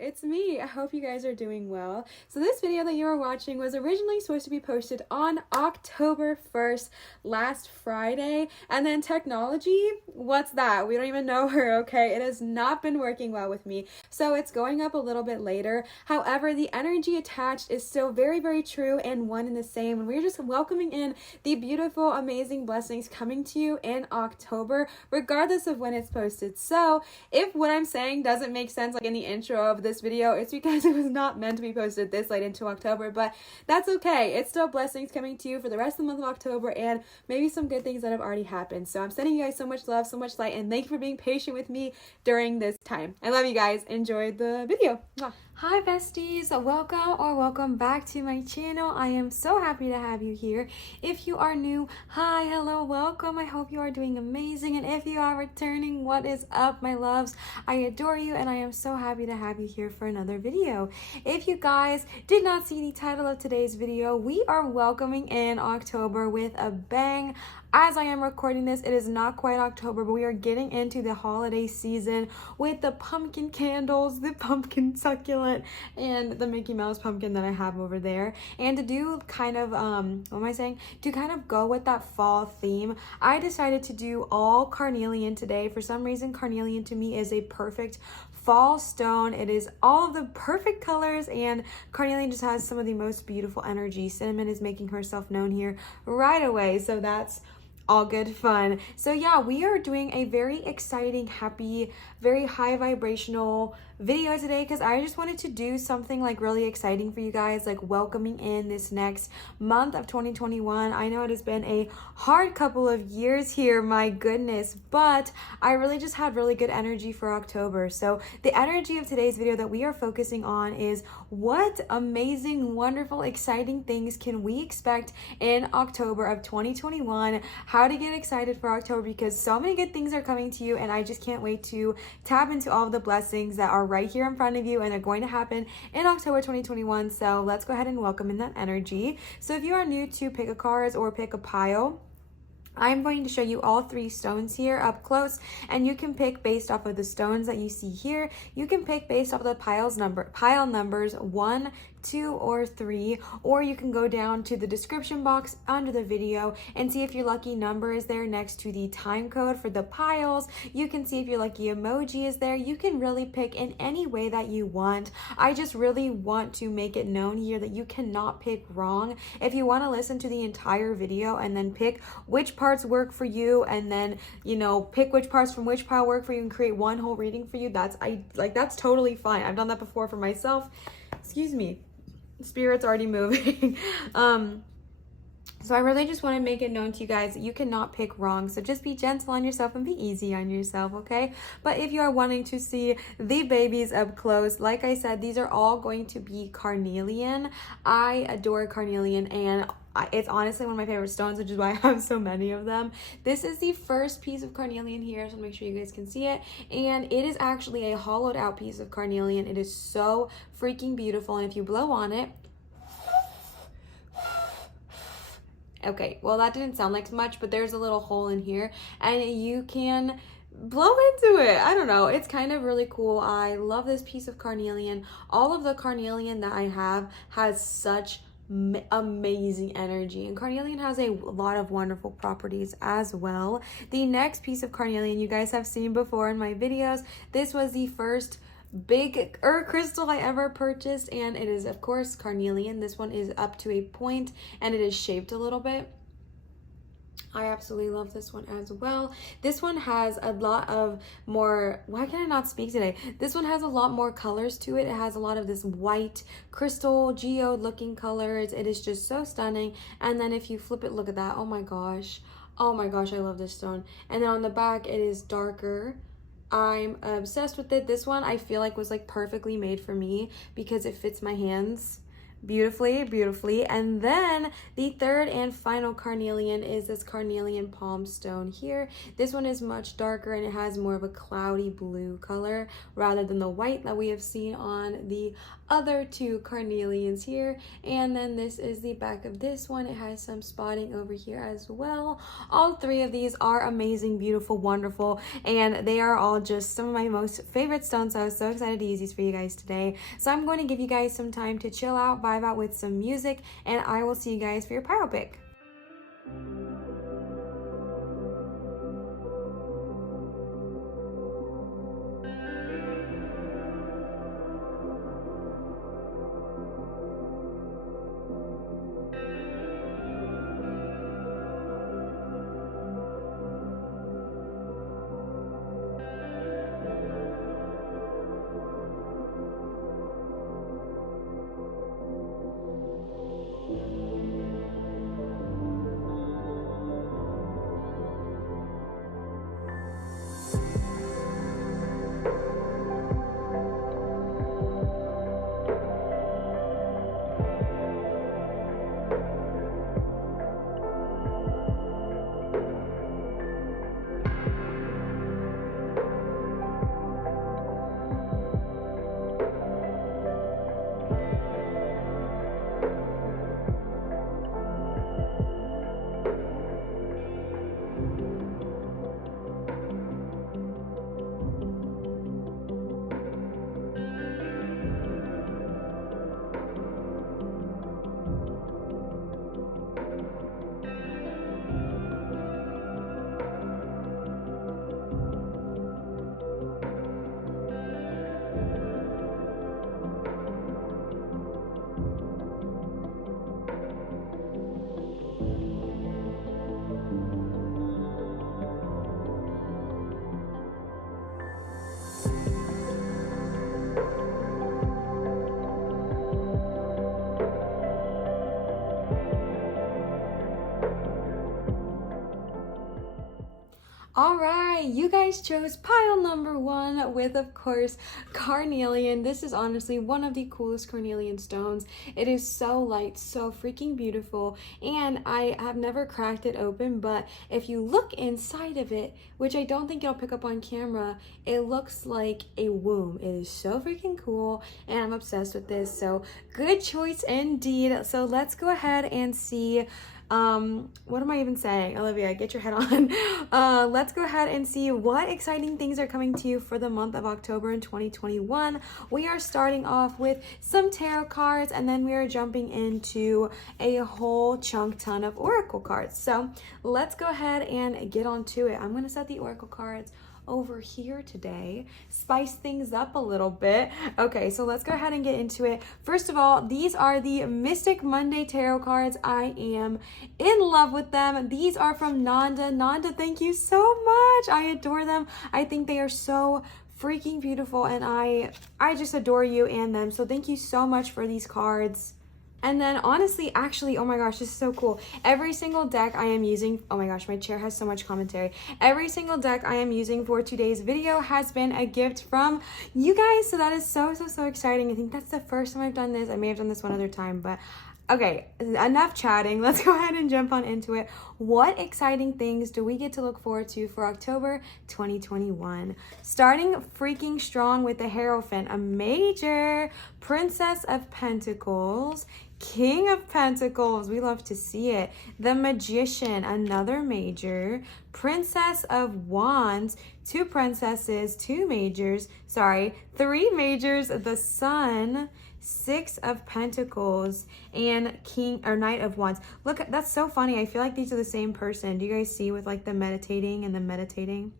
It's me. I hope you guys are doing well. So this video that you are watching was originally supposed to be posted on October 1st, last Friday, and then technology, what's that? We don't even know her, okay? It has not been working well with me, so it's going up a little bit later. However, the energy attached is still very, very true and one and the same, and we're just welcoming in the beautiful, amazing blessings coming to you in October, regardless of when it's posted. So if what I'm saying doesn't make sense, like in the intro of this video, it's because it was not meant to be posted this late into October, but that's okay. It's still blessings coming to you for the rest of the month of October and maybe some good things that have already happened. So I'm sending you guys so much love, so much light, and thank you for being patient with me during this time. I love you guys. Enjoy the video. Mwah. Hi besties, welcome back to my channel. I am so happy to have you here. If you are new, hi, hello, welcome. I hope you are doing amazing, and if you are returning, what is up, my loves? I adore you, and I am so happy to have you here for another video. If you guys did not see the title of today's video, we are welcoming in October with a bang. As I am recording this, it is not quite October, but we are getting into the holiday season with the pumpkin candles, the pumpkin succulent, and the Mickey Mouse pumpkin that I have over there. And to do kind of, to kind of go with that fall theme, I decided to do all carnelian today. For some reason, carnelian to me is a perfect fall stone. It is all of the perfect colors, and carnelian just has some of the most beautiful energy. Cinnamon is making herself known here right away, so that's all good fun. So yeah, we are doing a very exciting, happy, very high vibrational video today because I just wanted to do something like really exciting for you guys, like welcoming in this next month of 2021. I know it has been a hard couple of years here, my goodness, but I really just had really good energy for October. So the energy of today's video that we are focusing on is what amazing, wonderful, exciting things can we expect in October of 2021, how to get excited for October because so many good things are coming to you, and I just can't wait to tap into all of the blessings that are right here in front of you and are going to happen in October 2021. So let's go ahead and welcome in that energy. So if you are new to pick a cards or pick a pile, I'm going to show you all three stones here up close, and you can pick based off of the stones that you see here. You can pick based off of the pile numbers 1, 2, or 3, or you can go down to the description box under the video and see if your lucky number is there next to the time code for the piles. You can see if your lucky emoji is there. You can really pick in any way that you want. I just really want to make it known here that you cannot pick wrong. If you want to listen to the entire video and then pick which parts work for you, and then pick which parts from which pile work for you and create one whole reading for you, that's totally fine. I've done that before for myself. Excuse me, spirit's already moving. So I really just want to make it known to you guys that you cannot pick wrong. So just be gentle on yourself and be easy on yourself, okay? But if you are wanting to see the babies up close, like I said, these are all going to be carnelian. I adore carnelian, and it's honestly one of my favorite stones, which is why I have so many of them. This is the first piece of carnelian here, so make sure you guys can see it. And it is actually a hollowed out piece of carnelian. It is so freaking beautiful, and if you blow on it, okay, well that didn't sound like much, but there's a little hole in here and you can blow into it. I don't know, it's kind of really cool. I love this piece of carnelian. All of the carnelian that I have has such amazing energy, and carnelian has a lot of wonderful properties as well. The next piece of carnelian you guys have seen before in my videos. This was the first big crystal I ever purchased, and it is of course carnelian. This one is up to a point and it is shaped a little bit. I absolutely love this one as well. This one has a lot of more, why can I not speak today? This one has a lot more colors to it. It has a lot of this white crystal geode looking colors. It is just so stunning. And then if you flip it, look at that. Oh my gosh, I love this stone. And then on the back it is darker. I'm obsessed with it. This one I feel like was like perfectly made for me because it fits my hands beautifully. And then the third and final carnelian is this carnelian palm stone here. This one is much darker and it has more of a cloudy blue color rather than the white that we have seen on the other two carnelians here. And then this is the back of this one. It has some spotting over here as well. All three of these are amazing, beautiful, wonderful, and they are all just some of my most favorite stones. So I was so excited to use these for you guys today. So I'm going to give you guys some time to chill out, vibe out with some music, and I will see you guys for your pyro pick. All right, you guys chose pile number one with, of course, carnelian. This is honestly one of the coolest carnelian stones. It is so light, so freaking beautiful, and I have never cracked it open, but if you look inside of it, which I don't think you'll pick up on camera, it looks like a womb. It is so freaking cool, and I'm obsessed with this, so good choice indeed. So let's go ahead and see what am I even saying? Olivia, get your head on. Let's go ahead and see what exciting things are coming to you for the month of October in 2021. We are starting off with some tarot cards, and then we are jumping into a whole chunk ton of oracle cards. So let's go ahead and get on to it. I'm going to set the oracle cards over here today, spice things up a little bit. Okay, so let's go ahead and get into it. First of all, these are the Mystic Monday tarot cards. I am in love with them. These are from Nanda. Nanda, thank you so much. I adore them. I think they are so freaking beautiful, and I just adore you and them. So thank you so much for these cards. And then honestly, actually, oh my gosh, this is so cool. Every single deck I am using, oh my gosh, my chair has so much commentary. Every single deck I am using for today's video has been a gift from you guys. So that is so exciting. I think that's the first time I've done this. I may have done this one other time, but okay, enough chatting. Let's go ahead and jump on into it. What exciting things do we get to look forward to for October 2021? Starting freaking strong with the Hierophant, a major, Princess of Pentacles, King of Pentacles, we love to see it. The Magician, another major. Princess of Wands, two princesses, two majors, sorry, three majors. The Sun, Six of Pentacles, and King or Knight of Wands. Look, that's so funny. I feel like these are the same person. Do you guys see with like the meditating and the meditating?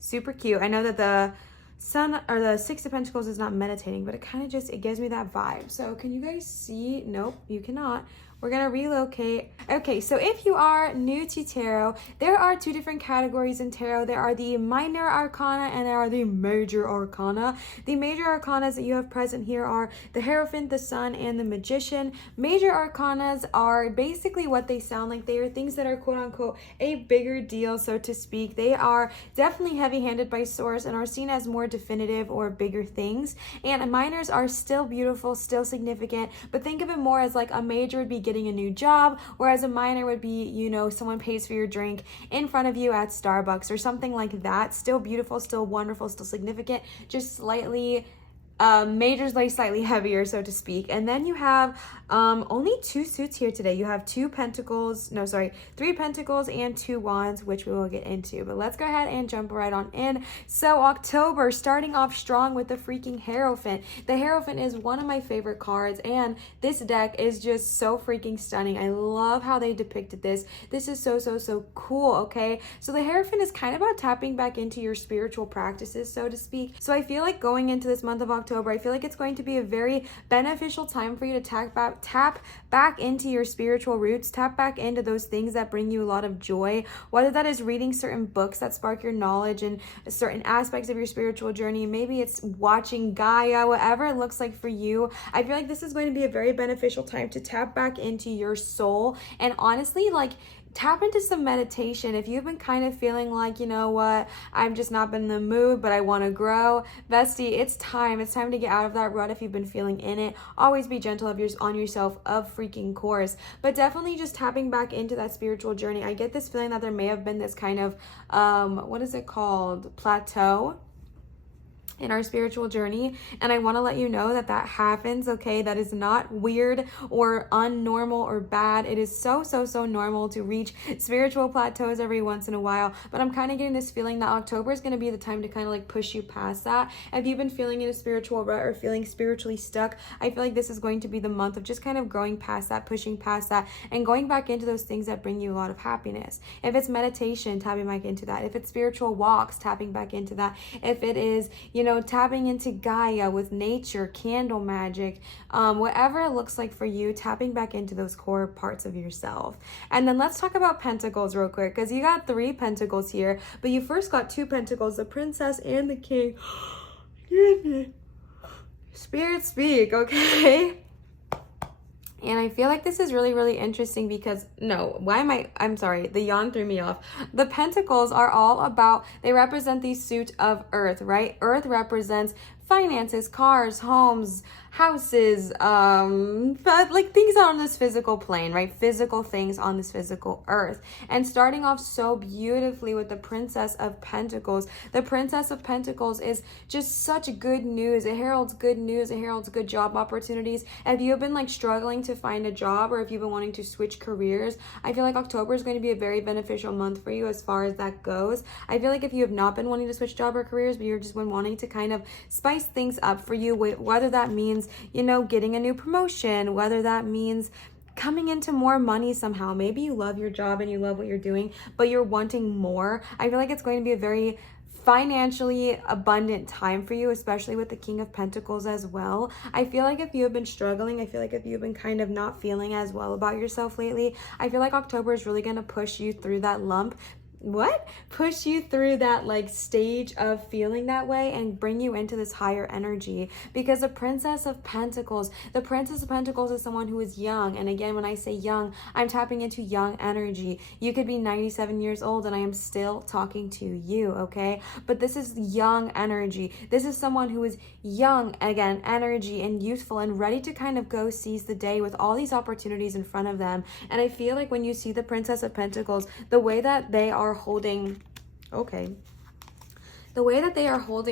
Super cute. I know that the Sun or the Six of Pentacles is not meditating, but it kind of just, it gives me that vibe. So can you guys see? Nope, you cannot. We're gonna relocate. Okay, so if you are new to tarot, there are two different categories in tarot. There are the minor arcana and there are the major arcana. The major arcanas that you have present here are the Hierophant, the Sun, and the Magician. Major arcanas are basically what they sound like. They are things that are quote unquote a bigger deal, so to speak. They are definitely heavy-handed by source and are seen as more definitive or bigger things. And minors are still beautiful, still significant, but think of it more as like a major would be getting a new job, whereas a minor would be, you know, someone pays for your drink in front of you at Starbucks or something like that. Still beautiful, still wonderful, still significant, just slightly majors like slightly heavier, so to speak. And then you have only two suits here today. You have three pentacles and 2 wands, which we will get into. But let's go ahead and jump right on in. So October, starting off strong with the freaking Hierophant. The Hierophant is one of my favorite cards, and this deck is just so freaking stunning. I love how they depicted this. This is so cool, okay? So the Hierophant is kind of about tapping back into your spiritual practices, so to speak. So I feel like going into this month of October, I feel like it's going to be a very beneficial time for you to tap back into your spiritual roots, tap back into those things that bring you a lot of joy, whether that is reading certain books that spark your knowledge and certain aspects of your spiritual journey. Maybe it's watching Gaia, whatever it looks like for you. I feel like this is going to be a very beneficial time to tap back into your soul and honestly, like, tap into some meditation. If you've been kind of feeling like, you know what, I've just not been in the mood, but I want to grow, bestie, it's time to get out of that rut. If you've been feeling in it, always be gentle on yourself, of freaking course, but definitely just tapping back into that spiritual journey. I get this feeling that there may have been this kind of what is it called, plateau in our spiritual journey, and I want to let you know that that happens, okay? That is not weird or unnormal or bad. It is so normal to reach spiritual plateaus every once in a while, but I'm kind of getting this feeling that October is going to be the time to kind of like push you past that. If you've been feeling in a spiritual rut or feeling spiritually stuck, I feel like this is going to be the month of just kind of growing past that, pushing past that, and going back into those things that bring you a lot of happiness. If it's meditation, tapping back into that. If it's spiritual walks, tapping back into that. If it is, you know, tapping into Gaia with nature, candle magic, whatever it looks like for you, tapping back into those core parts of yourself. And then let's talk about pentacles real quick, because you got 3 pentacles here, but you first got 2 pentacles, the princess and the king. Spirit speak, okay? And I feel like this is really interesting because, I'm sorry, the yawn threw me off. The pentacles are all about, they represent the suit of earth, right? Earth represents finances, cars, homes, houses, but like things on this physical plane, right? Physical things on this physical earth. And starting off so beautifully with the Princess of Pentacles. The Princess of Pentacles is just such good news. It heralds good news. It heralds good job opportunities. If you have been like struggling to find a job, or if you've been wanting to switch careers, I feel like October is going to be a very beneficial month for you as far as that goes. I feel like if you have not been wanting to switch job or careers, but you're just been wanting to kind of spice things up for you, whether that means, you know, getting a new promotion, whether that means coming into more money somehow. Maybe you love your job and you love what you're doing, but you're wanting more. I feel like it's going to be a very financially abundant time for you, especially with the King of Pentacles as well. I feel like if you have been struggling, I feel like if you've been kind of not feeling as well about yourself lately, I feel like October is really going to push you through that push you through that like stage of feeling that way and bring you into this higher energy. Because the Princess of Pentacles is someone who is young, and again, when I say young, I'm tapping into young energy. You could be 97 years old and I am still talking to you, okay? But this is young energy. This is someone who is young, again, energy, and youthful, and ready to kind of go seize the day with all these opportunities in front of them. And I feel like when you see the Princess of Pentacles, the way that they are holding,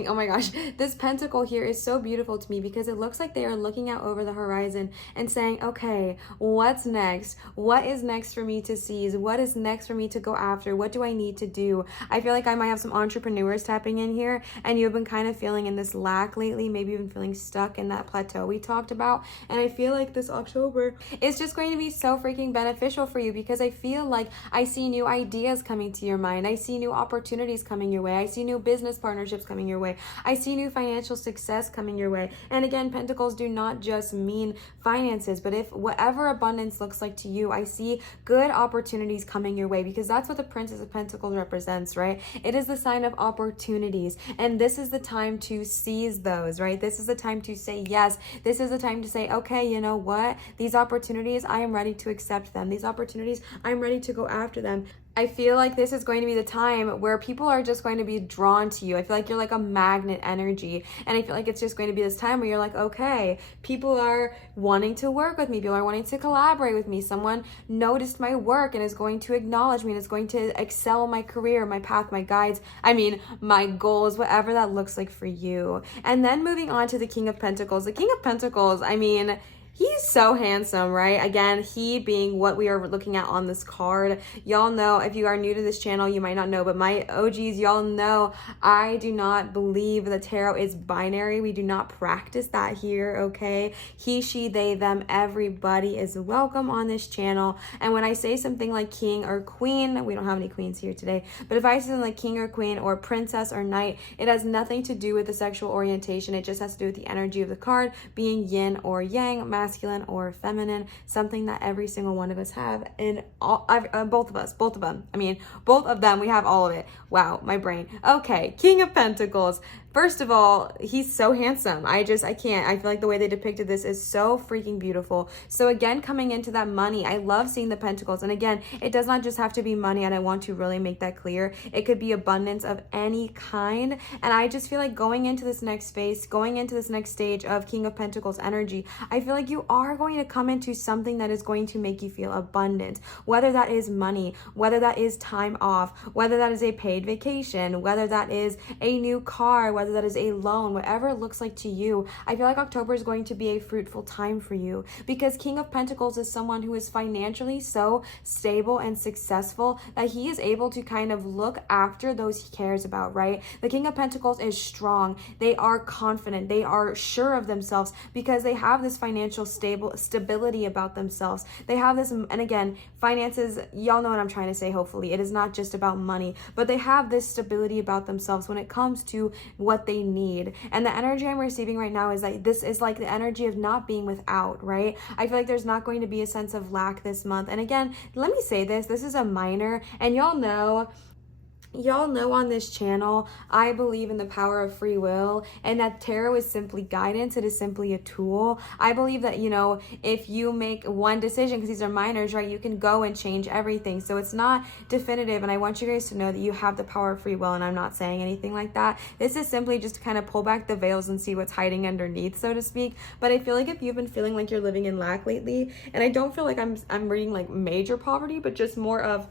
oh my gosh, this pentacle here is so beautiful to me, because it looks like they are looking out over the horizon and saying, okay, what's next? What is next for me to seize? What is next for me to go after? What do I need to do? I feel like I might have some entrepreneurs tapping in here, and you've been kind of feeling in this lack lately. Maybe you've been feeling stuck in that plateau we talked about. And I feel like this October is just going to be so freaking beneficial for you, because I feel like I see new ideas coming to your mind. I see new opportunities coming your way. I see new business business partnerships coming your way. I see new financial success coming your way. And again, pentacles do not just mean finances, but if whatever abundance looks like to you, I see good opportunities coming your way, because that's what the Princess of Pentacles represents, right? It is the sign of opportunities, and this is the time to seize those, right? This is the time to say yes. This is the time to say, okay, you know what? These opportunities, I am ready to accept them. These opportunities, I'm ready to go after them. I feel like this is going to be the time where people are just going to be drawn to you. I feel like you're like a magnet energy. And I feel like it's just going to be this time where you're like, okay, people are wanting to work with me. People are wanting to collaborate with me. Someone noticed my work and is going to acknowledge me and is going to excel my career, my path, my guides. I mean, my goals, whatever that looks like for you. And then moving on to the King of Pentacles. The King of Pentacles, I mean, he's so handsome, right? Again, he being what we are looking at on this card. Y'all know, if you are new to this channel, you might not know, but my OGs, y'all know, I do not believe the tarot is binary. We do not practice that here, okay? He, she, they, them, everybody is welcome on this channel. And when I say something like king or queen, we don't have any queens here today, but if I say something like king or queen or princess or knight, it has nothing to do with the sexual orientation. It just has to do with the energy of the card being yin or yang, masculine or feminine, something that every single one of us have, and both of them. I mean, both of them, we have all of it. Wow, my brain. Okay, King of Pentacles. First of all, he's so handsome. I can't. I feel like the way they depicted this is so freaking beautiful. So again, coming into that money, I love seeing the pentacles. And again, it does not just have to be money, and I want to really make that clear. It could be abundance of any kind. And I just feel like going into this next phase, going into this next stage of King of Pentacles energy, I feel like you are going to come into something that is going to make you feel abundant. Whether that is money, whether that is time off, whether that is a paid vacation, whether that is a new car, whether that is a loan, whatever it looks like to you. I feel like October is going to be a fruitful time for you, because King of Pentacles is someone who is financially so stable and successful that he is able to kind of look after those he cares about, right? The King of Pentacles is strong. They are confident. They are sure of themselves because they have this financial stability about themselves. They have this, and again, finances, y'all know what I'm trying to say, hopefully. It is not just about money, but they have this stability about themselves when it comes to what they need. And the energy I'm receiving right now is that this is like the energy of not being without, right? I feel like there's not going to be a sense of lack this month. And again, let me say this is a minor, and y'all know on this channel, I believe in the power of free will, and that tarot is simply guidance. It is simply a tool. I believe that, you know, if you make one decision, because these are minors, right, you can go and change everything. So it's not definitive, and I want you guys to know that you have the power of free will, and I'm not saying anything like that. This is simply just to kind of pull back the veils and see what's hiding underneath, so to speak. But I feel like if you've been feeling like you're living in lack lately, and I don't feel like I'm reading like major poverty, but just more of,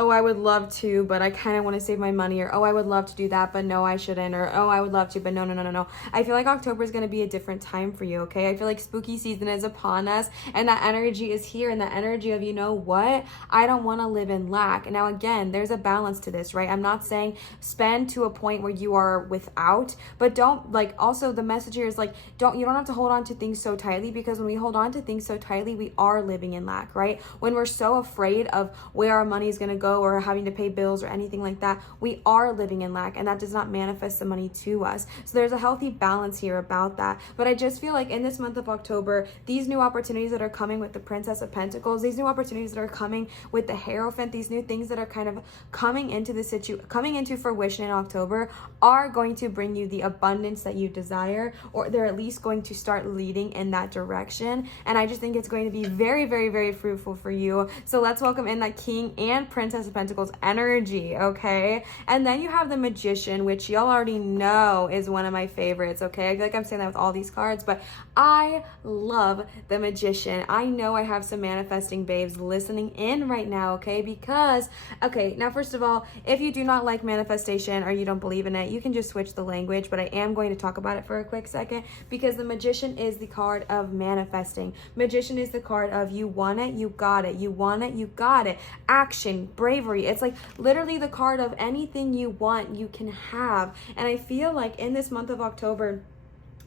oh, I would love to, but I kind of want to save my money, or oh, I would love to do that, but no, I shouldn't, or oh, I would love to, but no. I feel like October is going to be a different time for you, okay? I feel like spooky season is upon us, and that energy is here, and that energy of, you know what? I don't want to live in lack. Now, again, there's a balance to this, right? I'm not saying spend to a point where you are without, but don't, like, also the message here is like, you don't have to hold on to things so tightly, because when we hold on to things so tightly, we are living in lack, right? When we're so afraid of where our money is going to go, or having to pay bills or anything like that, we are living in lack, and that does not manifest the money to us. So there's a healthy balance here about that. But I just feel like in this month of October, these new opportunities that are coming with the Princess of Pentacles, these new opportunities that are coming with the Hierophant, these new things that are kind of coming into fruition in October are going to bring you the abundance that you desire, or they're at least going to start leading in that direction. And I just think it's going to be very, very, very fruitful for you. So let's welcome in that King and Princess of Pentacles energy, okay? And then you have the Magician, which y'all already know is one of my favorites, okay? I feel like I'm saying that with all these cards, but I love the Magician. I know I have some manifesting babes listening in right now, okay? Because, okay, now first of all, if you do not like manifestation or you don't believe in it, you can just switch the language, but I am going to talk about it for a quick second, because the Magician is the card of manifesting. Magician is the card of you want it, you got it. You want it, you got it. Action, bravery. It's like literally the card of anything you want, you can have. And I feel like in this month of October,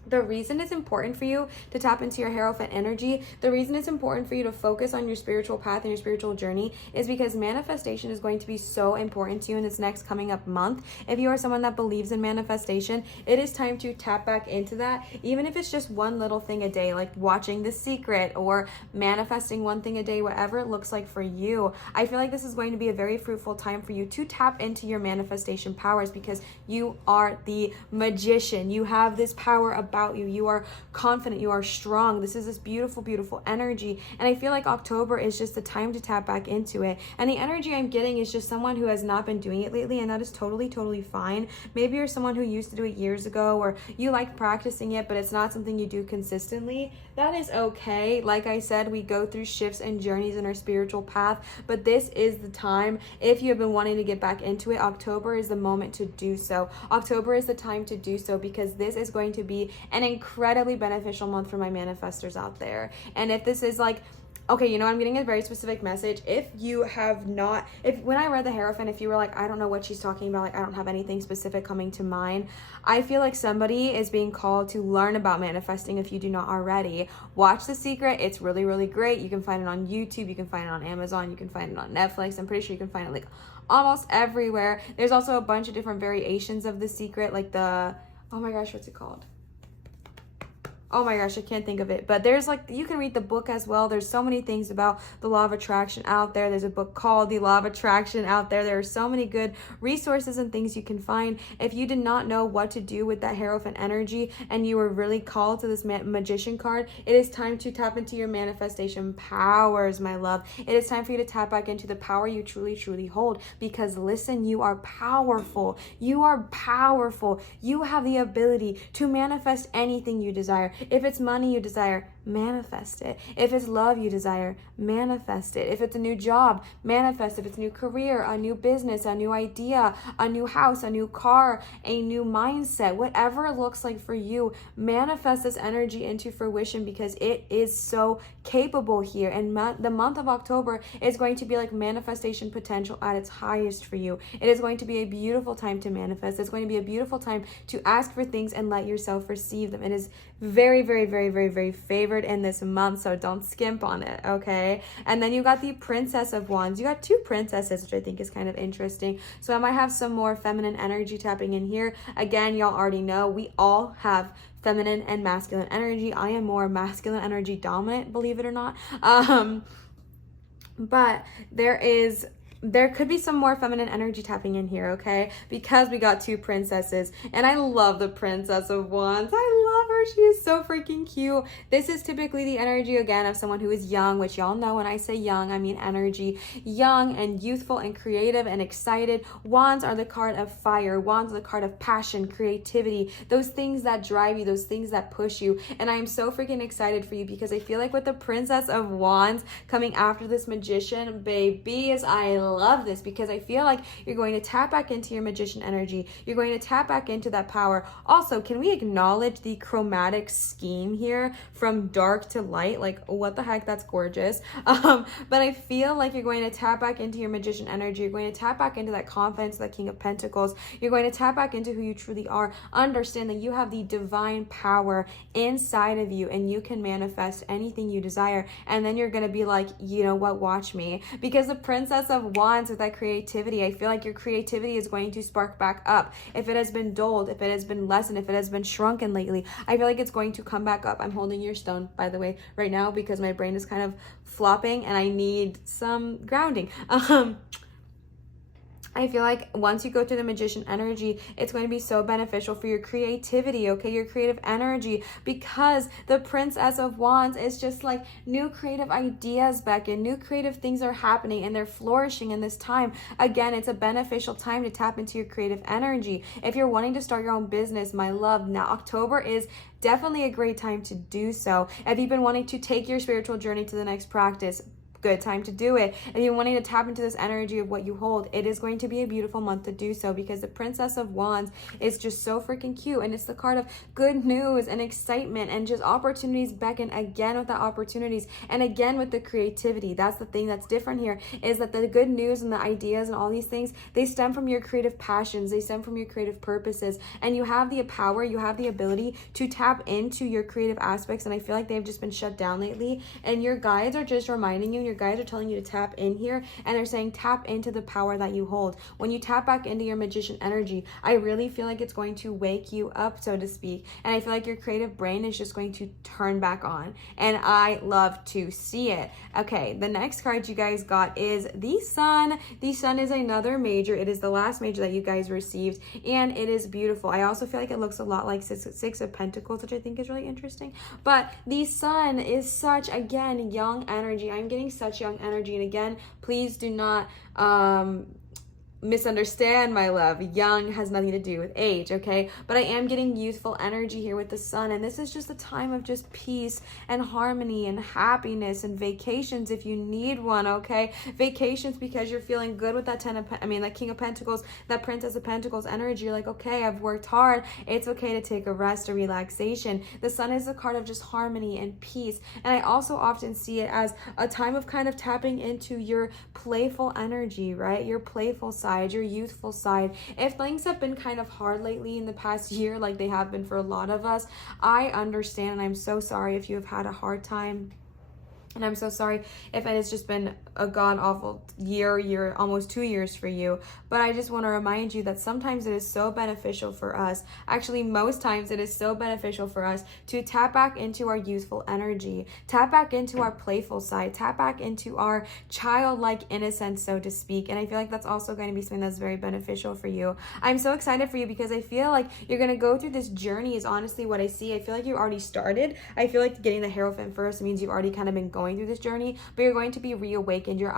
The reason it's important for you to tap into your Hierophant energy, the reason it's important for you to focus on your spiritual path and your spiritual journey is because manifestation is going to be so important to you in this next coming up month. If you are someone that believes in manifestation, it is time to tap back into that, even if it's just one little thing a day, like watching The Secret or manifesting one thing a day, whatever it looks like for you. I feel like this is going to be a very fruitful time for you to tap into your manifestation powers because you are the magician. You have this power about you. You are confident. You are strong. This is this beautiful, beautiful energy. And I feel like October is just the time to tap back into it. And the energy I'm getting is just someone who has not been doing it lately, and that is totally, totally fine. Maybe you're someone who used to do it years ago, or you like practicing it, but it's not something you do consistently. That is okay. Like I said, we go through shifts and journeys in our spiritual path, but this is the time. If you have been wanting to get back into it, October is the moment to do so. October is the time to do so because this is going to be an incredibly beneficial month for my manifestors out there. And if this is like, okay, you know, I'm getting a very specific message. If you have not, when I read the Hierophant, if you were like, I don't know what she's talking about, like I don't have anything specific coming to mind, I feel like somebody is being called to learn about manifesting if you do not already. Watch The Secret. It's really, really great. You can find it on YouTube. You can find it on Amazon. You can find it on Netflix. I'm pretty sure you can find it like almost everywhere. There's also a bunch of different variations of The Secret, like the, oh my gosh, what's it called? Oh my gosh, I can't think of it. But there's like, you can read the book as well. There's so many things about the law of attraction out there. There's a book called The Law of Attraction out there. There are so many good resources and things you can find. If you did not know what to do with that Hierophant energy and you were really called to this magician card, it is time to tap into your manifestation powers, my love. It is time for you to tap back into the power you truly, truly hold. Because listen, you are powerful. You are powerful. You have the ability to manifest anything you desire. If it's money you desire, manifest it. If it's love you desire, manifest it. If it's a new job, manifest it. If it's a new career, a new business, a new idea, a new house, a new car, a new mindset, whatever it looks like for you, manifest this energy into fruition because it is so capable here. And the month of October is going to be like manifestation potential at its highest for you. It is going to be a beautiful time to manifest. It's going to be a beautiful time to ask for things and let yourself receive them. It is very, very, very, very, very favored in this month, so don't skimp on it, okay? And then you got the Princess of Wands. You got two princesses, which I think is kind of interesting. So I might have some more feminine energy tapping in here. Again, y'all already know we all have feminine and masculine energy. I am more masculine energy dominant, believe it or not. But there could be some more feminine energy tapping in here, okay? Because we got two princesses, and I love the Princess of Wands. I love her. She is so freaking cute. This is typically the energy, again, of someone who is young, which y'all know when I say young, I mean energy. Young and youthful and creative and excited. Wands are the card of fire. Wands are the card of passion, creativity, those things that drive you, those things that push you. And I am so freaking excited for you because I feel like with the Princess of Wands coming after this magician, babies, I love this because I feel like you're going to tap back into your magician energy. You're going to tap back into that power. Also, can we acknowledge the chromatic scheme here from dark to light? Like, what the heck? That's gorgeous. But I feel like you're going to tap back into your magician energy. You're going to tap back into that confidence, that King of Pentacles. You're going to tap back into who you truly are. Understand that you have the divine power inside of you and you can manifest anything you desire. And then you're going to be like, you know what? Watch me. Because the Princess of Wands with that creativity, I feel like your creativity is going to spark back up. If it has been dulled, if it has been lessened, if it has been shrunken lately, I feel like it's going to come back up. I'm holding your stone, by the way, right now because my brain is kind of flopping and I need some grounding. I feel like once you go through the magician energy, it's going to be so beneficial for your creativity, okay? Your creative energy, because the Princess of Wands is just like new creative ideas back in, new creative things are happening and they're flourishing in this time. Again, it's a beneficial time to tap into your creative energy. If you're wanting to start your own business, my love, now October is definitely a great time to do so. If you've been wanting to take your spiritual journey to the next practice, good time to do it. If you're wanting to tap into this energy of what you hold, it is going to be a beautiful month to do so, because the Princess of Wands is just so freaking cute, and it's the card of good news and excitement, and just opportunities beckon again with the opportunities, and again with the creativity. That's the thing that's different here, is that the good news and the ideas and all these things, they stem from your creative passions, they stem from your creative purposes, and you have the power, you have the ability to tap into your creative aspects. And I feel like they've just been shut down lately, and your guides are just reminding you, your guides are telling you to tap in here, and they're saying tap into the power that you hold. When you tap back into your magician energy, I really feel like it's going to wake you up, so to speak, and I feel like your creative brain is just going to turn back on, and I love to see it. Okay, the next card you guys got is the Sun. The Sun is another major. It is the last major that you guys received, and it is beautiful. I also feel like it looks a lot like Six of Pentacles, which I think is really interesting, but the Sun is such, again, young energy. I'm getting such young energy, and again, please do not misunderstand, my love. Young has nothing to do with age, okay? But I am getting youthful energy here with the Sun, and this is just a time of just peace and harmony and happiness and vacations if you need one, okay? Vacations because you're feeling good with that that King of Pentacles, that Princess of Pentacles energy. You're like, okay, I've worked hard. It's okay to take a rest, a relaxation. The Sun is a card of just harmony and peace, and I also often see it as a time of kind of tapping into your playful energy, right? Your playful side, your youthful side. If things have been kind of hard lately in the past year, like they have been for a lot of us, I understand, and I'm so sorry if you have had a hard time. And I'm so sorry if it has just been a god-awful year, almost 2 years for you. But I just want to remind you that sometimes it is so beneficial for us, actually most times it is so beneficial for us to tap back into our youthful energy, tap back into our playful side, tap back into our childlike innocence, so to speak. And I feel like that's also going to be something that's very beneficial for you. I'm so excited for you because I feel like you're going to go through this journey is honestly what I see. I feel like you already started. I feel like getting the Hierophant first means you've already kind of been going through this journey, but you're going to be reawakened. Your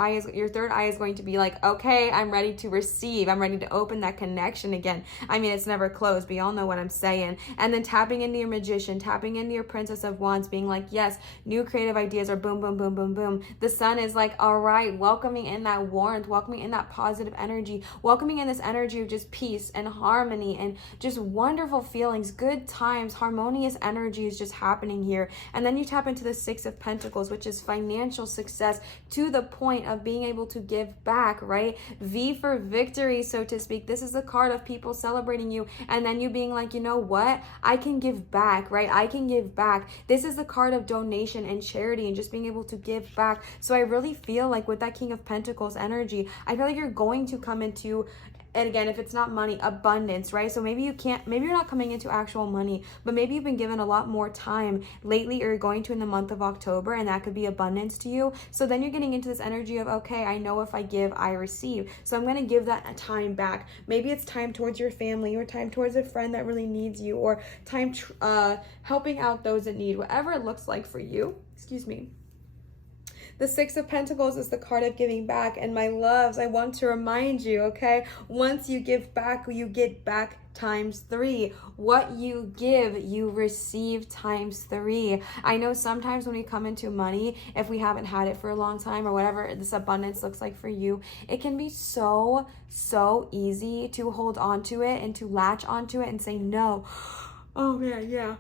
third eye is going to be like, okay, I'm ready to receive. I'm ready to open that connection again. I mean, it's never closed, but y'all know what I'm saying. And then tapping into your Magician, tapping into your Princess of Wands, being like, yes, new creative ideas are boom, boom, boom, boom, boom. The Sun is like, all right, welcoming in that warmth, welcoming in that positive energy, welcoming in this energy of just peace and harmony and just wonderful feelings, good times, harmonious energy is just happening here. And then you tap into the Six of Pentacles, which is financial success to the point of being able to give back, right? V for victory, so to speak. This is the card of people celebrating you and then you being like, you know what? I can give back, right? I can give back. This is the card of donation and charity and just being able to give back. So I really feel like with that King of Pentacles energy, I feel like you're going to come into, and again, if it's not money, abundance, right? So maybe maybe you're not coming into actual money, but maybe you've been given a lot more time lately, or you're going to in the month of October, and that could be abundance to you. So then you're getting into this energy of, okay, I know if I give, I receive. So I'm going to give that time back. Maybe it's time towards your family, or time towards a friend that really needs you, or time helping out those that need, whatever it looks like for you. Excuse me. The Six of Pentacles is the card of giving back. And my loves, I want to remind you, okay, once you give back, you get back times 3. What you give, you receive times 3. I know sometimes when we come into money, if we haven't had it for a long time or whatever this abundance looks like for you, it can be so easy to hold on to it and to latch onto it and say no. Oh man, yeah.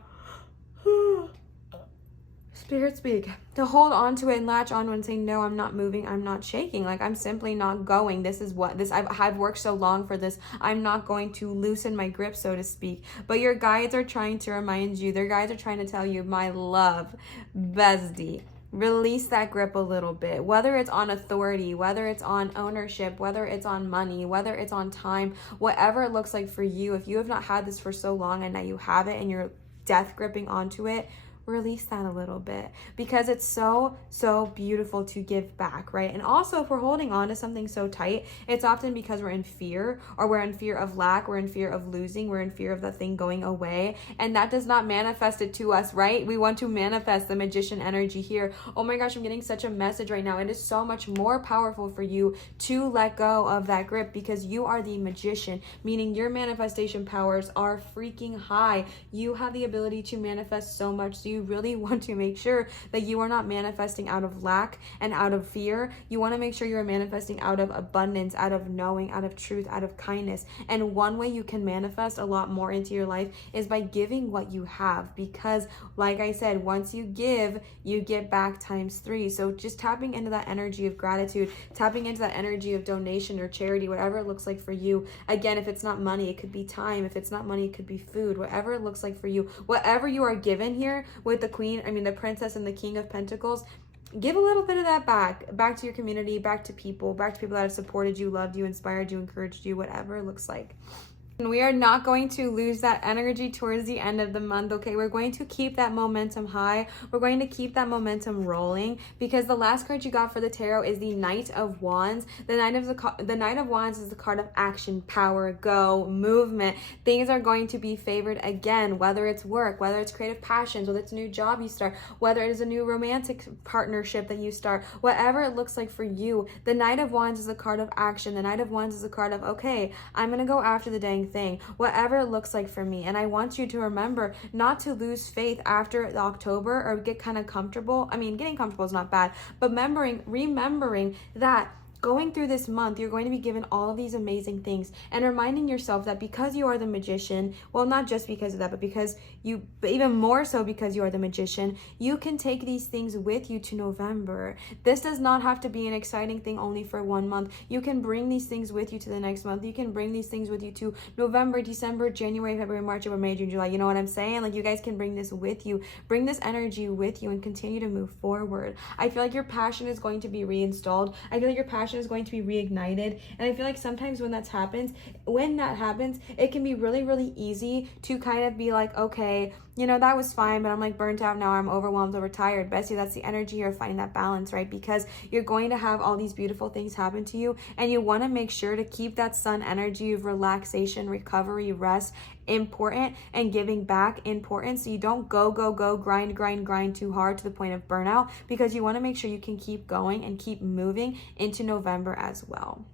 Spirit speak. To hold on to it and latch on and say, no, I'm not moving, I'm not shaking, like I'm simply not going. This is what I've worked so long for this. I'm not going to loosen my grip, so to speak. But your guides are trying to remind you, their guides are trying to tell you, my love, bestie, release that grip a little bit, whether it's on authority, whether it's on ownership, whether it's on money, whether it's on time, whatever it looks like for you. If you have not had this for so long and now you have it and you're death gripping onto it, release that a little bit, because it's so beautiful to give back, right? And also, if we're holding on to something so tight, it's often because we're in fear, or we're in fear of lack, we're in fear of losing, we're in fear of that thing going away, and that does not manifest it to us, right? We want to manifest the Magician energy here. Oh my gosh, I'm getting such a message right now. It is so much more powerful for you to let go of that grip, because you are the Magician, meaning your manifestation powers are freaking high. You have the ability to manifest so much. So you really want to make sure that you are not manifesting out of lack and out of fear. You want to make sure you're manifesting out of abundance, out of knowing, out of truth, out of kindness. And one way you can manifest a lot more into your life is by giving what you have, because like I said, once you give, you get back times 3. So just tapping into that energy of gratitude, tapping into that energy of donation or charity, whatever it looks like for you. Again, if it's not money, it could be time. If it's not money, it could be food. Whatever it looks like for you, whatever you are given here with the the princess and the king of pentacles, give a little bit of that back to your community, back to people that have supported you, loved you, inspired you, encouraged you, whatever it looks like. And we are not going to lose that energy towards the end of the month, okay? We're going to keep that momentum high. We're going to keep that momentum rolling, because the last card you got for the tarot is the Knight of Wands. The Knight of Wands is the card of action, power, go, movement. Things are going to be favored again, whether it's work, whether it's creative passions, whether it's a new job you start, whether it is a new romantic partnership that you start, whatever it looks like for you. The Knight of Wands is a card of action. The Knight of Wands is a card of, okay, I'm going to go after the dang thing, whatever it looks like for me. And I want you to remember not to lose faith after October or get kind of comfortable. Getting comfortable is not bad, but remembering that going through this month, you're going to be given all of these amazing things, and reminding yourself that because you are the magician, well, not just because of that, but even more so because you are the magician, you can take these things with you to November. This does not have to be an exciting thing only for 1 month. You can bring these things with you to the next month. You can bring these things with you to November, December, January, February, March, April, May, June, July. You know what I'm saying? Like, you guys can bring this with you, bring this energy with you, and continue to move forward. I feel like your passion is going to be reinstalled. I feel like your passion is going to be reignited. And I feel like sometimes when that happens, it can be really, really easy to kind of be like, okay, that was fine, but I'm like burnt out now, I'm overwhelmed, overtired. Bestie, that's the energy here of finding that balance, right? Because you're going to have all these beautiful things happen to you, and you want to make sure to keep that sun energy of relaxation, recovery, rest important, and giving back important, so you don't go, grind too hard to the point of burnout, because you want to make sure you can keep going and keep moving into November as well.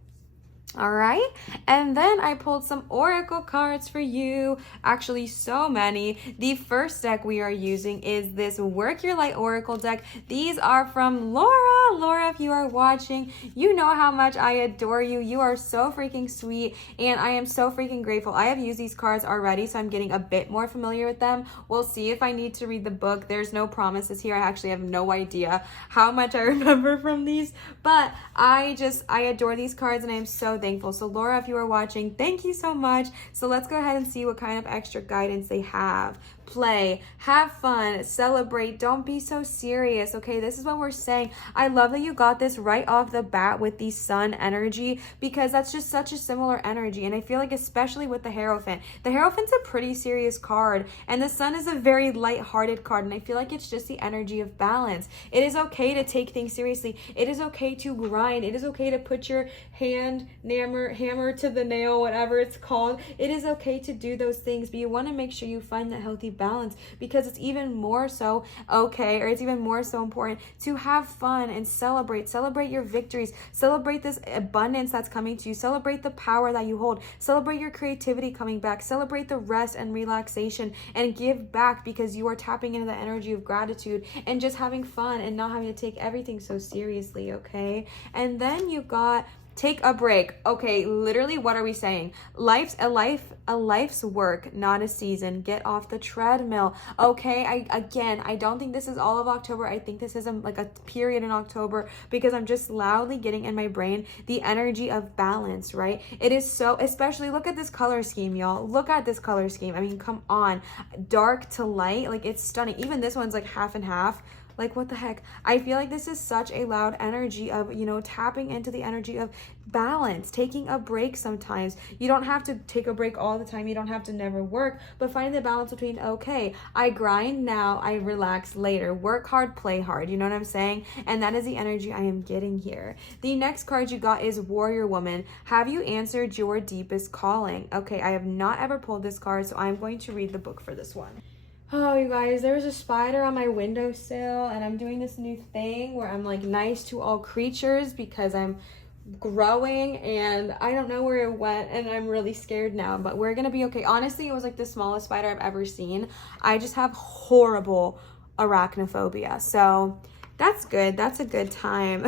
All right, and then I pulled some oracle cards for you. Actually, so many. The first deck we are using is this Work Your Light Oracle deck. These are from Laura. Laura, if you are watching, you know how much I adore you. You are so freaking sweet, and I am so freaking grateful. I have used these cards already, so I'm getting a bit more familiar with them. We'll see if I need to read the book. There's no promises here. I actually have no idea how much I remember from these, but I adore these cards, and I am so thankful. So Laura, if you are watching, thank you so much. So let's go ahead and see what kind of extra guidance they have. Play, have fun, celebrate, don't be so serious. Okay, this is what we're saying. I love that you got this right off the bat with the sun energy, because that's just such a similar energy. And I feel like especially with the Hierophant a pretty serious card, and the sun is a very light-hearted card, and I feel like it's just the energy of balance. It is okay to take things seriously. It is okay to grind. It is okay to put your hammer to the nail, whatever it's called. It is okay to do those things, but you want to make sure you find that healthy balance, because it's even more so okay, or it's even more so important to have fun and celebrate your victories, celebrate this abundance that's coming to you, celebrate the power that you hold, celebrate your creativity coming back, celebrate the rest and relaxation, and give back, because you are tapping into the energy of gratitude and just having fun and not having to take everything so seriously. Okay, and then you got take a break. Okay, literally, what are we saying? Life's work, not a season. Get off the treadmill. Okay, I don't think this is all of October. I think this is a period in October, because I'm just loudly getting in my brain the energy of balance, right? It is so, especially look at this color scheme, y'all. Look at this color scheme. I mean, come on. Dark to light, like, it's stunning. Even this one's like half and half. Like, what the heck? I feel like this is such a loud energy of, tapping into the energy of balance, taking a break sometimes. You don't have to take a break all the time. You don't have to never work, but finding the balance between, okay, I grind now, I relax later. Work hard, play hard. You know what I'm saying? And that is the energy I am getting here. The next card you got is Warrior Woman. Have you answered your deepest calling? Okay, I have not ever pulled this card, so I'm going to read the book for this one. Oh, you guys, there was a spider on my windowsill, and I'm doing this new thing where I'm like nice to all creatures because I'm growing, and I don't know where it went, and I'm really scared now, but we're gonna be okay. Honestly, it was like the smallest spider I've ever seen. I just have horrible arachnophobia. So that's good. That's a good time.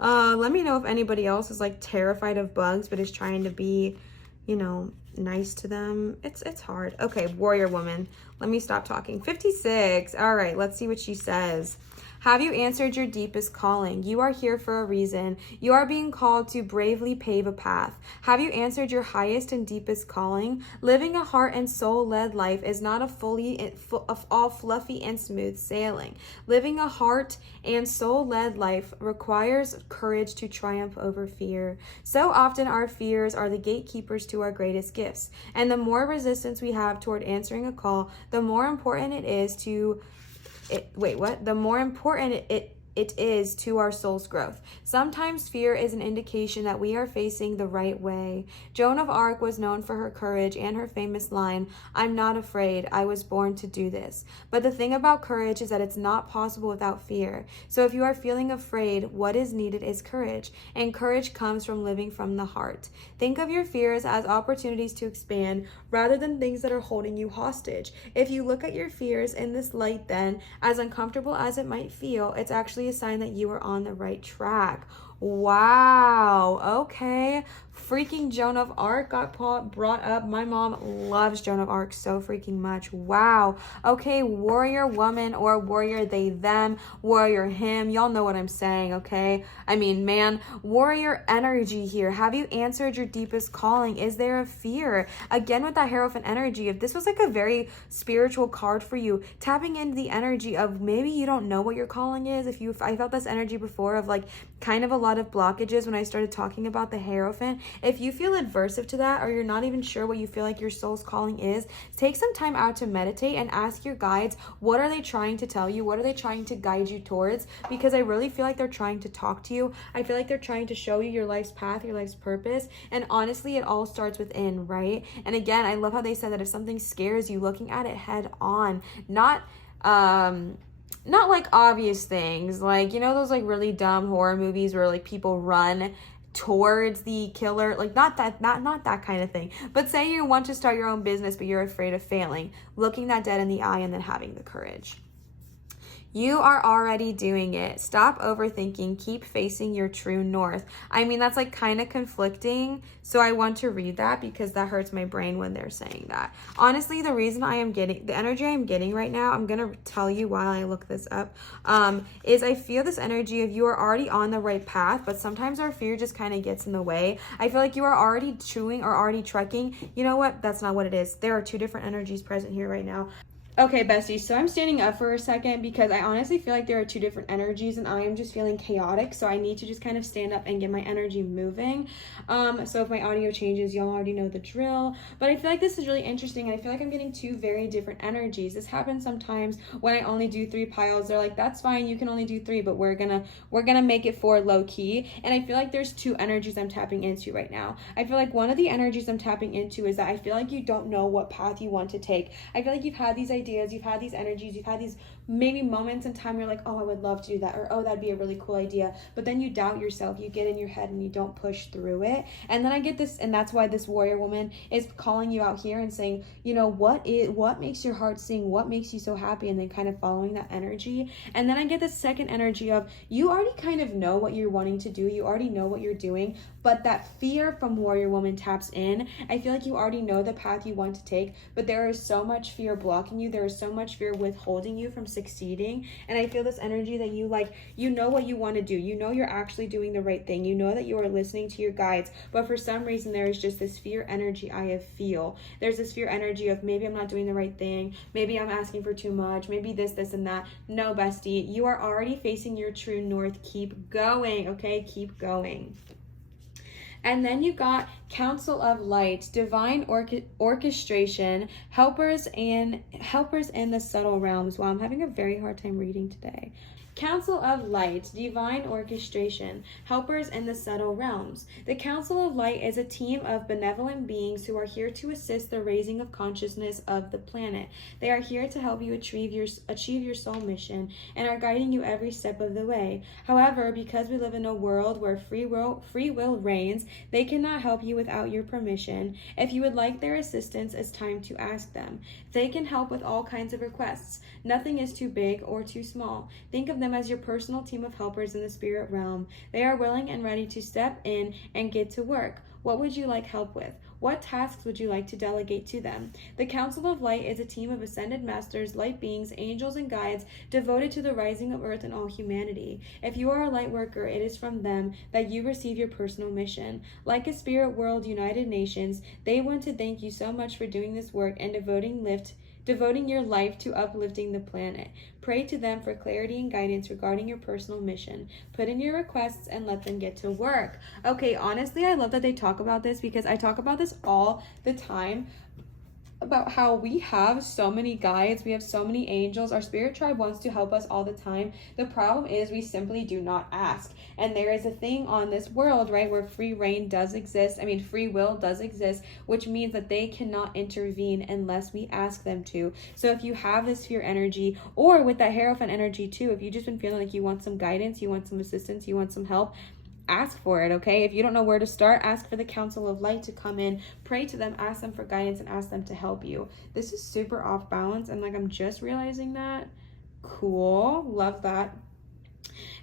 Let me know if anybody else is like terrified of bugs but is trying to be, you know, nice to them. It's hard. Okay, warrior woman. Let me stop talking. 56. All right, let's see what she says. Have you answered your deepest calling? You are here for a reason. You are being called to bravely pave a path. Have you answered your highest and deepest calling? Living a heart and soul-led life is not all fluffy and smooth sailing. Living a heart and soul-led life requires courage to triumph over fear. So often our fears are the gatekeepers to our greatest gifts. And the more resistance we have toward answering a call, the more important it is to the more important it is to our soul's growth. Sometimes fear is an indication that we are facing the right way. Joan of Arc was known for her courage and her famous line, "I'm not afraid, I was born to do this." But the thing about courage is that it's not possible without fear. So if you are feeling afraid, what is needed is courage. And courage comes from living from the heart. Think of your fears as opportunities to expand rather than things that are holding you hostage. If you look at your fears in this light, then, as uncomfortable as it might feel, it's actually a sign that you are on the right track. Wow. Okay. Freaking Joan of Arc got brought up. My mom loves Joan of Arc so freaking much. Wow. Okay, warrior woman or warrior they, them, warrior him. Y'all know what I'm saying, okay? I mean, man, warrior energy here. Have you answered your deepest calling? Is there a fear? Again, with that Hierophant energy, if this was like a very spiritual card for you, tapping into the energy of maybe you don't know what your calling is. I felt this energy before of like kind of a lot of blockages when I started talking about the Hierophant. If you feel adversive to that, or you're not even sure what you feel like your soul's calling is, take some time out to meditate and ask your guides, what are they trying to tell you? What are they trying to guide you towards? Because I really feel like they're trying to talk to you. I feel like they're trying to show you your life's path, your life's purpose. And honestly, it all starts within, right? And again, I love how they said that if something scares you, looking at it head on, not like obvious things, like, you know, those like really dumb horror movies where like people run towards the killer, like not that kind of thing. But say you want to start your own business but you're afraid of failing, looking that dead in the eye and then having the courage. You are already doing it. Stop overthinking. Keep facing your true north. I mean, that's like kind of conflicting. So I want to read that because that hurts my brain when they're saying that. Honestly, the reason I am getting, the energy I'm getting right now, I'm going to tell you while I look this up, is I feel this energy of you are already on the right path, but sometimes our fear just kind of gets in the way. I feel like you are already chewing or already trekking. You know what? That's not what it is. There are two different energies present here right now. Okay, besties, so I'm standing up for a second because I honestly feel like there are two different energies and I am just feeling chaotic, so I need to just kind of stand up and get my energy moving. So if my audio changes, y'all already know the drill, but I feel like this is really interesting and I feel like I'm getting two very different energies. This happens sometimes when I only do 3 piles. They're like, that's fine, you can only do 3, but we're gonna make it 4 low key. And I feel like there's 2 energies I'm tapping into right now. I feel like one of the energies I'm tapping into is that I feel like you don't know what path you want to take. I feel like you've had these ideas, you've had these energies, you've had these maybe moments in time where you're like, oh, I would love to do that, or oh, that'd be a really cool idea, but then you doubt yourself, you get in your head and you don't push through it. And then I get this, and that's why this warrior woman is calling you out here and saying, you know, what makes your heart sing, what makes you so happy, and then kind of following that energy. And then I get this second energy of you already kind of know what you're wanting to do, you already know what you're doing, but that fear from warrior woman taps in. I feel like you already know the path you want to take, but there is so much fear blocking you, there is so much fear withholding you from succeeding. And I feel this energy that you know what you want to do, you know you're actually doing the right thing, you know that you are listening to your guides, but for some reason there is just this fear energy. There's this fear energy of maybe I'm not doing the right thing, maybe I'm asking for too much, maybe this and that. No, bestie, you are already facing your true north. Keep going, okay? Keep going. And then you got Council of Light, divine orchestration, helpers in the subtle realms. Wow, I'm having a very hard time reading today. Council of Light, divine orchestration, helpers in the subtle realms. The Council of Light is a team of benevolent beings who are here to assist the raising of consciousness of the planet. They are here to help you achieve your soul mission and are guiding you every step of the way. However, because we live in a world where free will reigns, they cannot help you without your permission. If you would like their assistance, it's time to ask them. They can help with all kinds of requests. Nothing is too big or too small. Think of them as your personal team of helpers in the spirit realm. They are willing and ready to step in and get to work. What would you like help with? What tasks would you like to delegate to them? The Council of Light is a team of ascended masters, light beings, angels, and guides devoted to the rising of earth and all humanity. If you are a light worker, it is from them that you receive your personal mission. Like a spirit world United Nations, they want to thank you so much for doing this work and devoting your life to uplifting the planet. Pray to them for clarity and guidance regarding your personal mission. Put in your requests and let them get to work. Okay, honestly, I love that they talk about this because I talk about this all the time, about how we have so many guides, we have so many angels. Our spirit tribe wants to help us all the time. The problem is we simply do not ask. And there is a thing on this world, right, where free will does exist, which means that they cannot intervene unless we ask them to. So if you have this fear energy, or with that Hierophant energy too, if you've just been feeling like you want some guidance, you want some assistance, you want some help, ask for it, okay? If you don't know where to start, ask for the Council of Light to come in, pray to them, ask them for guidance, and ask them to help you. This is super off balance, and like I'm just realizing that. Cool, love that.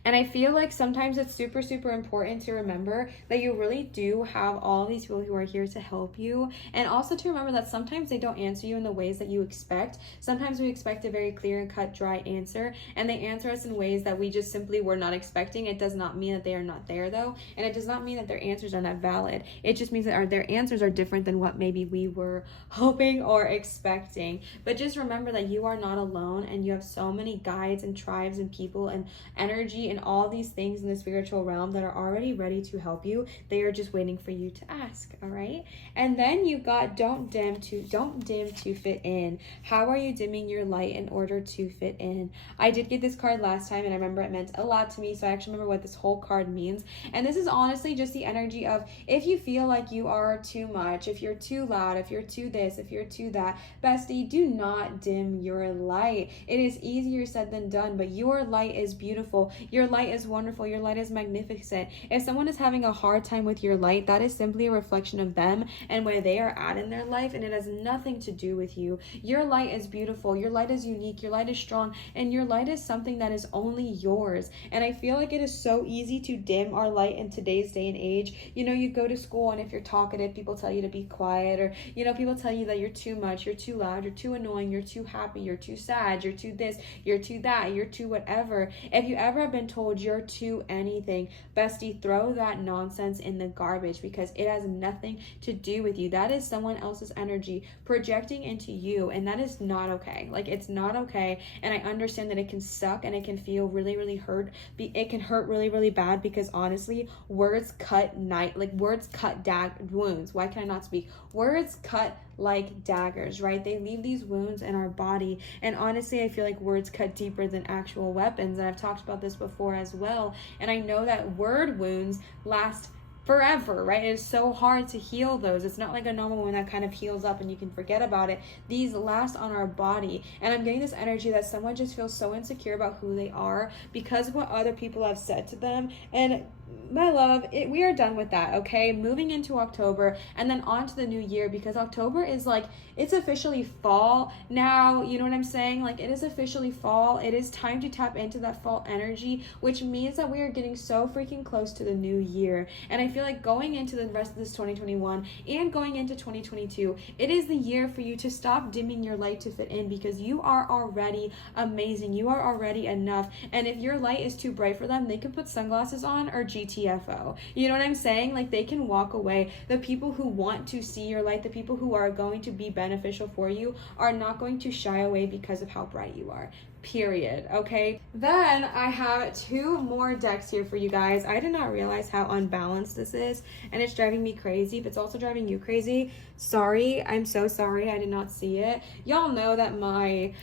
And I feel like sometimes it's super, super important to remember that you really do have all these people who are here to help you. And also to remember that sometimes they don't answer you in the ways that you expect. Sometimes we expect a very clear and cut, dry answer, and they answer us in ways that we just simply were not expecting. It does not mean that they are not there, though. And it does not mean that their answers are not valid. It just means that their answers are different than what maybe we were hoping or expecting. But just remember that you are not alone, and you have so many guides and tribes and people and energy and all these things in the spiritual realm that are already ready to help you. They are just waiting for you to ask, all right? And then you got don't dim to fit in. How are you dimming your light in order to fit in? I did get this card last time, and I remember it meant a lot to me, so I actually remember what this whole card means. And this is honestly just the energy of if you feel like you are too much, if you're too loud, if you're too this, if you're too that, bestie, do not dim your light. It is easier said than done, but your light is beautiful. Your light is wonderful. Your light is magnificent. If someone is having a hard time with your light, that is simply a reflection of them and where they are at in their life, and it has nothing to do with you. Your light is beautiful. Your light is unique. Your light is strong, and your light is something that is only yours. And I feel like it is so easy to dim our light in today's day and age. You know, you go to school, and if you're talkative, people tell you to be quiet, or, you know, people tell you that you're too much, you're too loud, you're too annoying, you're too happy, you're too sad, you're too this, you're too that, you're too whatever. If you ever have been told you're too anything, bestie, throw that nonsense in the garbage, because it has nothing to do with you. That is someone else's energy projecting into you, and that is not okay. Like, it's not okay. And I understand that it can suck and it can feel really, really hurt. It can hurt really, really bad, because honestly, words cut wounds. Why can I not speak? Words cut like daggers, right? They leave these wounds in our body. And honestly, I feel like words cut deeper than actual weapons. And I've talked about this before as well. And I know that word wounds last forever, right? It's so hard to heal those. It's not like a normal one that kind of heals up and you can forget about it. These last on our body. And I'm getting this energy that someone just feels so insecure about who they are because of what other people have said to them. And my love, we are done with that, okay? Moving into October and then on to the new year, because October is like, it's officially fall now, you know what I'm saying? Like, it is officially fall. It is time to tap into that fall energy, which means that we are getting so freaking close to the new year. And I feel like going into the rest of this 2021 and going into 2022, it is the year for you to stop dimming your light to fit in, because you are already amazing. You are already enough. And if your light is too bright for them, they can put sunglasses on or GTFO. You know what I'm saying? Like, they can walk away. The people who want to see your light, the people who are going to be beneficial for you, are not going to shy away because of how bright you are. Period. Okay, then I have two more decks here for you guys. I did not realize how unbalanced this is, and it's driving me crazy, but it's also driving you crazy. Sorry, I'm so sorry I did not see it. Y'all know that my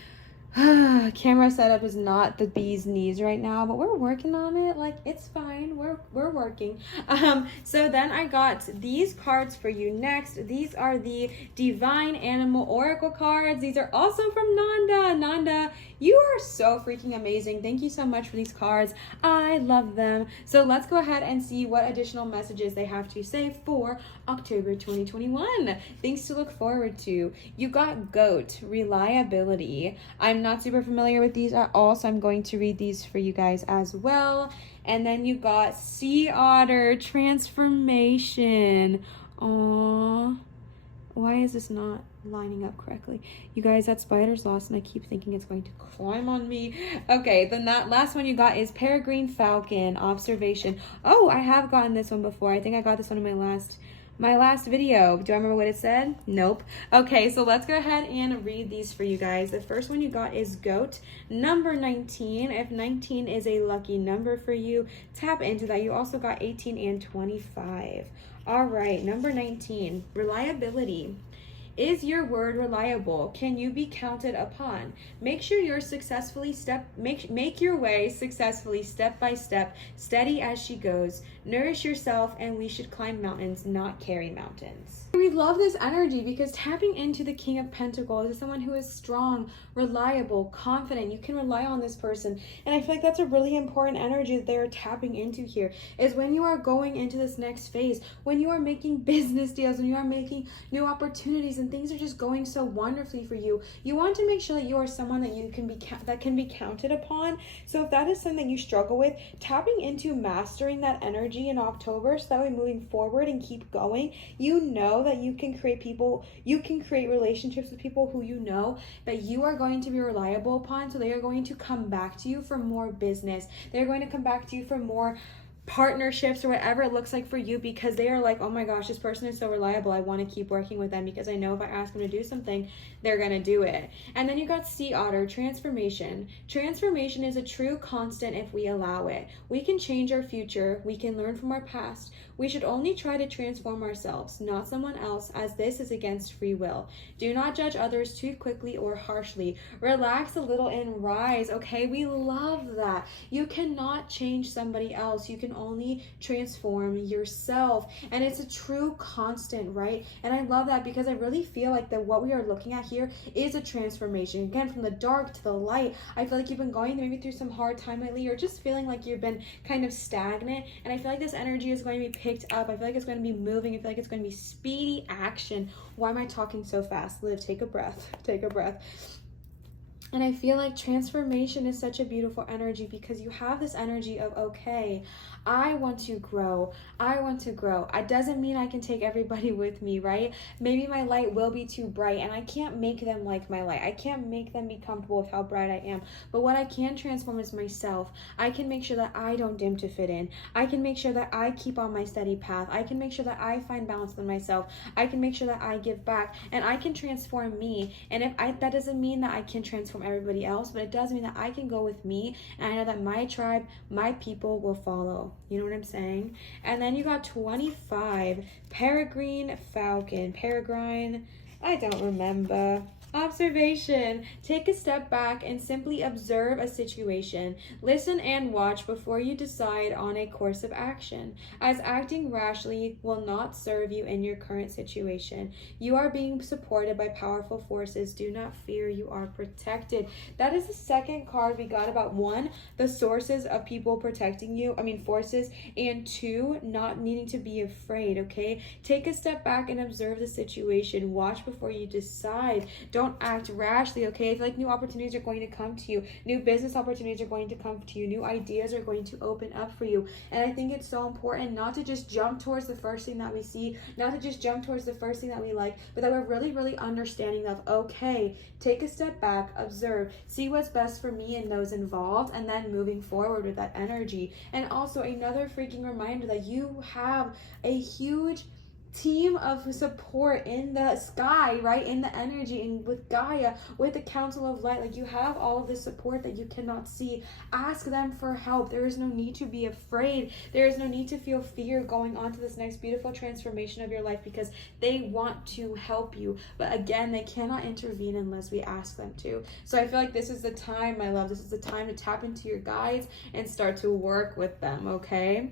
Camera setup is not the bee's knees right now, but we're working on it. Like, it's fine. We're working. So then I got these cards for you next. These are the Divine Animal Oracle cards. These are also from Nanda. Nanda, you are so freaking amazing. Thank you so much for these cards. I love them. So let's go ahead and see what additional messages they have to say for October 2021. Things to look forward to. You got Goat, Reliability. I'm not super familiar with these at all, so I'm going to read these for you guys as well. And then you got Sea Otter, Transformation. Aww. Why is this not lining up correctly? You guys, that spider's lost and I keep thinking it's going to climb on me. Okay, then that last one you got is Peregrine Falcon, Observation. Oh, I have gotten this one before. I think I got this one in my last video. Do I remember what it said? Nope. Okay, so let's go ahead and read these for you guys. The first one you got is Goat, number 19. If 19 is a lucky number for you, tap into that. You also got 18 and 25. All right, number 19, Reliability. Is your word reliable? Can you be counted upon? Make your way successfully step by step, steady as she goes. Nourish yourself, and we should climb mountains, not carry mountains. We love this energy because tapping into the King of Pentacles is someone who is strong, reliable, confident. You can rely on this person. And I feel like that's a really important energy that they're tapping into here, is when you are going into this next phase, when you are making business deals, when you are making new opportunities and things are just going so wonderfully for you, you want to make sure that you are someone that you can be counted upon. So if that is something that you struggle with, tapping into mastering that energy in October, so that way moving forward and keep going, you know that you can create relationships with people who you know that you are going to be reliable upon, so they are going to come back to you for more business. They're going to come back to you for more partnerships or whatever it looks like for you, because they are like, oh my gosh, this person is so reliable. I want to keep working with them because I know if I ask them to do something, they're going to do it. And then you got Sea Otter, Transformation. Transformation is a true constant if we allow it. We can change our future. We can learn from our past. We should only try to transform ourselves, not someone else, as this is against free will. Do not judge others too quickly or harshly. Relax a little and rise. Okay, we love that. You cannot change somebody else. You can only transform yourself, and it's a true constant, right? And I love that because I really feel like that what we are looking at here is a transformation. Again, from the dark to the light. I feel like you've been going maybe through some hard time lately, or just feeling like you've been kind of stagnant, and I feel like this energy is going to be picked up. I feel like it's going to be moving. I feel like it's going to be speedy action. Why am I talking so fast? Liv, take a breath. Take a breath. And I feel like transformation is such a beautiful energy because you have this energy of, okay, I want to grow. I want to grow. It doesn't mean I can take everybody with me, right? Maybe my light will be too bright and I can't make them like my light. I can't make them be comfortable with how bright I am. But what I can transform is myself. I can make sure that I don't dim to fit in. I can make sure that I keep on my steady path. I can make sure that I find balance within myself. I can make sure that I give back, and I can transform me. And that doesn't mean that I can transform everybody else, but it does mean that I can go with me, and I know that my tribe, my people will follow. You know what I'm saying? And then you got 25, Peregrine Falcon. Peregrine, I don't remember. Observation. Take a step back and simply observe a situation. Listen and watch before you decide on a course of action, as acting rashly will not serve you in your current situation. You are being supported by powerful forces. Do not fear, you are protected. That is the second card we got about, one, the sources of people protecting you, forces, and two, not needing to be afraid, okay? Take a step back and observe the situation. Watch before you decide. Don't act rashly, okay? I feel like new opportunities are going to come to you. New business opportunities are going to come to you. New ideas are going to open up for you. And I think it's so important not to just jump towards the first thing that we see, not to just jump towards the first thing that we like, but that we're really, really understanding of, okay, take a step back, observe, see what's best for me and those involved, and then moving forward with that energy. And also another freaking reminder that you have a huge team of support in the sky, right? In the energy, and with Gaia, with the Council of Light. Like, you have all of this support that you cannot see. Ask them for help. There is no need to be afraid. There is no need to feel fear going on to this next beautiful transformation of your life, because they want to help you. But again, they cannot intervene unless we ask them to. So I feel like this is the time, my love, this is the time to tap into your guides and start to work with them, okay?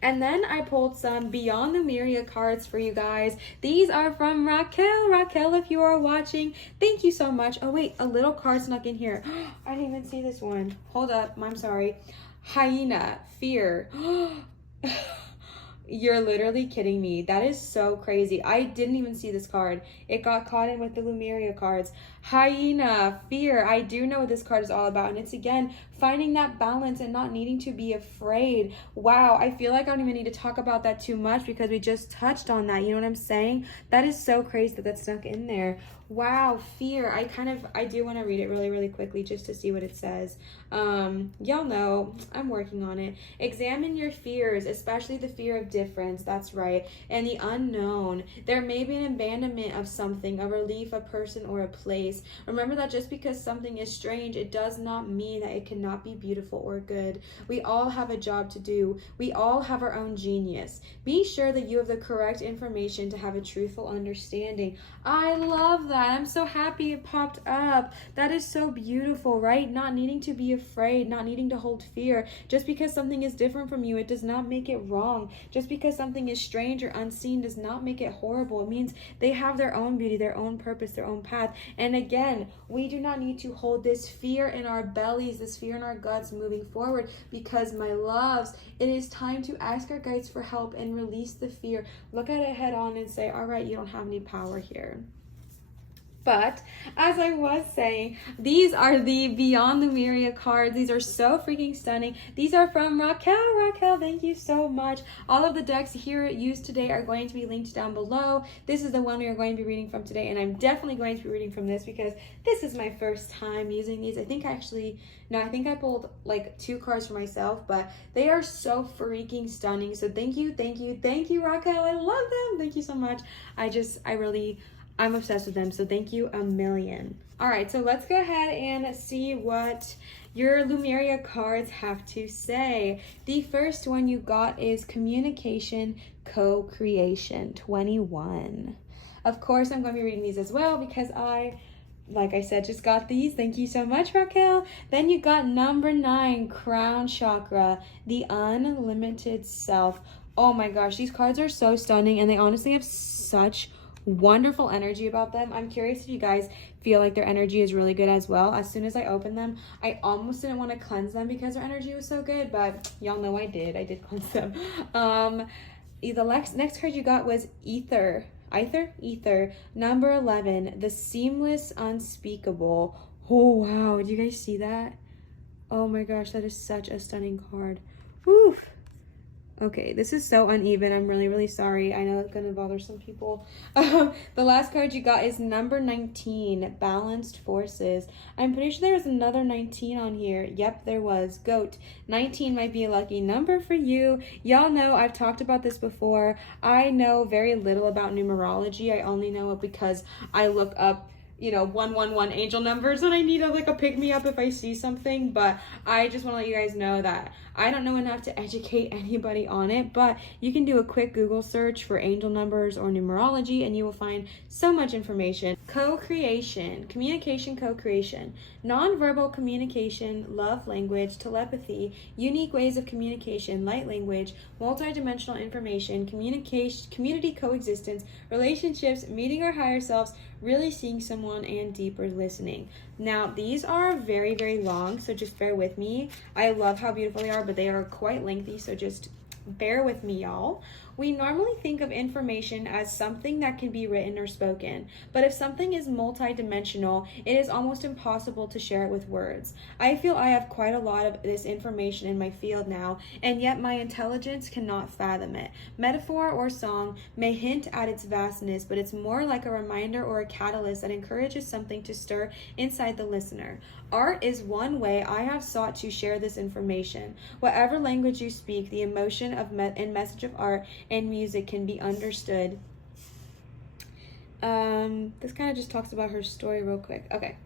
And then I pulled some Beyond Lemuria cards for you guys. These are from Raquel. Raquel, if you are watching, thank you so much. Oh wait, a little card snuck in here. I didn't even see this one. Hold up, I'm sorry. Hyena, fear. You're literally kidding me. That is so crazy. I didn't even see this card. It got caught in with the Lemuria cards. Hyena, fear. I do know what this card is all about. And it's, again, finding that balance and not needing to be afraid. Wow, I feel like I don't even need to talk about that too much because we just touched on that. You know what I'm saying? That is so crazy that that snuck in there. Wow, fear. I do want to read it really, really quickly just to see what it says. Y'all know I'm working on it. Examine your fears, especially the fear of difference. That's right. And the unknown. There may be an abandonment of something, a relief, a person, or a place. Remember that just because something is strange, it does not mean that it cannot be beautiful or good. We all have a job to do. We all have our own genius. Be sure that you have the correct information to have a truthful understanding. I love that. I'm so happy it popped up. That is so beautiful, right? Not needing to be afraid, not needing to hold fear. Just because something is different from you, it does not make it wrong. Just because something is strange or unseen does not make it horrible. It means they have their own beauty, their own purpose, their own path. And again, we do not need to hold this fear in our bellies, this fear in our guts moving forward, because, my loves, it is time to ask our guides for help and release the fear. Look at it head on and say, all right, you don't have any power here. But as I was saying, these are the Beyond Lemuria cards. These are so freaking stunning. These are from Raquel. Raquel, thank you so much. All of the decks here used today are going to be linked down below. This is the one we are going to be reading from today, and I'm definitely going to be reading from this because this is my first time using these. I think I pulled like 2 cards for myself, but they are so freaking stunning. So thank you, Raquel. I love them. Thank you so much. I'm obsessed with them, so thank you a million. All right, so let's go ahead and see what your Lemuria cards have to say. The first one you got is Communication Co-Creation 21. Of course, I'm going to be reading these as well because like I said, just got these. Thank you so much, Raquel. Then you got number 9, Crown Chakra, the Unlimited Self. Oh my gosh, these cards are so stunning, and they honestly have such wonderful energy about them. I'm curious if you guys feel like their energy is really good as well. As soon as I opened them, I almost didn't want to cleanse them because their energy was so good, but y'all know I did cleanse them. The next card you got was Ether, number 11, the Seamless Unspeakable. Oh wow, did you guys see that? Oh my gosh, that is such a stunning card. Woof. Okay, this is so uneven. I'm really, really sorry. I know it's going to bother some people. The last card you got is number 19, Balanced Forces. I'm pretty sure there was another 19 on here. Yep, there was. Goat. 19 might be a lucky number for you. Y'all know I've talked about this before. I know very little about numerology. I only know it because I look up 111 angel numbers when I need a pick-me-up if I see something. But I just want to let you guys know that I don't know enough to educate anybody on it, but you can do a quick Google search for angel numbers or numerology and you will find so much information. Co-creation, communication co-creation, nonverbal communication, love language, telepathy, unique ways of communication, light language, multidimensional information, community coexistence, relationships, meeting our higher selves, really seeing someone, and deeper listening. Now, these are very, very long, so just bear with me. I love how beautiful they are, but they are quite lengthy, so just bear with me, y'all. We normally think of information as something that can be written or spoken, but if something is multidimensional, it is almost impossible to share it with words. I feel I have quite a lot of this information in my field now, and yet my intelligence cannot fathom it. Metaphor or song may hint at its vastness, but it's more like a reminder or a catalyst that encourages something to stir inside the listener. Art is one way I have sought to share this information. Whatever language you speak, the emotion and message of art and music can be understood. This kind of just talks about her story real quick. Okay,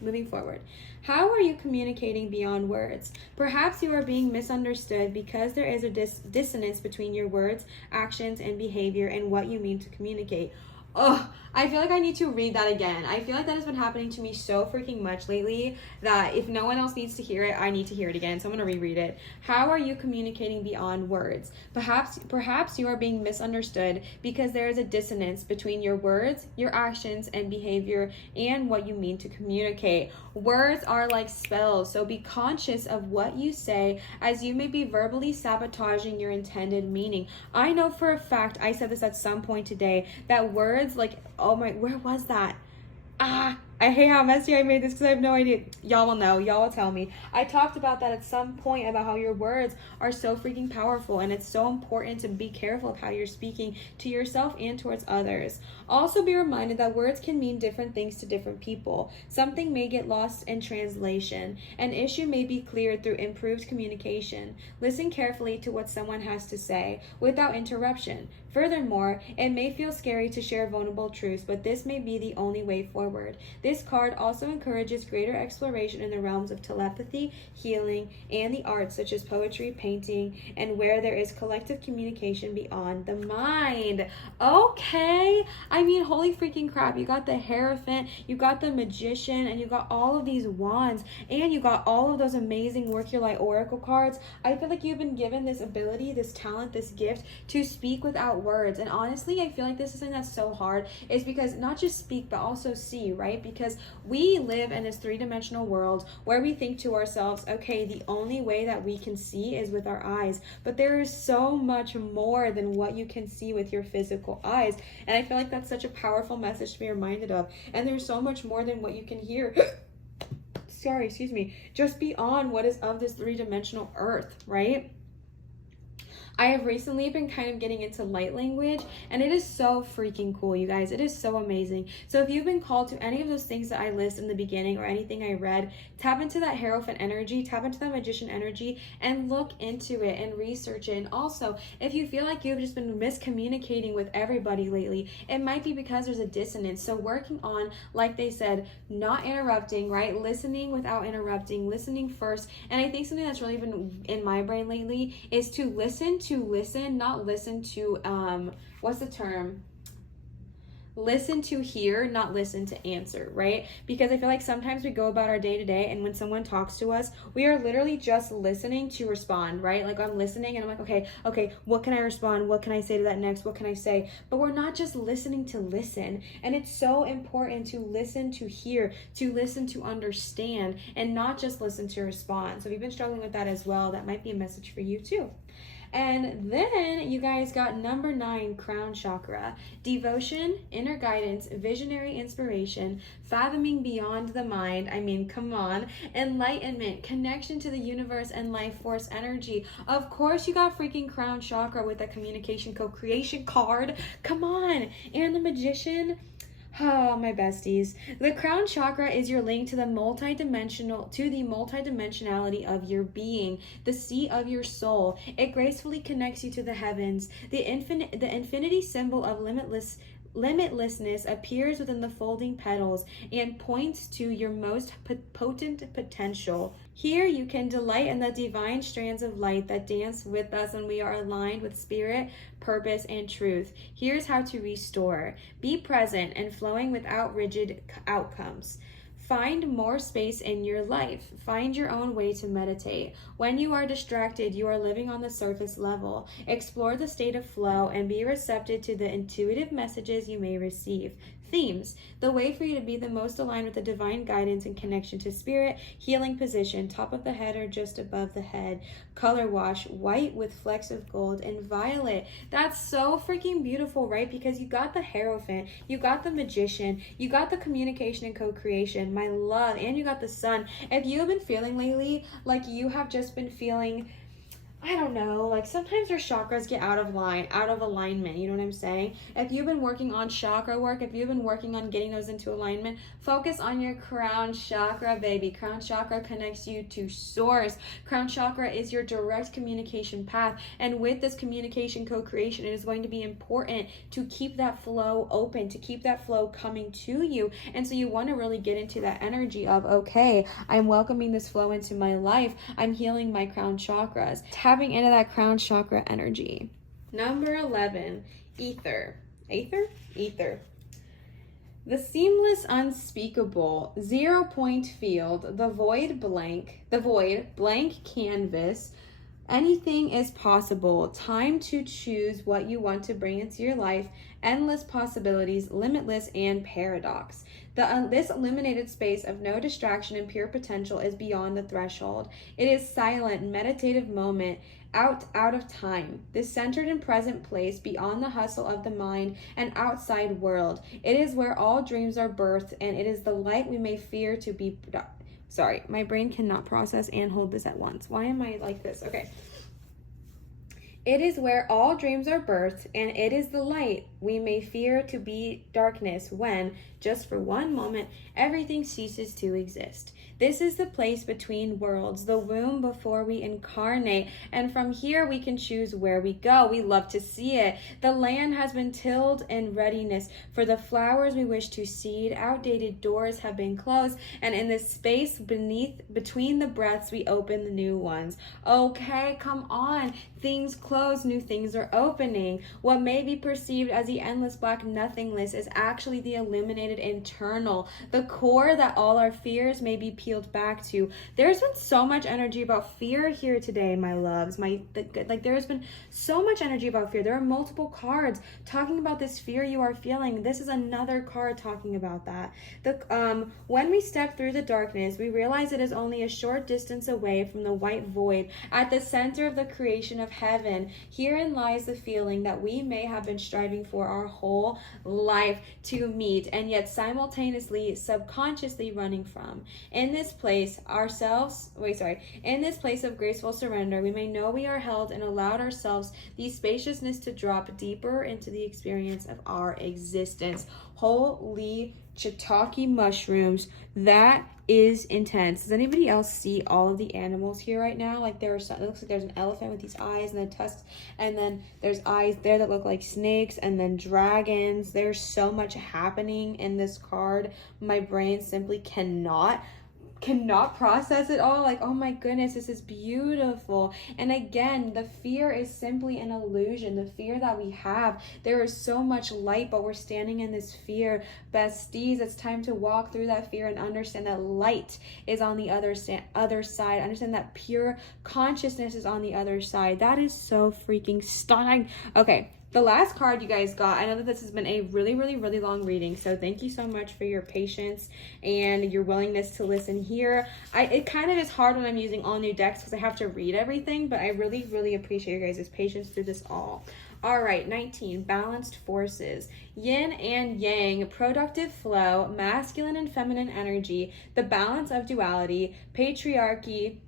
moving forward. How are you communicating beyond words? Perhaps you are being misunderstood because there is a dissonance between your words, actions, and behavior and what you mean to communicate. Oh, I feel like I need to read that again. I feel like that has been happening to me so freaking much lately that if no one else needs to hear it, I need to hear it again. So I'm going to reread it. How are you communicating beyond words? Perhaps you are being misunderstood because there is a dissonance between your words, your actions, and behavior and what you mean to communicate. Words are like spells, so be conscious of what you say as you may be verbally sabotaging your intended meaning. I know for a fact, I said this at some point today, that words like, oh my, where was that? I hate how messy I made this because I have no idea. Y'all will know. Y'all will tell me. I talked about that at some point about how your words are so freaking powerful and it's so important to be careful of how you're speaking to yourself and towards others. Also be reminded that words can mean different things to different people. Something may get lost in translation. An issue may be cleared through improved communication. Listen carefully to what someone has to say without interruption. Furthermore, it may feel scary to share vulnerable truths, but this may be the only way forward. This card also encourages greater exploration in the realms of telepathy, healing, and the arts such as poetry, painting, and where there is collective communication beyond the mind. Okay, I mean, holy freaking crap. You got the Hierophant, you got the Magician, and you got all of these wands, and you got all of those amazing Work Your Light Oracle cards. I feel like you've been given this ability, this talent, this gift to speak without words. And honestly, I feel like this is something that's so hard is because not just speak, but also see, right? Because we live in this three-dimensional world where we think to ourselves, okay, the only way that we can see is with our eyes. But there is so much more than what you can see with your physical eyes. And I feel like that's such a powerful message to be reminded of. And there's so much more than what you can hear. Sorry, excuse me. Just beyond what is of this three-dimensional earth, right? I have recently been kind of getting into light language, and it is so freaking cool, you guys. It is so amazing. So if you've been called to any of those things that I list in the beginning or anything I read, tap into that Hierophant energy, tap into that Magician energy, and look into it and research it. And also, if you feel like you've just been miscommunicating with everybody lately, it might be because there's a dissonance. So working on, like they said, not interrupting, right? Listening without interrupting, listening first. And I think something that's really been in my brain lately is to listen, not listen to, what's the term? Listen to hear, not listen to answer, right? Because I feel like sometimes we go about our day to day, and when someone talks to us, we are literally just listening to respond, right? Like I'm listening and I'm like, okay, what can I respond? What can I say to that next? What can I say? But we're not just listening to listen. And it's so important to listen to hear, to listen to understand, and not just listen to respond. So if you've been struggling with that as well, that might be a message for you too. And then you guys got number 9, crown chakra. Devotion, inner guidance, visionary inspiration, fathoming beyond the mind. I mean, come on. Enlightenment, connection to the universe and life force energy. Of course, you got freaking crown chakra with that communication co-creation card. Come on. And the Magician. Oh, my besties. The crown chakra is your link to the multidimensionality of your being, the seat of your soul. It gracefully connects you to the heavens. The infinity symbol of limitlessness appears within the folding petals and points to your most potent potential. Here you can delight in the divine strands of light that dance with us when we are aligned with spirit, purpose, and truth. Here's how to restore. Be present and flowing without rigid outcomes. Find more space in your life. Find your own way to meditate. When you are distracted, you are living on the surface level. Explore the state of flow and be receptive to the intuitive messages you may receive. Themes: the way for you to be the most aligned with the divine guidance and connection to spirit. Healing position: top of the head or just above the head. Color wash: white with flecks of gold and violet. That's so freaking beautiful, right? Because you got the Hierophant, you got the Magician, you got the communication and co-creation, my love, and you got the Sun. If you have been feeling lately like you have just been feeling I don't know, like sometimes our chakras get out of line, out of alignment, you know what I'm saying? If you've been working on chakra work, if you've been working on getting those into alignment, focus on your crown chakra, baby. Crown chakra connects you to source. Crown chakra is your direct communication path, and with this communication co-creation, it is going to be important to keep that flow open, to keep that flow coming to you. And so you want to really get into that energy of, okay, I'm welcoming this flow into my life. I'm healing my crown chakras. Tapping into that crown chakra energy. Number 11, ether. Ether. The seamless, unspeakable, 0 point field, the void, blank canvas. Anything is possible. Time to choose what you want to bring into your life. Endless possibilities, limitless, and paradox. This eliminated space of no distraction and pure potential is beyond the threshold. It is silent, meditative moment, out of time. This centered and present place beyond the hustle of the mind and outside world. It is where all dreams are birthed, and it is the light we may fear to be... Sorry, my brain cannot process and hold this at once. Why am I like this? Okay. It is where all dreams are birthed, and it is the light we may fear to be darkness when, just for one moment, everything ceases to exist. This is the place between worlds, the womb before we incarnate, and from here we can choose where we go. We love to see it. The land has been tilled in readiness for the flowers we wish to seed. Outdated doors have been closed, and in this space between the breaths, we open the new ones. Okay, come on. Things close, new things are opening. What may be perceived as the endless black nothingness is actually the illuminated internal, the core that all our fears may be peeled back to. There's been so much energy about fear here today, my loves. There's been so much energy about fear. There are multiple cards talking about this fear you are feeling. This is another card talking about that. When we step through the darkness, we realize it is only a short distance away from the white void at the center of the creation of heaven. Herein lies the feeling that we may have been striving for our whole life to meet, and yet simultaneously subconsciously running from. In this place of graceful surrender, we may know we are held and allowed ourselves the spaciousness to drop deeper into the experience of our existence. Holy shiitake mushrooms, that is intense. Does anybody else see all of the animals here right now? Like it looks like there's an elephant with these eyes and then tusks, and then there's eyes there that look like snakes, and then dragons. There's so much happening in this card. My brain simply cannot process it all. Like, oh my goodness, this is beautiful. And again, the fear is simply an illusion. The fear that we have, there is so much light, but we're standing in this fear. Besties, it's time to walk through that fear and understand that light is on the other side. Understand that pure consciousness is on the other side. That is so freaking stunning. Okay, the last card you guys got, I know that this has been a really, really, really long reading, so thank you so much for your patience and your willingness to listen here. It kind of is hard when I'm using all new decks because I have to read everything, but I really, really appreciate your guys' patience through this all. All right, 19, balanced forces. Yin and yang, productive flow, masculine and feminine energy, the balance of duality, patriarchy,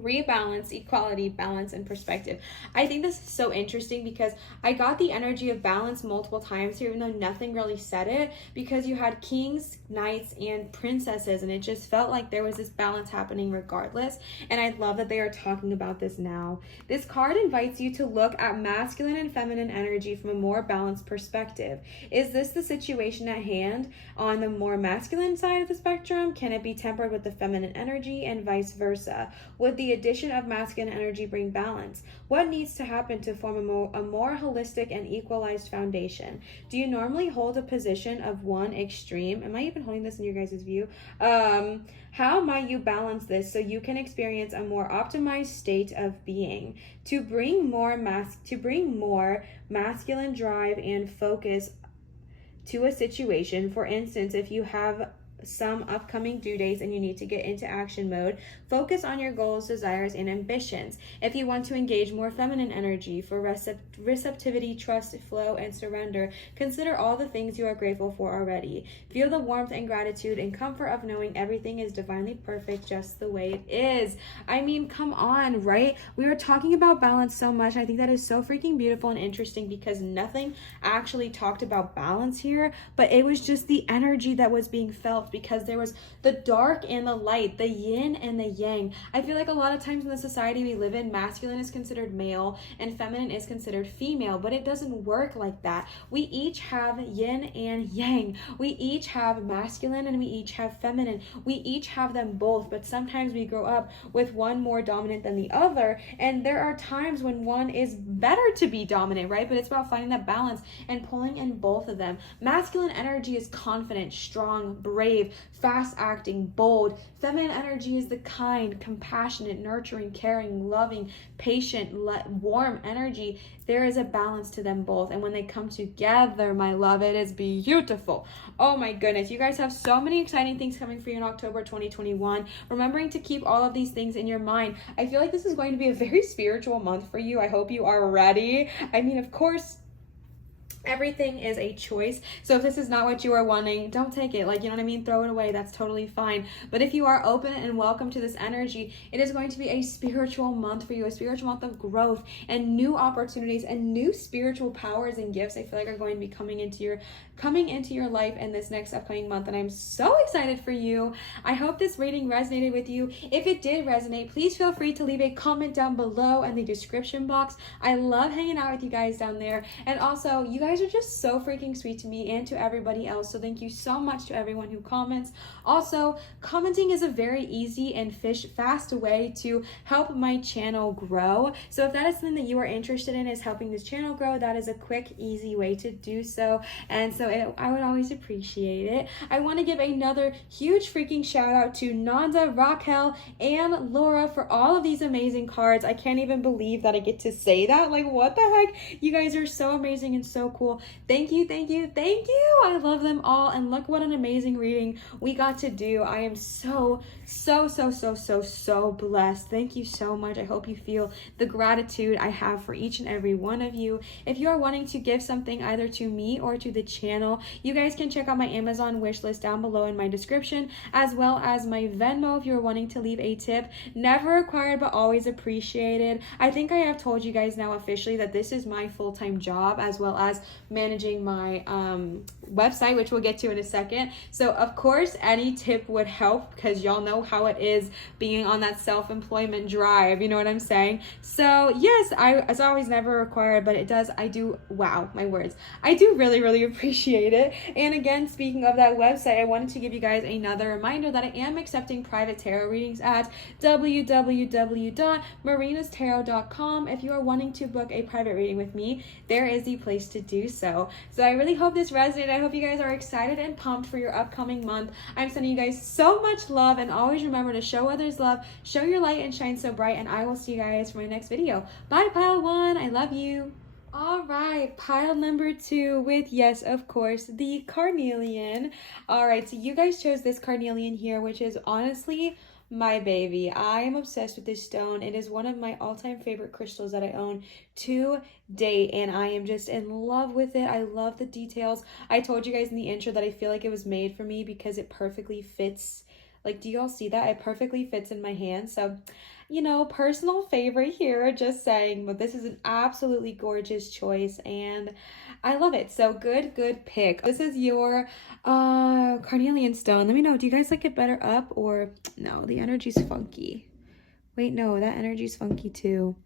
rebalance, equality, balance, and perspective. I think this is so interesting because I got the energy of balance multiple times here, even though nothing really said it, because you had kings, knights, and princesses, and it just felt like there was this balance happening regardless. And I love that they are talking about this now. This card invites you to look at masculine and feminine energy from a more balanced perspective. Is this the situation at hand on the more masculine side of the spectrum? Can it be tempered with the feminine energy, and vice versa? Would the addition of masculine energy bring balance? What needs to happen to form a more holistic and equalized foundation? Do you normally hold a position of one extreme? Am I even holding this in your guys' view? How might you balance this so you can experience a more optimized state of being? To bring more masculine drive and focus to a situation. For instance, if you have some upcoming due dates and you need to get into action mode. Focus on your goals, desires, and ambitions. If you want to engage more feminine energy for receptivity, trust, flow, and surrender, consider all the things you are grateful for already. Feel the warmth and gratitude and comfort of knowing everything is divinely perfect just the way it is. I mean, come on, right? We are talking about balance so much. I think that is so freaking beautiful and interesting because nothing actually talked about balance here, but it was just the energy that was being felt, because there was the dark and the light, the yin and the yang. I feel like a lot of times in the society we live in, masculine is considered male and feminine is considered female, but it doesn't work like that. We each have yin and yang. We each have masculine and we each have feminine. We each have them both, but sometimes we grow up with one more dominant than the other, and there are times when one is better to be dominant, right? But it's about finding that balance and pulling in both of them. Masculine energy is confident, strong, brave, fast acting, bold. Feminine energy is the kind, compassionate, nurturing, caring, loving, patient, warm energy. There is a balance to them both, and when they come together, my love, it is beautiful. Oh my goodness, you guys have so many exciting things coming for you in October 2021. Remembering to keep all of these things in your mind. I feel like this is going to be a very spiritual month for you. I hope you are ready. I mean, of course, everything is a choice. So if this is not what you are wanting, don't take it. Like, you know what I mean? Throw it away. That's totally fine. But if you are open and welcome to this energy, it is going to be a spiritual month for you, a spiritual month of growth and new opportunities and new spiritual powers and gifts. I feel like are going to be coming into your life in this next upcoming month, and I'm so excited for you. I hope this reading resonated with you. If it did resonate, please feel free to leave a comment down below in the description box. I love hanging out with you guys down there, and also you guys are just so freaking sweet to me and to everybody else, so thank you so much to everyone who comments. Also, commenting is a very easy and fast way to help my channel grow. So if that is something that you are interested in, is helping this channel grow, that is a quick, easy way to do so. And so I would always appreciate it. I want to give another huge freaking shout out to Nanda, Raquel, and Laura for all of these amazing cards. I can't even believe that I get to say that. Like, what the heck? You guys are so amazing and so cool. Thank you, thank you, thank you. I love them all, and look what an amazing reading we got to do. I am so blessed. Thank you so much. I hope you feel the gratitude I have for each and every one of you. If you are wanting to give something either to me or to the channel, you guys can check out my Amazon wish list down below in my description, as well as my Venmo if you're wanting to leave a tip. Never required, but always appreciated. I think I have told you guys now officially that this is my full-time job, as well as managing my website, which we'll get to in a second. So of course any tip would help, because y'all know how it is being on that self-employment drive, you know what I'm saying? So yes, it's always never required, but I do really appreciate it. And again, speaking of that website, I wanted to give you guys another reminder that I am accepting private tarot readings at www.marinatarot.com. If you are wanting to book a private reading with me, there is the place to do so. So I really hope this resonated. I hope you guys are excited and pumped for your upcoming month. I'm sending you guys so much love, and always remember to show others love, show your light, and shine so bright. And I will see you guys for my next video. Bye, pile 1. I love you. All right, pile number 2 with, yes, of course, the Carnelian. All right, so you guys chose this Carnelian here, which is honestly my baby. I am obsessed with this stone. It is one of my all-time favorite crystals that I own to date, and I am just in love with it. I love the details. I told you guys in the intro that I feel like it was made for me because it perfectly fits. Like, do y'all see that? It perfectly fits in my hand. So, you know, personal favorite here, just saying, but this is an absolutely gorgeous choice and I love it. So good pick. This is your Carnelian stone. Let me know, do you guys like it better up, or no, the energy's funky? Wait, no, that energy's funky too.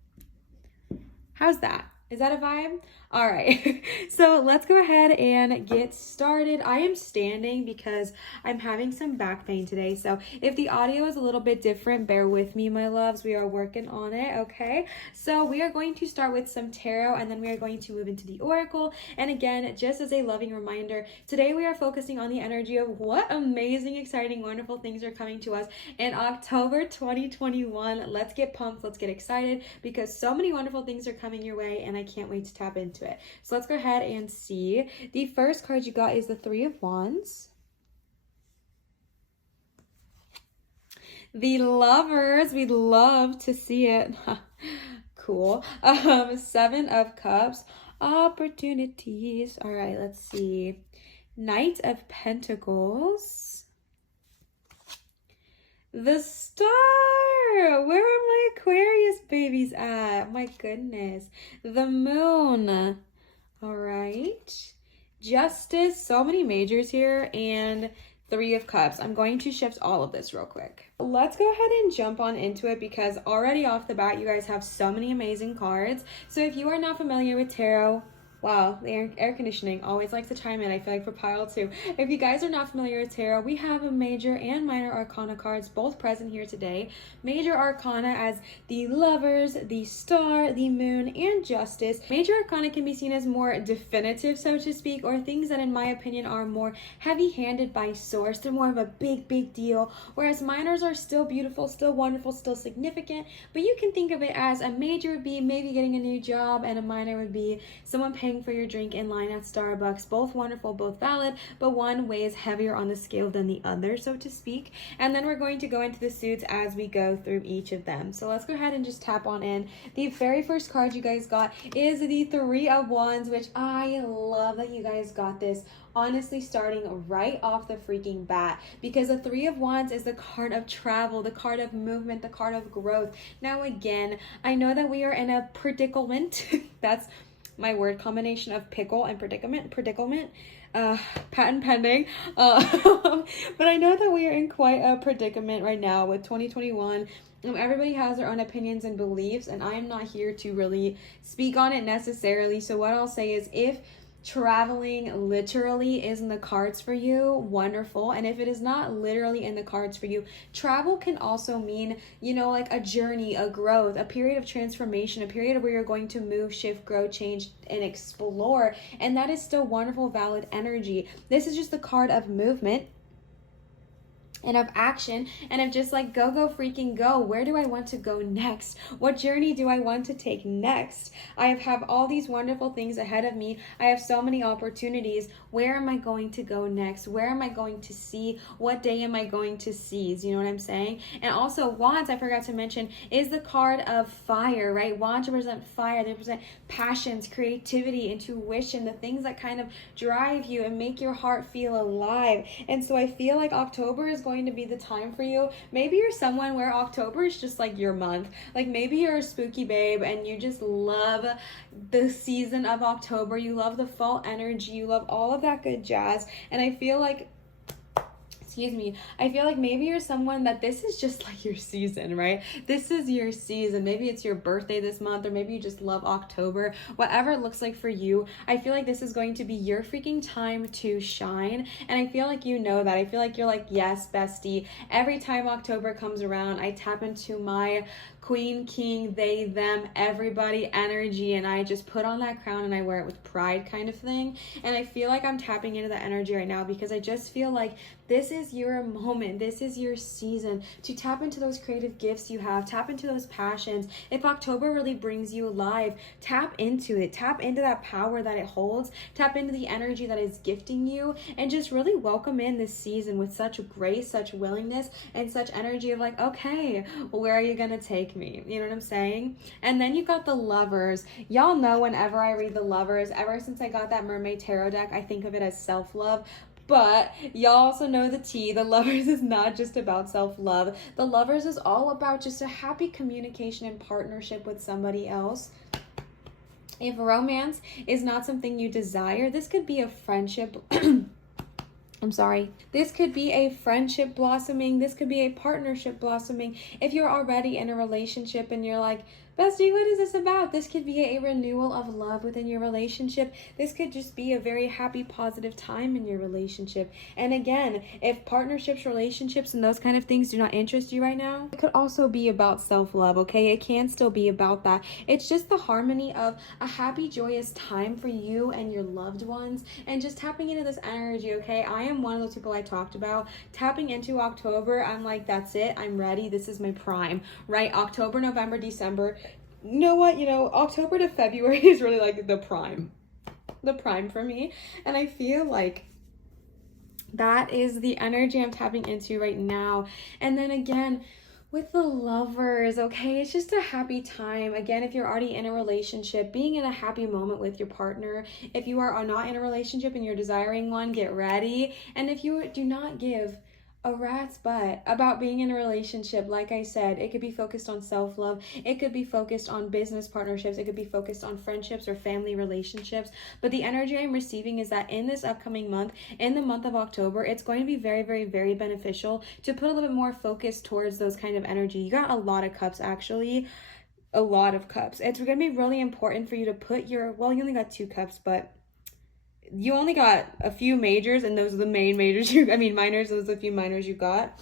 How's that? Is that a vibe? All right, so let's go ahead and get started. I am standing because I'm having some back pain today. So if the audio is a little bit different, bear with me, my loves. We are working on it, okay? So we are going to start with some tarot, and then we are going to move into the oracle. And again, just as a loving reminder, today we are focusing on the energy of what amazing, exciting, wonderful things are coming to us in October 2021. Let's get pumped. Let's get excited, because so many wonderful things are coming your way, and I can't wait to tap into it. So let's go ahead and see. The first card you got is the 3 of Wands. The Lovers, we'd love to see it. Cool. 7 of Cups, opportunities. All right, let's see. Knight of Pentacles. The Star. Where are my Aquarius babies at? My goodness. The Moon. All right. Justice. So many majors here. And 3 of Cups. I'm going to shift all of this real quick. Let's go ahead and jump on into it because already off the bat, you guys have so many amazing cards. So if you are not familiar with tarot, wow, the air conditioning always likes to chime in, I feel like, for pile 2. If you guys are not familiar with tarot, we have a major and minor arcana cards both present here today. Major arcana as the Lovers, the Star, the Moon, and Justice. Major arcana can be seen as more definitive, so to speak, or things that in my opinion are more heavy-handed by source. They're more of a big deal, whereas minors are still beautiful, still wonderful, still significant, but you can think of it as a major would be maybe getting a new job, and a minor would be someone paying for your drink in line at Starbucks. Both wonderful, both valid, but one weighs heavier on the scale than the other, so to speak. And then we're going to go into the suits as we go through each of them. So let's go ahead and just tap on in. The very first card you guys got is the 3 of Wands, which I love that you guys got this. Honestly, starting right off the freaking bat, because the 3 of Wands is the card of travel, the card of movement, the card of growth. Now again, I know that we are in a predicament. That's my word combination of pickle and predicament, patent pending. But I know that we are in quite a predicament right now with 2021. Everybody has their own opinions and beliefs, and I am not here to really speak on it necessarily. So what I'll say is, if traveling literally is in the cards for you, wonderful. And if it is not literally in the cards for you, travel can also mean, you know, like a journey, a growth, a period of transformation, a period where you're going to move, shift, grow, change, and explore. And that is still wonderful, valid energy. This is just the card of movement and of action, and of just like go freaking go. Where do I want to go next? What journey do I want to take next? I have all these wonderful things ahead of me. I have so many opportunities. Where am I going to go next? Where am I going to see? What day am I going to seize? You know what I'm saying? And also Wands, I forgot to mention, is the card of fire, right? Wands represent fire. They represent passions, creativity, intuition, the things that kind of drive you and make your heart feel alive. And so I feel like October is going to be the time for you. Maybe you're someone where October is just like your month. Like maybe you're a spooky babe and you just love the season of October. You love the fall energy. You love all of that good jazz. And I feel like I feel like maybe you're someone that this is just like your season, right? This is your season. Maybe it's your birthday this month, or maybe you just love October. Whatever it looks like for you, I feel like this is going to be your freaking time to shine. And I feel like you know that. I feel like you're like, yes, bestie. Every time October comes around, I tap into my queen, king, they, them, everybody energy, and I just put on that crown and I wear it with pride kind of thing. And I feel like I'm tapping into that energy right now because I just feel like this is your moment. This is your season to tap into those creative gifts you have, tap into those passions. If October really brings you alive, tap into it, tap into that power that it holds, tap into the energy that is gifting you, and just really welcome in this season with such grace, such willingness, and such energy of like, okay, well, where are you gonna take me? You know what I'm saying? And then you've got the Lovers. Y'all know whenever I read the Lovers, ever since I got that Mermaid Tarot deck, I think of it as self-love. But y'all also know the tea. The Lovers is not just about self-love. The Lovers is all about just a happy communication and partnership with somebody else. If romance is not something you desire, this could be a friendship. This could be a friendship blossoming. This could be a partnership blossoming. If you're already in a relationship and you're like, bestie, what is this about? This could be a renewal of love within your relationship. This could just be a very happy, positive time in your relationship. And again, if partnerships, relationships, and those kind of things do not interest you right now, it could also be about self-love, okay? It can still be about that. It's just the harmony of a happy, joyous time for you and your loved ones, and just tapping into this energy, okay? I am one of those people I talked about. Tapping into October, I'm like, that's it. I'm ready. This is my prime, right? October, November, December. You know what? October to February is really like the prime for me. And I feel like that is the energy I'm tapping into right now. And then again, With the lovers, okay? It's just a happy time. Again, if you're already in a relationship, being in a happy moment with your partner. If you are not in a relationship and you're desiring one, get ready. And if you do not give a rat's butt about being in a relationship, like I said, it could be focused on self-love. It could be focused on business partnerships. It could be focused on friendships or family relationships. But the energy I'm receiving is that in this upcoming month, in the month of October, it's going to be very, very, very beneficial to put a little bit more focus towards those kind of energy. You got a lot of cups, actually. A lot of cups. It's going to be really important for you to put your, well, you only got 2 cups, but you only got a few majors, and those are the main majors minors, those are the few minors you got.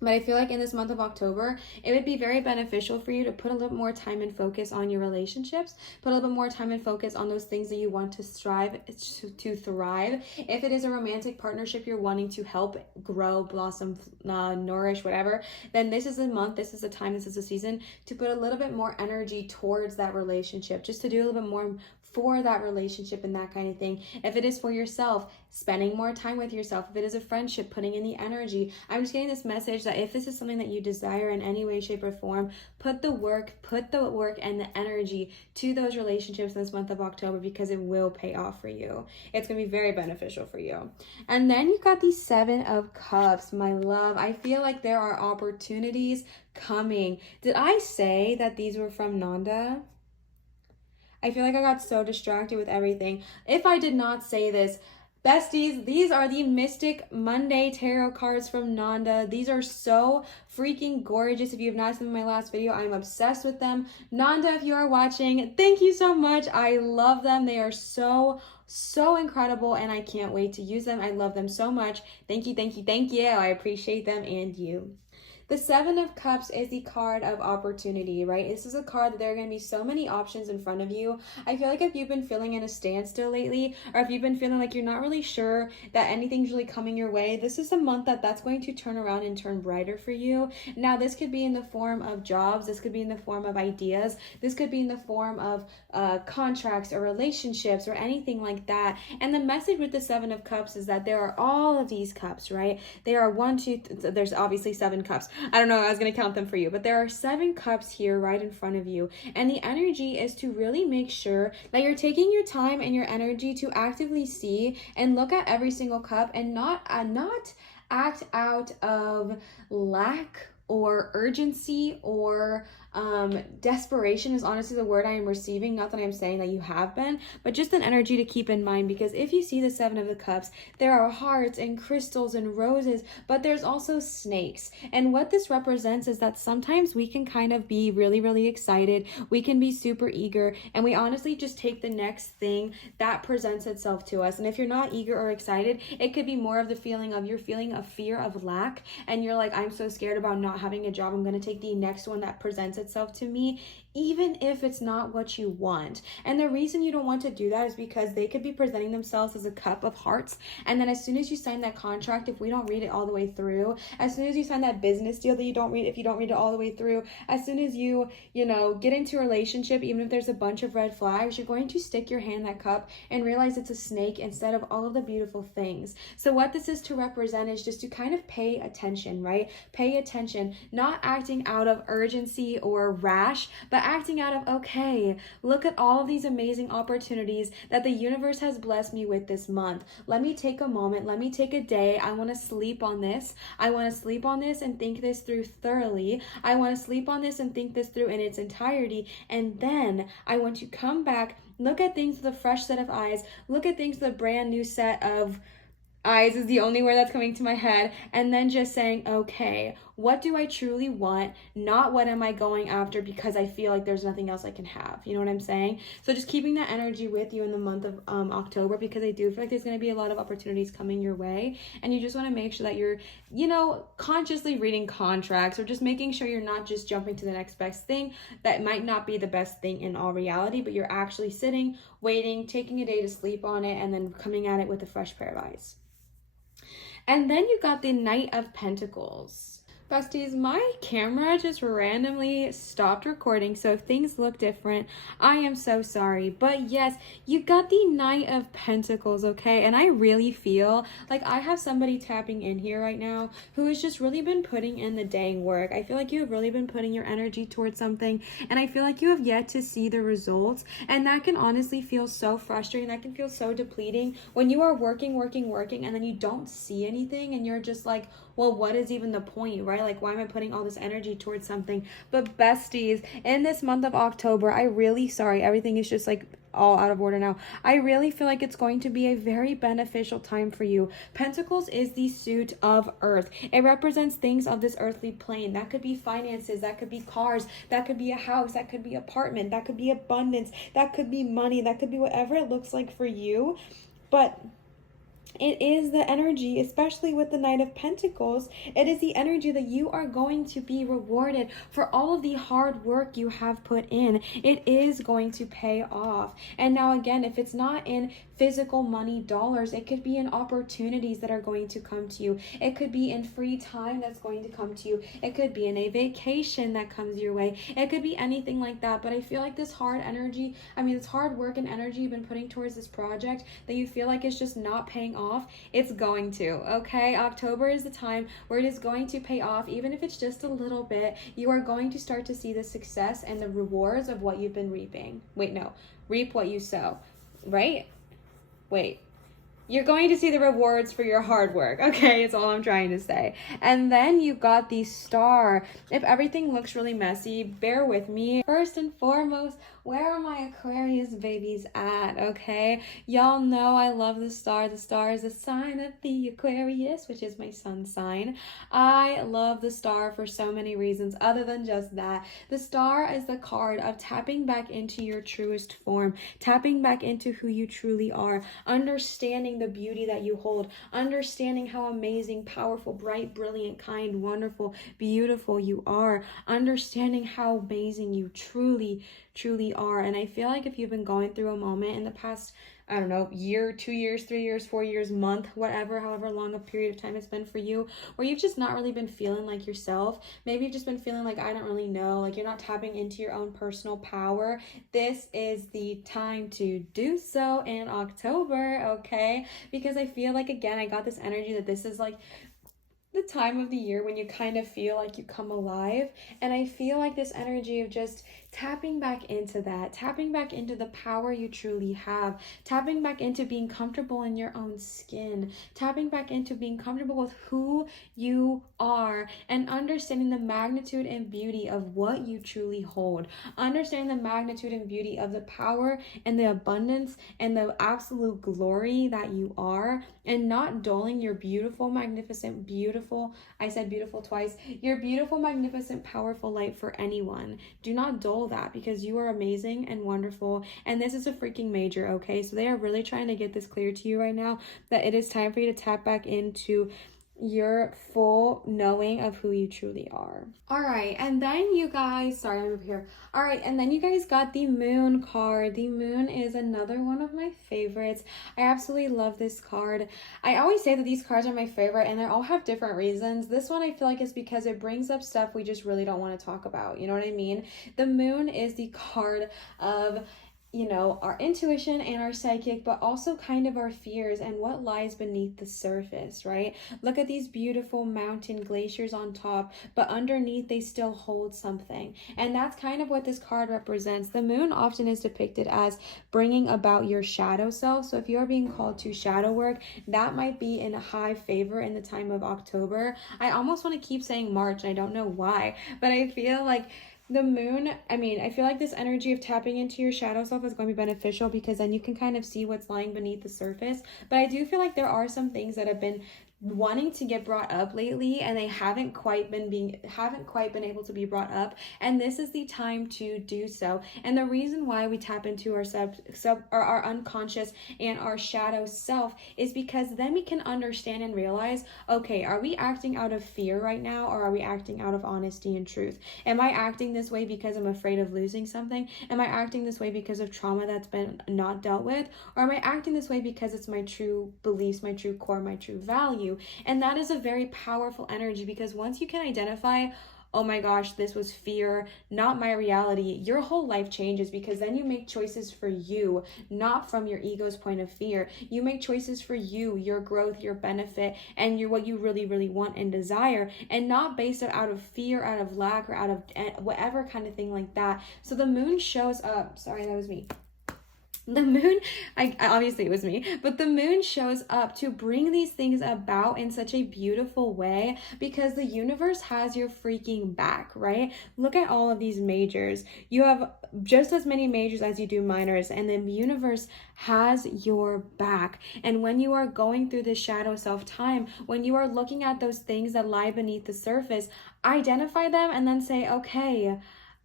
But I feel like in this month of October, it would be very beneficial for you to put a little more time and focus on your relationships, put a little bit more time and focus on those things that you want to thrive. If it is a romantic partnership you're wanting to help grow, blossom, nourish, whatever, then this is a month, this is a time, this is a season to put a little bit more energy towards that relationship, just to do a little bit more for that relationship and that kind of thing. If it is for yourself, spending more time with yourself. If it is a friendship, putting in the energy. I'm just getting this message that if this is something that you desire in any way, shape, or form, put the work and the energy to those relationships in this month of October, because it will pay off for you. It's going to be very beneficial for you. And then you got the 7 of Cups, my love. I feel like there are opportunities coming. Did I say that these were from Nanda? I feel like I got so distracted with everything. If I did not say this, besties, these are the Mystic Monday tarot cards from Nanda. These are so freaking gorgeous. If you have not seen my last video, I'm obsessed with them. Nanda, if you are watching, thank you so much. I love them. They are so incredible, and I can't wait to use them. I love them so much. Thank you, thank you, thank you. I appreciate them and you. The 7 of Cups is the card of opportunity, right? This is a card that there are going to be so many options in front of you. I feel like if you've been feeling in a standstill lately, or if you've been feeling like you're not really sure that anything's really coming your way, this is a month that's going to turn around and turn brighter for you. Now, this could be in the form of jobs. This could be in the form of ideas. This could be in the form of contracts or relationships or anything like that. And the message with the 7 of Cups is that there are all of these cups, right? There are there's obviously 7 cups. I don't know, I was going to count them for you, but there are 7 cups here right in front of you. And the energy is to really make sure that you're taking your time and your energy to actively see and look at every single cup, and not act out of lack or urgency or desperation is honestly the word I am receiving. Not that I'm saying that you have been, but just an energy to keep in mind, because if you see the 7 of the Cups, there are hearts and crystals and roses, but there's also snakes. And what this represents is that sometimes we can kind of be really, really excited. We can be super eager, and we honestly just take the next thing that presents itself to us. And if you're not eager or excited, it could be more of the feeling of you're feeling a fear of lack, and you're like, I'm so scared about not having a job. I'm going to take the next one that presents itself to me, even if it's not what you want. And the reason you don't want to do that is because they could be presenting themselves as a cup of hearts, and then as soon as you sign that contract, if we don't read it all the way through, as soon as you sign that business deal that you don't read, if you don't read it all the way through, as soon as you get into a relationship, even if there's a bunch of red flags, you're going to stick your hand in that cup and realize it's a snake instead of all of the beautiful things. So what this is to represent is just to kind of pay attention, right? Pay attention, not acting out of urgency or rash, but acting out of, okay, look at all of these amazing opportunities that the universe has blessed me with this month. Let me take a moment. Let me take a day. I want to sleep on this. I want to sleep on this and think this through thoroughly. I want to sleep on this and think this through in its entirety. And then I want to come back, look at things with a fresh set of eyes, look at things with a brand new set of eyes is the only word that's coming to my head, and then just saying, okay, what do I truly want? Not what am I going after because I feel like there's nothing else I can have. You know what I'm saying? So just keeping that energy with you in the month of October, because I do feel like there's going to be a lot of opportunities coming your way, and you just want to make sure that you're, consciously reading contracts, or just making sure you're not just jumping to the next best thing that might not be the best thing in all reality, but you're actually sitting, waiting, taking a day to sleep on it, and then coming at it with a fresh pair of eyes. And then you got the Knight of Pentacles. Besties, my camera just randomly stopped recording, so if things look different, I am so sorry. But yes, you got the Knight of Pentacles, okay? And I really feel like I have somebody tapping in here right now who has just really been putting in the dang work. I feel like you have really been putting your energy towards something, and I feel like you have yet to see the results. And that can honestly feel so frustrating. That can feel so depleting when you are working, and then you don't see anything, and you're just like, well, what is even the point, right? Like, why am I putting all this energy towards something? But besties, in this month of October, everything is just like all out of order now. I really feel like it's going to be a very beneficial time for you. Pentacles is the suit of earth. It represents things of this earthly plane. That could be finances, that could be cars, that could be a house, that could be apartment, that could be abundance, that could be money, that could be whatever it looks like for you. But it is the energy, especially with the Knight of Pentacles, it is the energy that you are going to be rewarded for all of the hard work you have put in. It is going to pay off. And now again, if it's not in physical money, dollars, it could be in opportunities that are going to come to you. It could be in free time that's going to come to you. It could be in a vacation that comes your way. It could be anything like that. But I feel like this hard work and energy you've been putting towards this project that you feel like is just not paying off, it's going to, okay? October is the time where it is going to pay off, even if it's just a little bit. You are going to start to see the success and the rewards of what you've been reaping. Reap what you sow, right? You're going to see the rewards for your hard work, okay? It's all I'm trying to say. And then you got the Star. If everything looks really messy, bear with me. First and foremost, where are my Aquarius babies at, okay? Y'all know I love the Star. The Star is a sign of the Aquarius, which is my sun sign. I love the Star for so many reasons other than just that. The Star is the card of tapping back into your truest form, tapping back into who you truly are, understanding the beauty that you hold, understanding how amazing, powerful, bright, brilliant, kind, wonderful, beautiful you are, understanding how amazing you truly are. And I feel like if you've been going through a moment in the past, I don't know, year, 2 years, 3 years, 4 years, month, however long a period of time it's been for you, where you've just not really been feeling like yourself, maybe you've just been feeling like, I don't really know, like you're not tapping into your own personal power, this is the time to do so in October, okay? Because I feel like, again, I got this energy that this is like the time of the year when you kind of feel like you come alive. And I feel like this energy of just tapping back into that, tapping back into the power you truly have, tapping back into being comfortable in your own skin, tapping back into being comfortable with who you are, and understanding the magnitude and beauty of what you truly hold, understanding the magnitude and beauty of the power and the abundance and the absolute glory that you are, and not dulling your beautiful, magnificent, I said beautiful twice, your beautiful, magnificent, powerful light for anyone. Do not dull that, because you are amazing and wonderful, and this is a freaking major, okay? So they are really trying to get this clear to you right now, that it is time for you to tap back into your full knowing of who you truly are. All right, and then you guys, sorry, I'm over here. All right, and then you guys got the Moon card. The Moon is another one of my favorites. I absolutely love this card. I always say that these cards are my favorite, and they all have different reasons. This one I feel like is because it brings up stuff we just really don't want to talk about. You know what I mean? The Moon is the card of, you know, our intuition and our psychic, but also kind of our fears and what lies beneath the surface, right? Look at these beautiful mountain glaciers on top, but underneath they still hold something. And that's kind of what this card represents. The Moon often is depicted as bringing about your shadow self. So if you're being called to shadow work, that might be in high favor in the time of October. I almost want to keep saying March, and I don't know why, but I feel like the Moon, I feel like this energy of tapping into your shadow self is going to be beneficial, because then you can kind of see what's lying beneath the surface. But I do feel like there are some things that have been wanting to get brought up lately, and they haven't quite been able to be brought up, and this is the time to do so. And the reason why we tap into our our unconscious and our shadow self is because then we can understand and realize, okay, are we acting out of fear right now, or are we acting out of honesty and truth? Am I acting this way because I'm afraid of losing something? Am I acting this way because of trauma that's been not dealt with? Or am I acting this way because it's my true beliefs, my true core, my true value? to. And that is a very powerful energy, because once you can identify, oh my gosh, this was fear, not my reality, your whole life changes, because then you make choices for you, not from your ego's point of fear. You make choices for you, your growth, your benefit, and what you really, really want and desire, and not based out of fear, out of lack, or out of whatever kind of thing like that. So the moon shows up. Sorry, that was me. The moon, obviously it was me, but the moon shows up to bring these things about in such a beautiful way, because the universe has your freaking back, right? Look at all of these majors. You have just as many majors as you do minors, and the universe has your back. And when you are going through this shadow self time, when you are looking at those things that lie beneath the surface, identify them and then say, okay,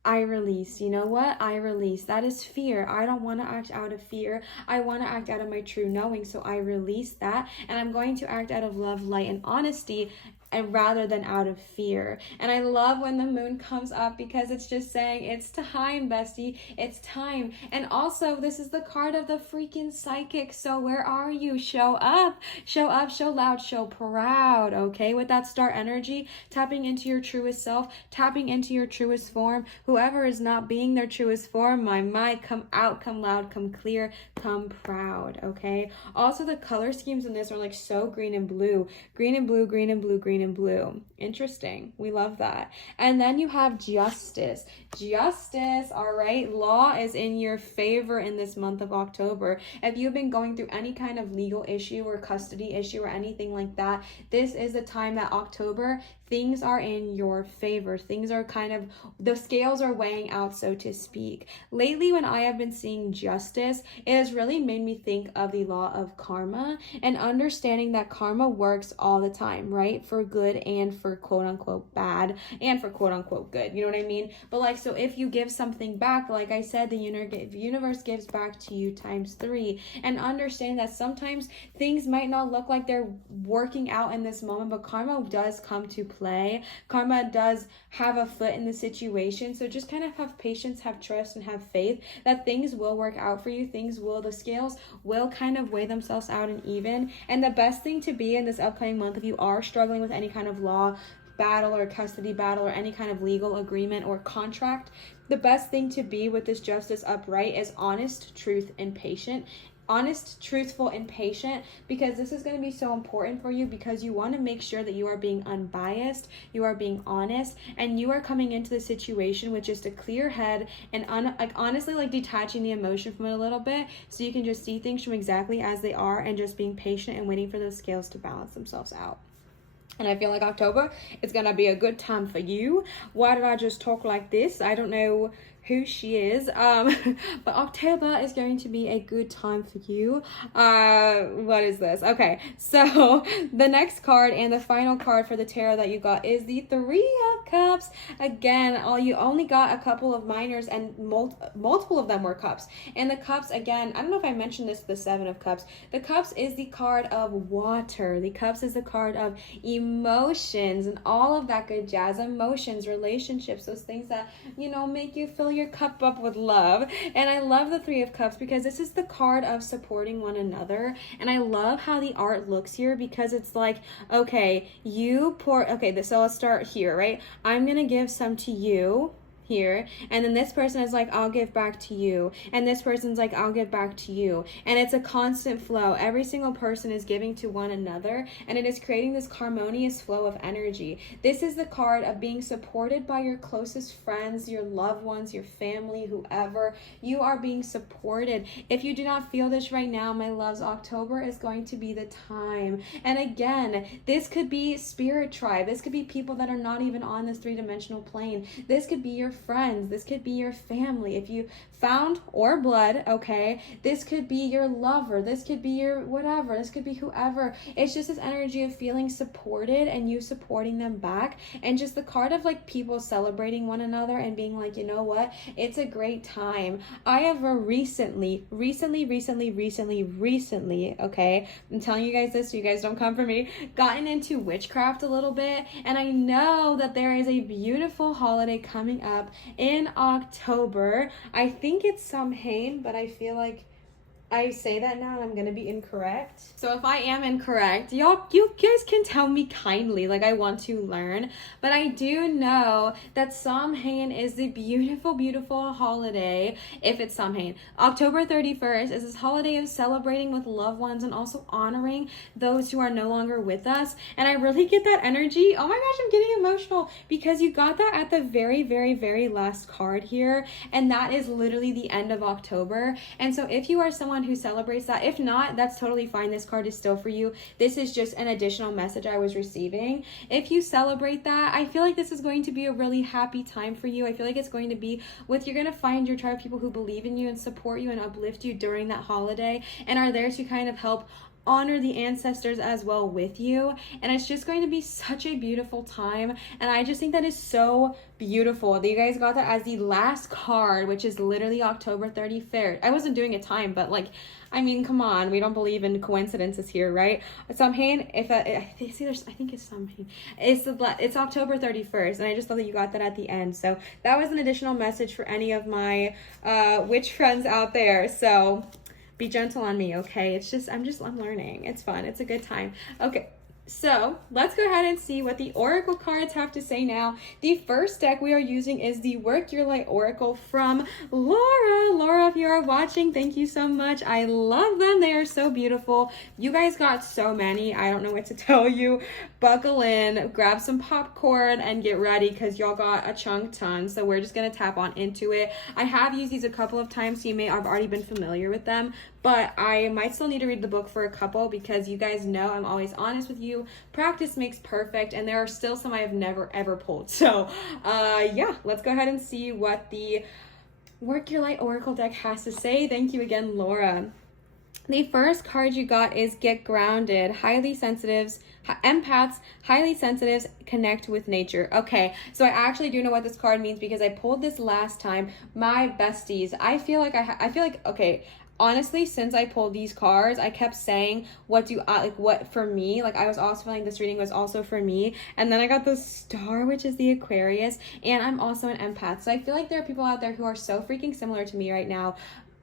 I release. You know what? I release. That is fear. I don't want to act out of fear. I want to act out of my true knowing. So I release that, and I'm going to act out of love, light, and honesty, and rather than out of fear. And I love when the moon comes up, because it's just saying, it's time, bestie, it's time. And also, this is the card of the freaking psychic. So where are you? Show up, show loud, show proud, okay? With that star energy, tapping into your truest self, tapping into your truest form. Whoever is not being their truest form, my, come out, come loud, come clear, come proud, okay? Also, the color schemes in this are like so green and blue, green and blue, green and blue, green and blue. Interesting. We love that. And then you have justice. Justice, all right? Law is in your favor in this month of October. If you've been going through any kind of legal issue or custody issue or anything like that, this is the time that October, things are in your favor. Things are kind of, the scales are weighing out, so to speak. Lately, when I have been seeing justice, it has really made me think of the law of karma, and understanding that karma works all the time, right? For good and for quote unquote bad, and for quote unquote good. You know what I mean? But like, so if you give something back, like I said, the universe gives back to you times 3. And understand that sometimes things might not look like they're working out in this moment, but karma does come to play. Karma does have a foot in the situation. So just kind of have patience, have trust, and have faith that things will work out for you. The scales will kind of weigh themselves out and even. And the best thing to be in this upcoming month, if you are struggling with any kind of law battle or custody battle or any kind of legal agreement or contract, the best thing to be with this justice upright is honest, truth, and patient. Honest, truthful, and patient, because this is going to be so important for you, because you want to make sure that you are being unbiased, you are being honest, and you are coming into the situation with just a clear head and honestly detaching the emotion from it a little bit, so you can just see things from exactly as they are, and just being patient and waiting for those scales to balance themselves out. And I feel like October is going to be a good time for you. Why did I just talk like this? I don't know who she is, but October is going to be a good time for you. What is this? Okay, so the next card and the final card for the tarot that you got is the 3 of Cups. Again, you only got a couple of minors, and multiple of them were cups. And the cups, again, I don't know if I mentioned this, the 7 of Cups. The cups is the card of water. The cups is the card of emotions and all of that good jazz. Emotions, relationships, those things that, make you fill your cup up with love. And I love the 3 of Cups, because this is the card of supporting one another. And I love how the art looks here, because it's like, okay, so let's start here, right? I'm gonna give some to you here, and then this person is like, I'll give back to you, and this person's like, I'll give back to you, and it's a constant flow. Every single person is giving to one another, and it is creating this harmonious flow of energy. This is the card of being supported by your closest friends, your loved ones, your family, whoever. You are being supported. If you do not feel this right now, my loves, October is going to be the time. And again, this could be spirit tribe. This could be people that are not even on this 3-dimensional plane. This could be your friends, this could be your family, if you found, or blood, okay? This could be your lover, this could be your whatever, this could be whoever. It's just this energy of feeling supported and you supporting them back, and just the card of people celebrating one another and being like, you know what, it's a great time. I have recently, okay, I'm telling you guys this so you guys don't come for me, gotten into witchcraft a little bit, and I know that there is a beautiful holiday coming up in October. I think it's Samhain, but I feel like I say that now and I'm gonna be incorrect. So if I am incorrect, you guys can tell me kindly, like I want to learn. But I do know that Samhain is the beautiful, beautiful holiday. If it's Samhain, October 31st is this holiday of celebrating with loved ones and also honoring those who are no longer with us. And I really get that energy. Oh my gosh, I'm getting emotional because you got that at the very, very, very last card here. And that is literally the end of October. And so if you are someone who celebrates that, if not, that's totally fine. This card is still for you. This is just an additional message I was receiving. If you celebrate that, I feel like this is going to be a really happy time for you. I feel like it's going to be you're going to find your tribe of people who believe in you and support you and uplift you during that holiday and are there to kind of help honor the ancestors as well with you. And it's just going to be such a beautiful time. And I just think that is so beautiful that you guys got that as the last card, which is literally October 31st. I wasn't doing a time, but like, I mean, come on, we don't believe in coincidences here, right? Samhain, I think it's Samhain. It's October 31st, and I just thought that you got that at the end. So that was an additional message for any of my witch friends out there. So be gentle on me, okay? I'm learning. It's fun. It's a good time. Okay. So let's go ahead and see what the Oracle cards have to say now. The first deck we are using is the Work Your Light Oracle from Laura. Laura, if you are watching, thank you so much. I love them. They are so beautiful. You guys got so many. I don't know what to tell you. Buckle in, grab some popcorn, and get ready because y'all got a chunk ton. So we're just going to tap on into it. I have used these a couple of times, so you may have already been familiar with them, but I might still need to read the book for a couple because you guys know I'm always honest with you. Practice makes perfect, and there are still some I have never ever pulled. So yeah, let's go ahead and see what the Work Your Light Oracle deck has to say. Thank you again, Laura. The first card you got is Get Grounded. Highly sensitives, empaths, highly sensitives connect with nature. Okay, so I actually do know what this card means because I pulled this last time. My besties, I feel like okay, honestly, since I pulled these cards, I kept saying, what for me? Like, I was also feeling this reading was also for me. And then I got the star, which is the Aquarius, and I'm also an empath. So I feel like there are people out there who are so freaking similar to me right now.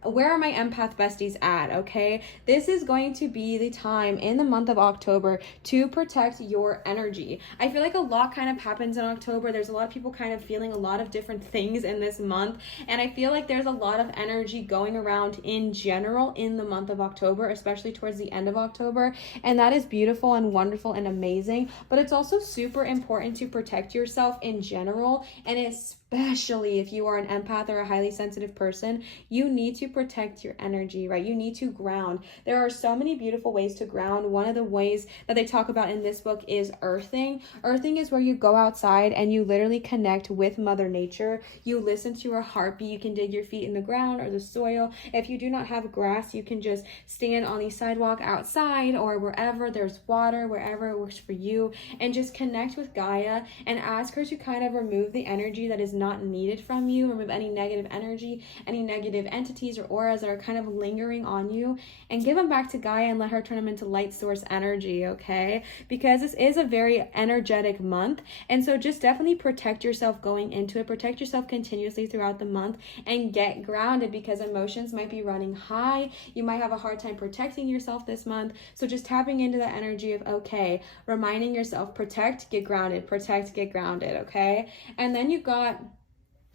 Where are my empath besties at, okay? This is going to be the time in the month of October to protect your energy. I feel like a lot kind of happens in October. There's a lot of people kind of feeling a lot of different things in this month, and I feel like there's a lot of energy going around in general in the month of October, especially towards the end of October, and that is beautiful and wonderful and amazing, but it's also super important to protect yourself in general, and especially if you are an empath or a highly sensitive person, you need to protect your energy, right? You need to ground. There are so many beautiful ways to ground. One of the ways that they talk about in this book is earthing. Earthing is where you go outside and you literally connect with Mother Nature. You listen to her heartbeat. You can dig your feet in the ground or the soil. If you do not have grass, you can just stand on the sidewalk outside or wherever there's water, wherever it works for you, and just connect with Gaia and ask her to kind of remove the energy that is not needed from you, remove any negative energy, any negative entities or auras that are kind of lingering on you, and give them back to Gaia and let her turn them into light source energy, okay? Because this is a very energetic month, and so just definitely protect yourself going into it, protect yourself continuously throughout the month, and get grounded because emotions might be running high. You might have a hard time protecting yourself this month, so just tapping into that energy of, okay, reminding yourself, protect, get grounded, protect, get grounded, okay? And then you got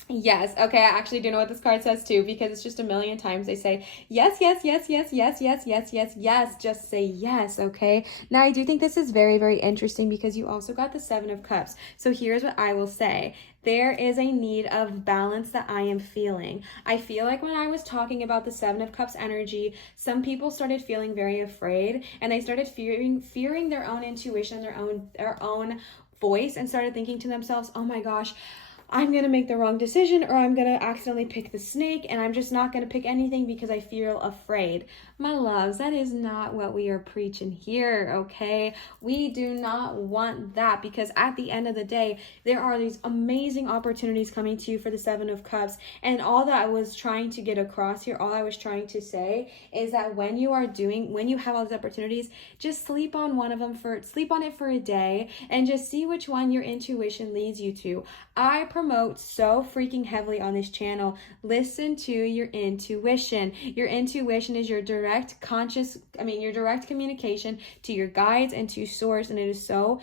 yes. Okay, I actually do know what this card says too, because it's just a million times they say yes, yes, yes, yes, yes, yes, yes, yes, yes. Just say yes, okay? Now, I do think this is very, very interesting because you also got the Seven of Cups. So here's what I will say. There is a need of balance that I am feeling. I feel like when I was talking about the Seven of Cups energy, some people started feeling very afraid and they started fearing their own intuition, their own voice, and started thinking to themselves, oh my gosh, I'm going to make the wrong decision, or I'm going to accidentally pick the snake, and I'm just not going to pick anything because I feel afraid. My loves, that is not what we are preaching here, okay? We do not want that, because at the end of the day, there are these amazing opportunities coming to you for the Seven of Cups, and all that I was trying to get across here, all I was trying to say is that when you have all these opportunities, just sleep on it for a day, and just see which one your intuition leads you to. I promote so freaking heavily on this channel. Listen to your intuition. Your intuition is your direct communication to your guides and to source, and it is so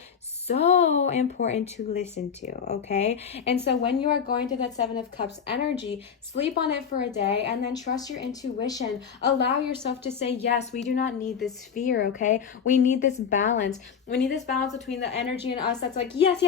important to listen to, okay? And so when you are going to that Seven of Cups energy, sleep on it for a day and then trust your intuition. Allow yourself to say, yes, we do not need this fear, okay? We need this balance. We need this balance between the energy in us that's like, yes,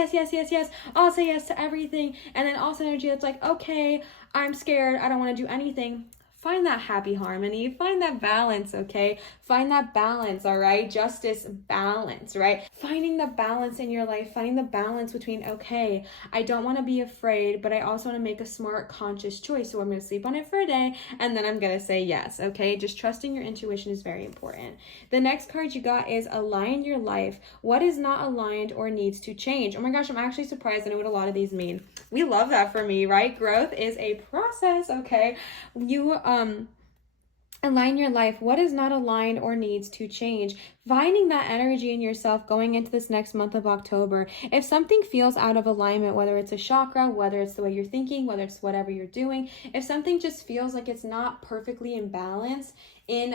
I'll say yes to everything. And then also energy that's like, okay, I'm scared, I don't want to do anything. Find that happy harmony, find that balance, okay? Find that balance, all right? Justice, balance, right? Finding the balance in your life, finding the balance between, okay, I don't want to be afraid, but I also want to make a smart, conscious choice. So I'm going to sleep on it for a day, and then I'm going to say yes, okay? Just trusting your intuition is very important. The next card you got is align your life. What is not aligned or needs to change? Oh my gosh, I'm actually surprised. I know what a lot of these mean. We love that for me, right? Growth is a process, okay? You align your life. What is not aligned or needs to change? Finding that energy in yourself going into this next month of October. If something feels out of alignment, whether it's a chakra, whether it's the way you're thinking, whether it's whatever you're doing, if something just feels like it's not perfectly in balance, it's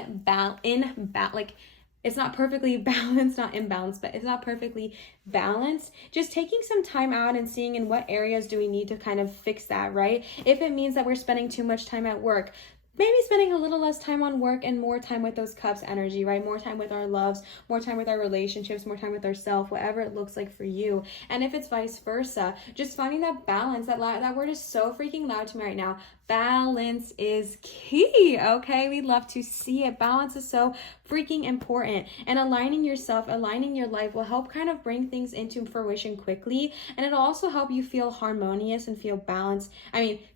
not perfectly balanced, not imbalanced, but it's not perfectly balanced, just taking some time out and seeing in what areas do we need to kind of fix that, right? If it means that we're spending too much time at work, maybe spending a little less time on work and more time with those cups energy, right? More time with our loves, more time with our relationships, more time with ourselves, whatever it looks like for you. And if it's vice versa, just finding that balance. That word is so freaking loud to me right now. Balance is key, okay? We love to see it. Balance is so freaking important. And aligning yourself, aligning your life will help kind of bring things into fruition quickly. And it'll also help you feel harmonious and feel balanced.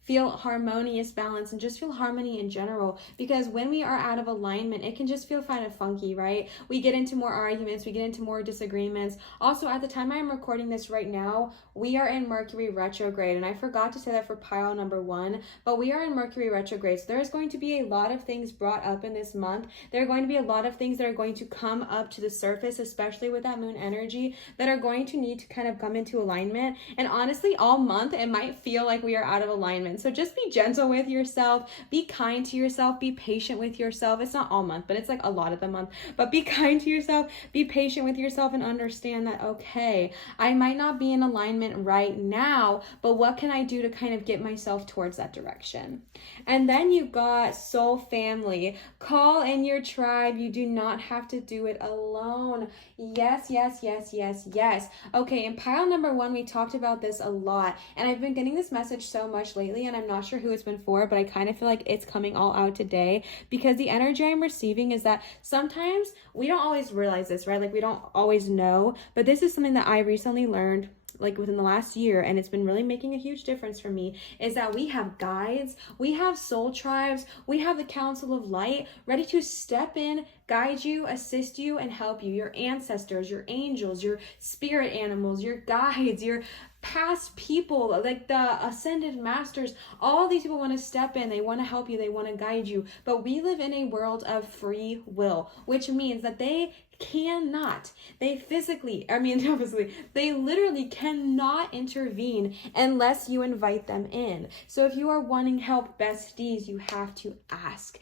Feel harmonious, balance, and just feel harmony in general. Because when we are out of alignment, it can just feel kind of funky, right? We get into more arguments, we get into more disagreements. Also, at the time I am recording this right now, we are in Mercury retrograde. And I forgot to say that for pile number 1, but we are in Mercury retrograde. So there's going to be a lot of things brought up in this month. There are going to be a lot of things that are going to come up to the surface, especially with that moon energy, that are going to need to kind of come into alignment. And honestly, all month, it might feel like we are out of alignment. So just be gentle with yourself, be kind to yourself, be patient with yourself. It's not all month, but it's like a lot of the month. But be kind to yourself, be patient with yourself, and understand that, okay, I might not be in alignment right now, but what can I do to kind of get myself towards that direction? And then you got soul family. Call in your tribe. You do not have to do it alone. Yes. Okay, in pile number 1, we talked about this a lot, and I've been getting this message so much lately, and I'm not sure who it's been for, but I kind of feel like it's coming all out today, because the energy I'm receiving is that sometimes we don't always realize this, right? Like, we don't always know, but this is something that I recently learned like within the last year, and it's been really making a huge difference for me, is that we have guides, we have soul tribes, we have the Council of Light ready to step in, guide you, assist you, and help you. Your ancestors, your angels, your spirit animals, your guides, your past people, like the ascended masters, all these people want to step in, they want to help you, they want to guide you. But we live in a world of free will, which means that they literally cannot intervene unless you invite them in. So if you are wanting help, besties, you have to ask.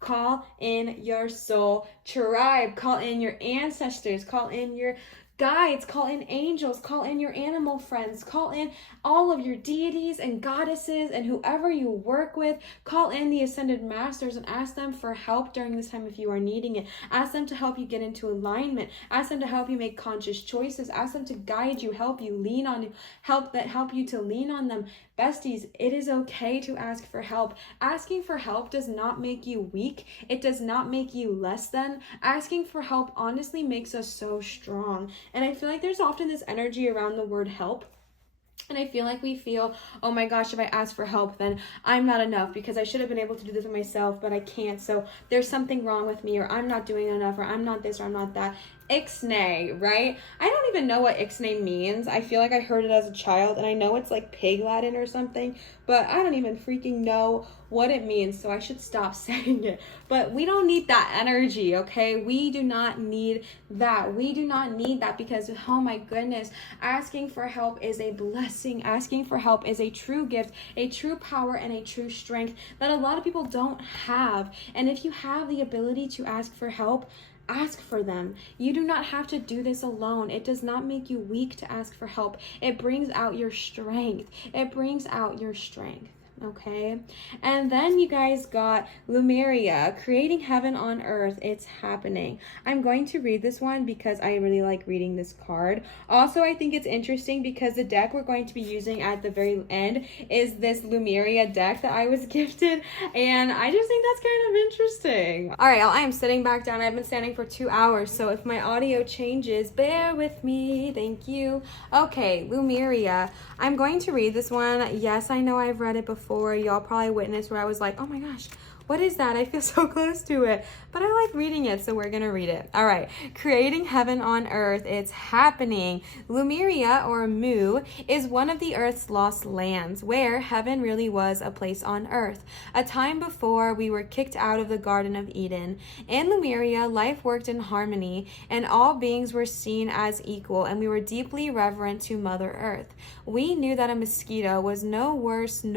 Call in your soul tribe, call in your ancestors, call in your guides, call in angels, call in your animal friends, call in all of your deities and goddesses and whoever you work with. Call in the ascended masters and ask them for help during this time if you are needing it. Ask them to help you get into alignment. Ask them to help you make conscious choices. Ask them to guide you, help you, lean on you, help you to lean on them. Besties, it is okay to ask for help. Asking for help does not make you weak. It does not make you less than. Asking for help honestly makes us so strong. And I feel like there's often this energy around the word help. And I feel like we feel, oh my gosh, if I ask for help, then I'm not enough because I should have been able to do this for myself, but I can't. So there's something wrong with me, or I'm not doing enough, or I'm not this, or I'm not that. Ixnay, right? I don't even know what ixnay means. I feel like I heard it as a child, and I know it's like pig Latin or something, but I don't even freaking know what it means, so I should stop saying it. But we don't need that energy, okay? We do not need that. We do not need that because, oh my goodness, asking for help is a blessing. Asking for help is a true gift, a true power, and a true strength that a lot of people don't have. And if you have the ability to ask for help, ask for them. You do not have to do this alone. It does not make you weak to ask for help. It brings out your strength. It brings out your strength. Okay, and then you guys got Lumeria, creating heaven on earth. It's happening. I'm going to read this one because I really like reading this card. Also, I think it's interesting because the deck we're going to be using at the very end is this Lumeria deck that I was gifted, and I just think that's kind of interesting. All right, I am sitting back down. I've been standing for 2 hours, so if my audio changes, bear with me. Thank you. Okay, Lumeria. I'm going to read this one. Yes, I know I've read it before. Y'all probably witnessed where I was like, oh my gosh, what is that? I feel so close to it, but I like reading it, so we're gonna read it. All right, creating heaven on earth, it's happening. Lumeria, or Mu, is one of the earth's lost lands, where heaven really was a place on earth, a time before we were kicked out of the Garden of Eden. In Lumeria, life worked in harmony, and all beings were seen as equal, and we were deeply reverent to Mother Earth. We knew that a mosquito was no worse than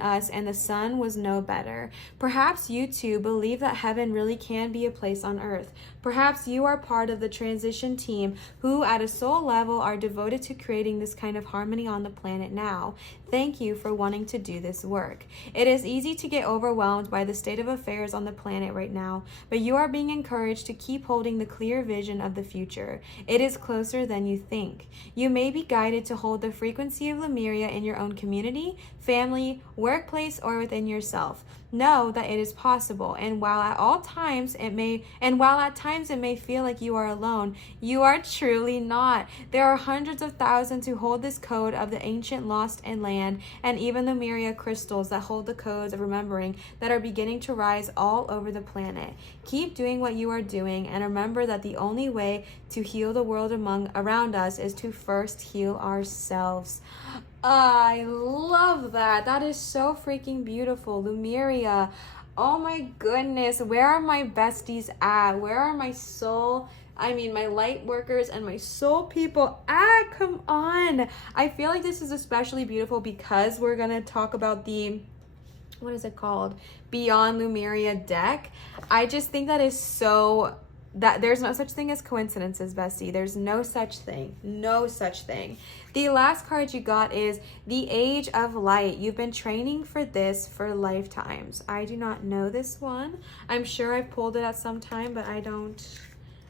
us, and the sun was no better. Perhaps you too believe that heaven really can be a place on earth. Perhaps you are part of the transition team who, at a soul level, are devoted to creating this kind of harmony on the planet now. Thank you for wanting to do this work. It is easy to get overwhelmed by the state of affairs on the planet right now, but you are being encouraged to keep holding the clear vision of the future. It is closer than you think. You may be guided to hold the frequency of Lemuria in your own community, family, workplace, or within yourself. Know that it is possible, and while at times it may feel like you are alone, you are truly not. There are hundreds of thousands who hold this code of the ancient lost and land, and even the Lumeria crystals that hold the codes of remembering that are beginning to rise all over the planet. Keep doing what you are doing, and remember that the only way to heal the world around us is to first heal ourselves. I love that. That is so freaking beautiful. Lumeria. Oh my goodness. Where are my besties at? Where are my my light workers and my soul people at? Come on. I feel like this is especially beautiful because we're going to talk about the, what is it called? Beyond Lumeria deck. I just think that is so... that there's no such thing as coincidences, bestie. There's no such thing. No such thing. The last card you got is the Age of Light. You've been training for this for lifetimes. I do not know this one. I'm sure I've pulled it at some time, but I don't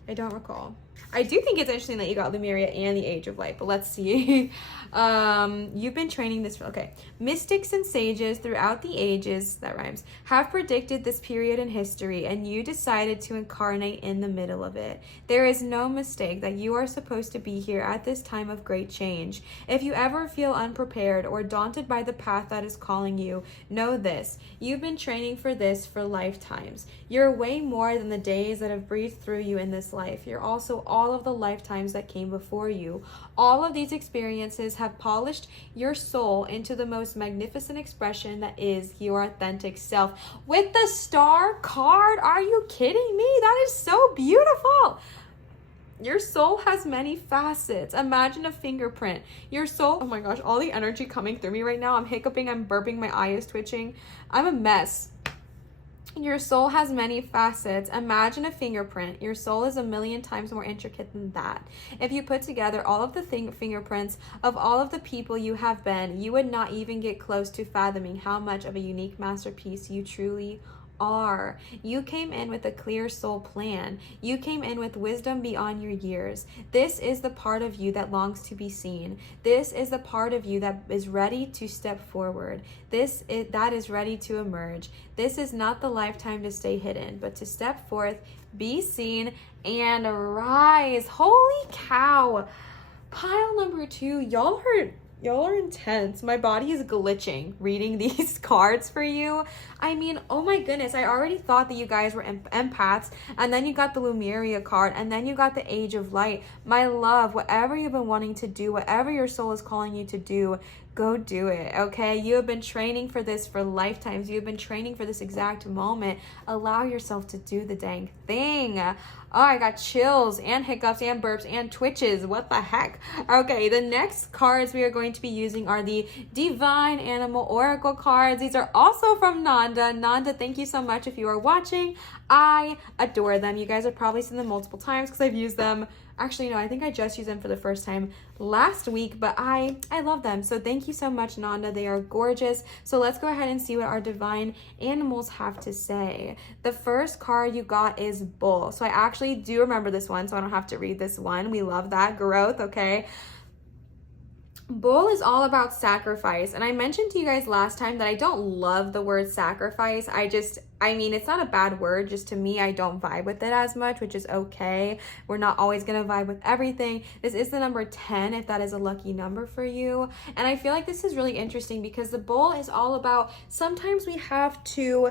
recall. I do think it's interesting that you got Lumeria and the Age of Light, but let's see. You've been training this for, okay. Mystics and sages throughout the ages, that rhymes, have predicted this period in history, and you decided to incarnate in the middle of it. There is no mistake that you are supposed to be here at this time of great change. If you ever feel unprepared or daunted by the path that is calling you, know this. You've been training for this for lifetimes. You're way more than the days that have breathed through you in this life. You're also all of the lifetimes that came before you. All of these experiences have polished your soul into the most magnificent expression that is your authentic self. With the Star card, are you kidding me? That is so beautiful. Your soul has many facets. Imagine a fingerprint. Your soul, oh my gosh, all the energy coming through me right now. I'm hiccuping, I'm burping, my eye is twitching. I'm a mess. Your soul has many facets. Imagine a fingerprint. Your soul is 1,000,000 times more intricate than that. If you put together all of the fingerprints of all of the people you have been, you would not even get close to fathoming how much of a unique masterpiece you truly are. You came in with a clear soul plan. You came in with wisdom beyond your years. This is the part of you that longs to be seen. This is the part of you that is ready to step forward. That is ready to emerge. This is not the lifetime to stay hidden, but to step forth, be seen, and rise. Holy cow. Pile number 2, y'all are Y'all are intense. My body is glitching reading these cards for you. I mean, oh my goodness, I already thought that you guys were empaths, and then you got the Lumeria card, and then you got the Age of Light. My love, whatever you've been wanting to do, whatever your soul is calling you to do, go do it, okay? You have been training for this for lifetimes. You have been training for this exact moment. Allow yourself to do the dang thing. Oh, I got chills and hiccups and burps and twitches. What the heck? Okay, the next cards we are going to be using are the Divine Animal Oracle cards. These are also from Nanda. Nanda, thank you so much if you are watching. I adore them. You guys have probably seen them multiple times because I've used them. Actually, no, I think I just used them for the first time last week, but I love them. So thank you so much, Nanda. They are gorgeous. So let's go ahead and see what our divine animals have to say. The first card you got is Bull. So I actually do remember this one, so I don't have to read this one. We love that growth, okay? Bull is all about sacrifice, and I mentioned to you guys last time that I don't love the word sacrifice. I mean, it's not a bad word, just to me, I don't vibe with it as much, which is okay. We're not always gonna vibe with everything. This is the number 10, if that is a lucky number for you. And I feel like this is really interesting because the bull is all about, sometimes we have to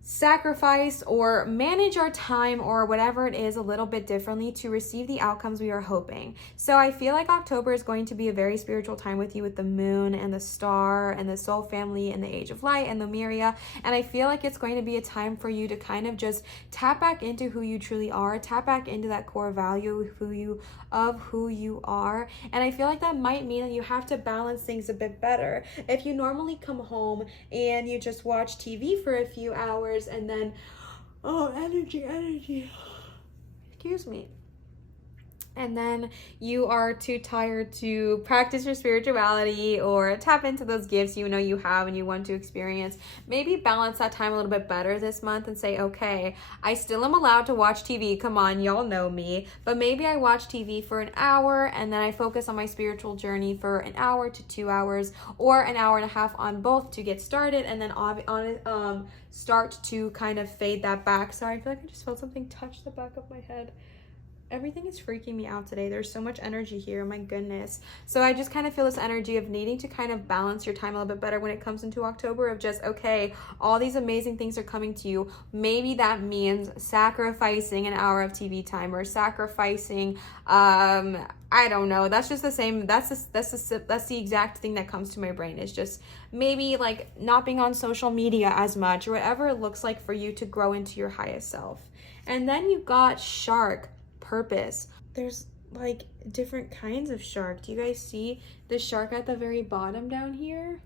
sacrifice or manage our time or whatever it is a little bit differently to receive the outcomes we are hoping. So I feel like October is going to be a very spiritual time with you, with the moon and the star and the soul family and the Age of Light and Lumeria. And I feel like it's going to be a time for you to kind of just tap back into who you truly are, tap back into that core value of who you are. And I feel like that might mean that you have to balance things a bit better. If you normally come home and you just watch TV for a few hours and then, oh, energy, excuse me, and then you are too tired to practice your spirituality or tap into those gifts you know you have and you want to experience, maybe balance that time a little bit better this month and say, okay, I still am allowed to watch TV. Come on, y'all know me. But maybe I watch TV for an hour and then I focus on my spiritual journey for an hour to 2 hours or an hour and a half on both to get started, and then start to kind of fade that back. Sorry, I feel like I just felt something touch the back of my head. Everything is freaking me out today. There's so much energy here, my goodness. So I just kind of feel this energy of needing to kind of balance your time a little bit better when it comes into October, of just, okay, all these amazing things are coming to you. Maybe that means sacrificing an hour of TV time or sacrificing, I don't know. That's just the same. That's the exact thing that comes to my brain, is just maybe like not being on social media as much or whatever it looks like for you to grow into your highest self. And then you got Shark. Purpose. There's like different kinds of shark. Do you guys see the shark at the very bottom down here?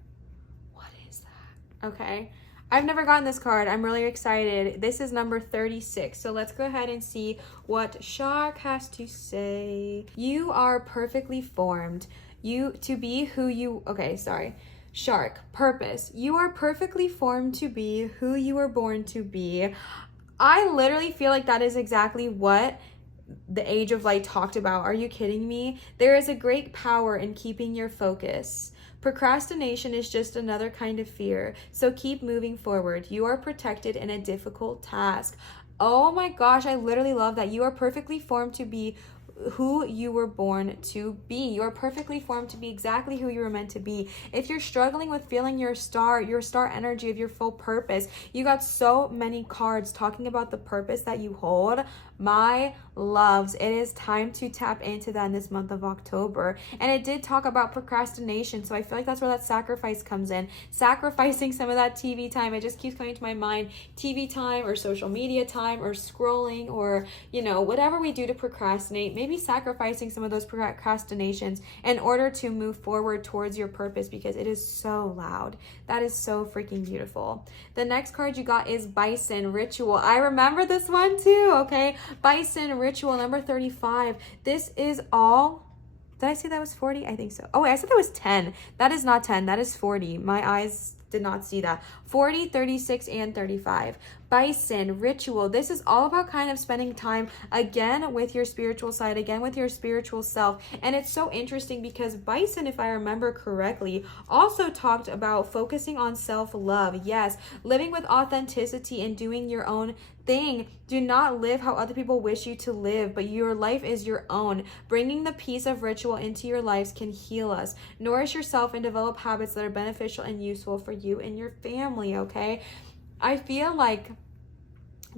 What is that? Okay, I've never gotten this card. I'm really excited. This is number 36. So let's go ahead and see what Shark has to say. You are perfectly formed. Shark. Purpose. You are perfectly formed to be who you were born to be. I literally feel like that is exactly what the Age of Light talked about. Are you kidding me? There is a great power in keeping your focus. Procrastination is just another kind of fear, so keep moving forward. You are protected in a difficult task. Oh my gosh, I literally love that. You are perfectly formed to be who you were born to be. You are perfectly formed to be exactly who you were meant to be. If you're struggling with feeling your star energy of your full purpose, you got so many cards talking about the purpose that you hold. My loves, it is time to tap into that in this month of October. And it did talk about procrastination, so I feel like that's where that sacrifice comes in. Sacrificing some of that TV time. It just keeps coming to my mind. TV time or social media time or scrolling or, whatever we do to procrastinate, maybe sacrificing some of those procrastinations in order to move forward towards your purpose, because it is so loud. That is so freaking beautiful. The next card you got is Bison Ritual. I remember this one too, okay? Bison Ritual, number 35. This is all... Did I say that was 40? I think so. Oh, wait, I said that was 10. That is not 10. That is 40. My eyes did not see that. 40, 36, and 35. bison, ritual. This is all about kind of spending time again with your spiritual side, again with your spiritual self. And it's so interesting because bison, if I remember correctly, also talked about focusing on self-love. Yes, living with authenticity and doing your own thing. Do not live how other people wish you to live, but your life is your own. Bringing the piece of ritual into your lives can heal us. Nourish yourself and develop habits that are beneficial and useful for you and your family, okay? I feel like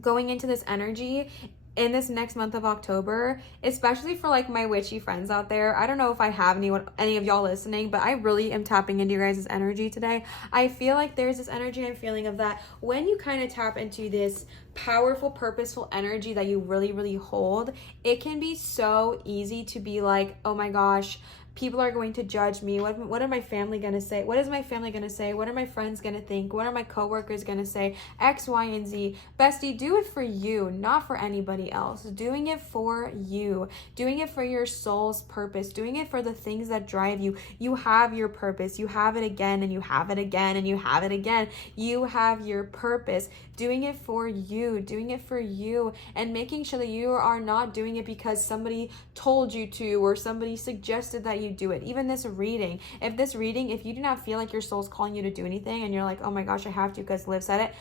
going into this energy in this next month of October, especially for like my witchy friends out there. I don't know if I have any of y'all listening, but I really am tapping into your guys' energy today. I feel like there's this energy I'm feeling of that when you kind of tap into this powerful, purposeful energy that you really, really hold, it can be so easy to be like, oh my gosh, people are going to judge me. What are my family going to say? What is my family going to say? What are my friends going to think? What are my coworkers going to say? X, Y, and Z. Bestie, do it for you, not for anybody else. Doing it for you. Doing it for your soul's purpose. Doing it for the things that drive you. You have your purpose. You have it again, and you have it again, and you have it again. You have your purpose. Doing it for you. Doing it for you. And making sure that you are not doing it because somebody told you to or somebody suggested that you do it. Even this reading, if you do not feel like your soul's calling you to do anything and you're like, oh my gosh, I have to because Liv said it,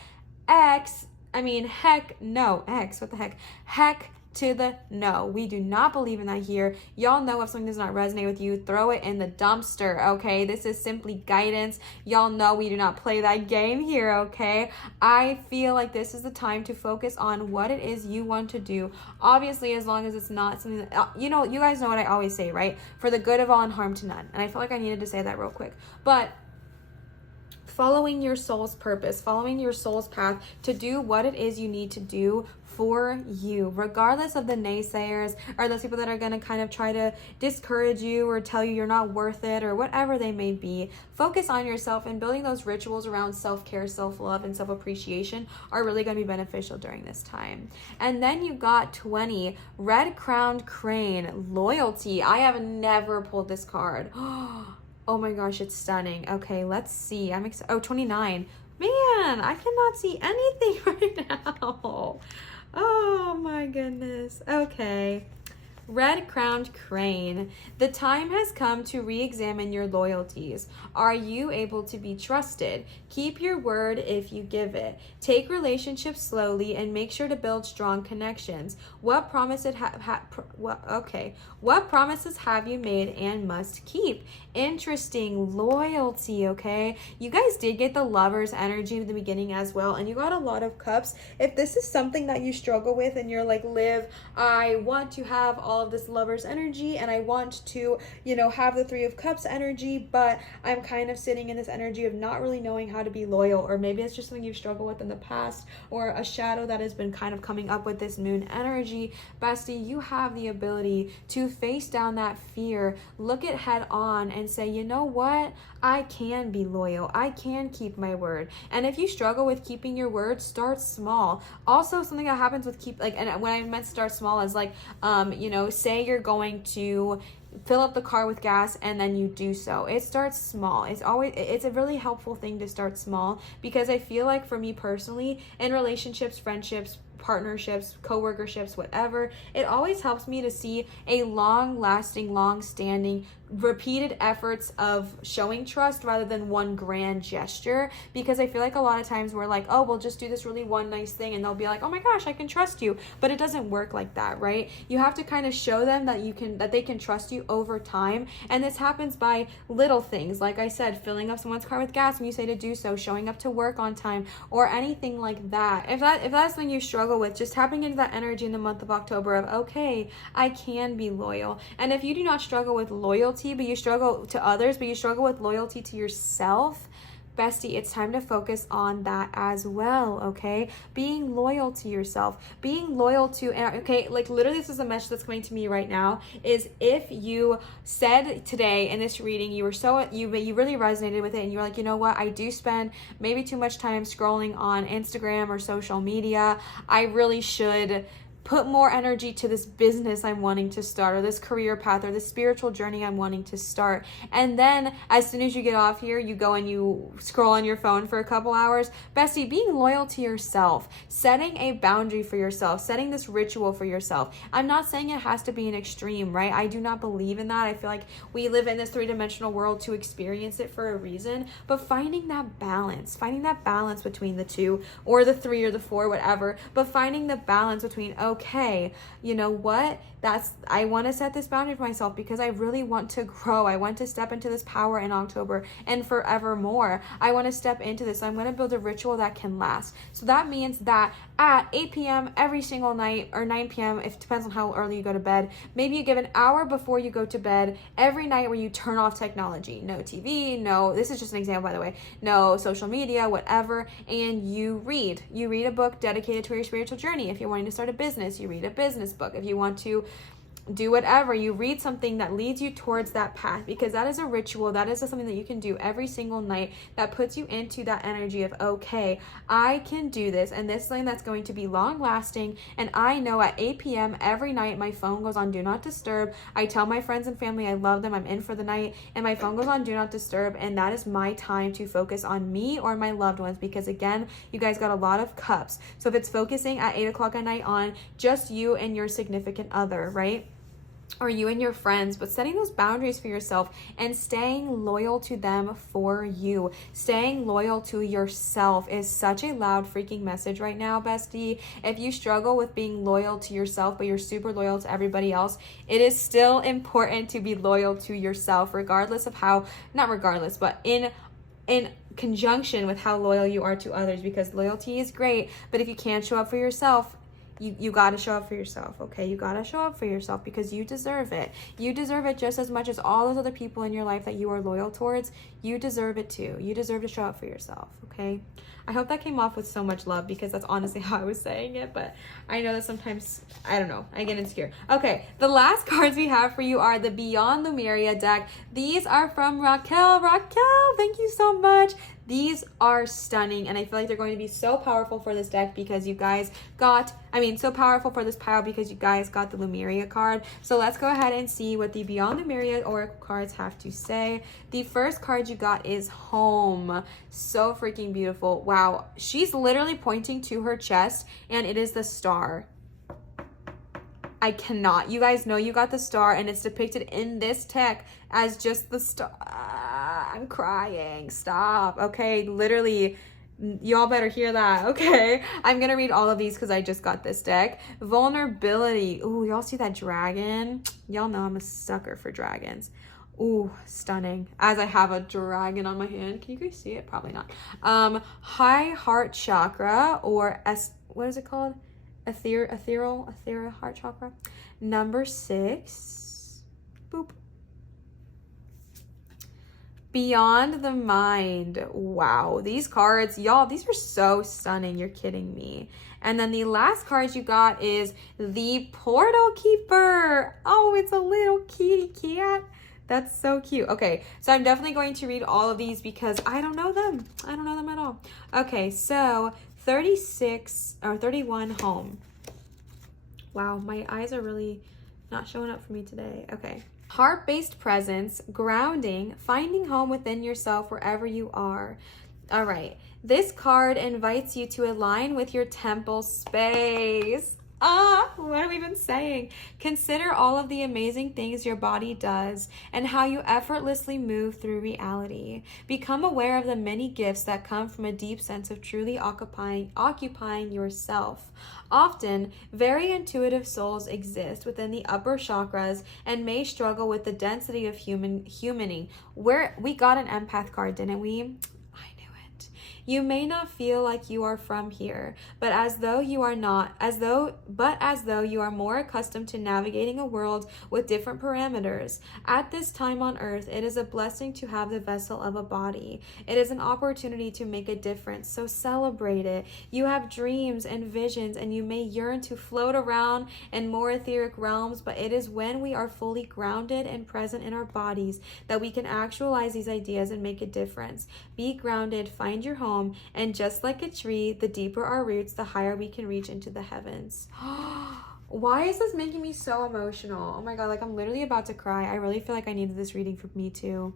heck no. What the heck? Heck to the no. We do not believe in that here. Y'all know if something does not resonate with you, throw it in the dumpster, okay? This is simply guidance. Y'all know we do not play that game here, okay? I feel like this is the time to focus on what it is you want to do. Obviously, as long as it's not something that, you guys know what I always say, right? For the good of all and harm to none. And I feel like I needed to say that real quick. But following your soul's purpose, following your soul's path to do what it is you need to do for you, regardless of the naysayers or those people that are going to kind of try to discourage you or tell you you're not worth it or whatever they may be. Focus on yourself, and building those rituals around self-care, self-love, and self-appreciation are really going to be beneficial during this time. And then you got 20, red-crowned crane, loyalty. I have never pulled this card. Oh my gosh, it's stunning. Okay, let's see. I'm excited. Oh, 29. Man, I cannot see anything right now. Oh my goodness. Okay. Red-crowned crane. The time has come to re-examine your loyalties. Are you able to be trusted? Keep your word if you give it. Take relationships slowly and make sure to build strong connections. What promises have you made and must keep? Interesting. Loyalty, okay? You guys did get the Lover's energy in the beginning as well, and you got a lot of cups. If this is something that you struggle with and you're like, Liv, I want to have all of this Lover's energy and I want to, have the Three of Cups energy, but I'm kind of sitting in this energy of not really knowing how to be loyal, or maybe it's just something you've struggled with in the past, or a shadow that has been kind of coming up with this moon energy. Bestie, you have the ability to face down that fear, look it head on, and say, you know what? I can be loyal. I can keep my word. And if you struggle with keeping your word, start small. Also, something that happens with and when I meant start small is say you're going to fill up the car with gas and then you do so. It starts small. It's a really helpful thing to start small, because I feel like for me personally, in relationships, friendships, partnerships, co-workerships, whatever, it always helps me to see a long-lasting, long-standing, repeated efforts of showing trust rather than one grand gesture, because I feel like a lot of times we're like, oh, we'll just do this really one nice thing and they'll be like, oh my gosh, I can trust you, but it doesn't work like that, right? You have to kind of show them that they can trust you over time, and this happens by little things, like I said, filling up someone's car with gas when you say to do so, showing up to work on time, or anything like that. If that's something you struggle with, just tapping into that energy in the month of October of, okay, I can be loyal. And if you do not struggle with loyalty, but you struggle to others, but you struggle with loyalty to yourself, bestie, it's time to focus on that as well, okay? Being loyal to yourself, being loyal to, okay, like literally this is a message that's coming to me right now, is if you said today in this reading, you really resonated with it, and you're like, you know what, I do spend maybe too much time scrolling on Instagram or social media. I really should put more energy to this business I'm wanting to start, or this career path, or this spiritual journey I'm wanting to start. And then as soon as you get off here, you go and you scroll on your phone for a couple hours. Bestie, being loyal to yourself, setting a boundary for yourself, setting this ritual for yourself. I'm not saying it has to be an extreme, right? I do not believe in that. I feel like we live in this three-dimensional world to experience it for a reason, but finding that balance between the two, or the three or the four, whatever, but finding the balance between, okay, you know what, I want to set this boundary for myself because I really want to grow. I want to step into this power in October and forevermore. I want to step into this. So I'm going to build a ritual that can last. So that means that at 8 p.m. every single night, or 9 p.m. it depends on how early you go to bed. Maybe you give an hour before you go to bed every night where you turn off technology. No TV, this is just an example, by the way, no social media, whatever, and you read. You read a book dedicated to your spiritual journey. If you're wanting to start a business, you read a business book. If you want to do whatever, you read something that leads you towards that path, because that is a ritual. That is something that you can do every single night that puts you into that energy of, okay, I can do this, and this is something that's going to be long lasting. And I know at 8 p.m. every night my phone goes on do not disturb. I tell my friends and family I love them, I'm in for the night, and my phone goes on do not disturb, and that is my time to focus on me or my loved ones, because again, you guys got a lot of cups. So if it's focusing at 8 o'clock at night on just you and your significant other, right, or you and your friends, but setting those boundaries for yourself and staying loyal to them for you. Staying loyal to yourself is such a loud freaking message right now, bestie. If you struggle with being loyal to yourself, but you're super loyal to everybody else, it is still important to be loyal to yourself, regardless of how, not regardless, but in conjunction with how loyal you are to others, because loyalty is great, but if you can't show up for yourself, you got to show up for yourself, okay? You got to show up for yourself because you deserve it. You deserve it just as much as all those other people in your life that you are loyal towards. You deserve it too. You deserve to show up for yourself, okay? I hope that came off with so much love, because that's honestly how I was saying it, but I know that sometimes, I don't know, I get insecure. Okay, the last cards we have for you are the Beyond Lumeria deck. These are from Raquel. Raquel, thank you so much. These are stunning, and I feel like they're going to be so powerful for this deck because you guys got, so powerful for this pile because you guys got the Lumeria card. So let's go ahead and see what the Beyond Lumeria Oracle cards have to say. The first card you got is Home. So freaking beautiful. Wow, she's literally pointing to her chest, and it is the star. I cannot. You guys know you got the star, and it's depicted in this deck as just the star. I'm crying. Stop. Okay, literally, y'all better hear that. Okay, I'm gonna read all of these because I just got this deck. Vulnerability. Ooh, y'all see that dragon? Y'all know I'm a sucker for dragons. Ooh, stunning. As I have a dragon on my hand. Can you guys see it? Probably not. High heart chakra, or what is it called? Ethereal heart chakra. Number 6. Boop. Beyond the mind. Wow, these cards, y'all, these are so stunning. You're kidding me. And then the last card you got is the Portal Keeper. Oh, it's a little kitty cat. That's so cute. Okay, so I'm definitely going to read all of these because I don't know them. I don't know them at all. Okay, so 36 or 31, Home. Wow, my eyes are really not showing up for me today. Okay. Heart-based presence, grounding, finding home within yourself wherever you are. All right. This card invites you to align with your temple space. What am I even saying? Consider all of the amazing things your body does and how you effortlessly move through reality. Become aware of the many gifts that come from a deep sense of truly occupying yourself. Often, very intuitive souls exist within the upper chakras and may struggle with the density of humaning. We got an empath card, didn't we? You may not feel like you are from here, but as though you are more accustomed to navigating a world with different parameters. At this time on earth, it is a blessing to have the vessel of a body. It is an opportunity to make a difference, so celebrate it. You have dreams and visions, and you may yearn to float around in more etheric realms, but it is when we are fully grounded and present in our bodies that we can actualize these ideas and make a difference. Be grounded, find your home, and just like a tree, the deeper our roots, the higher we can reach into the heavens. Why is this making me so emotional? Oh my God, like I'm literally about to cry. I really feel like I needed this reading for me too.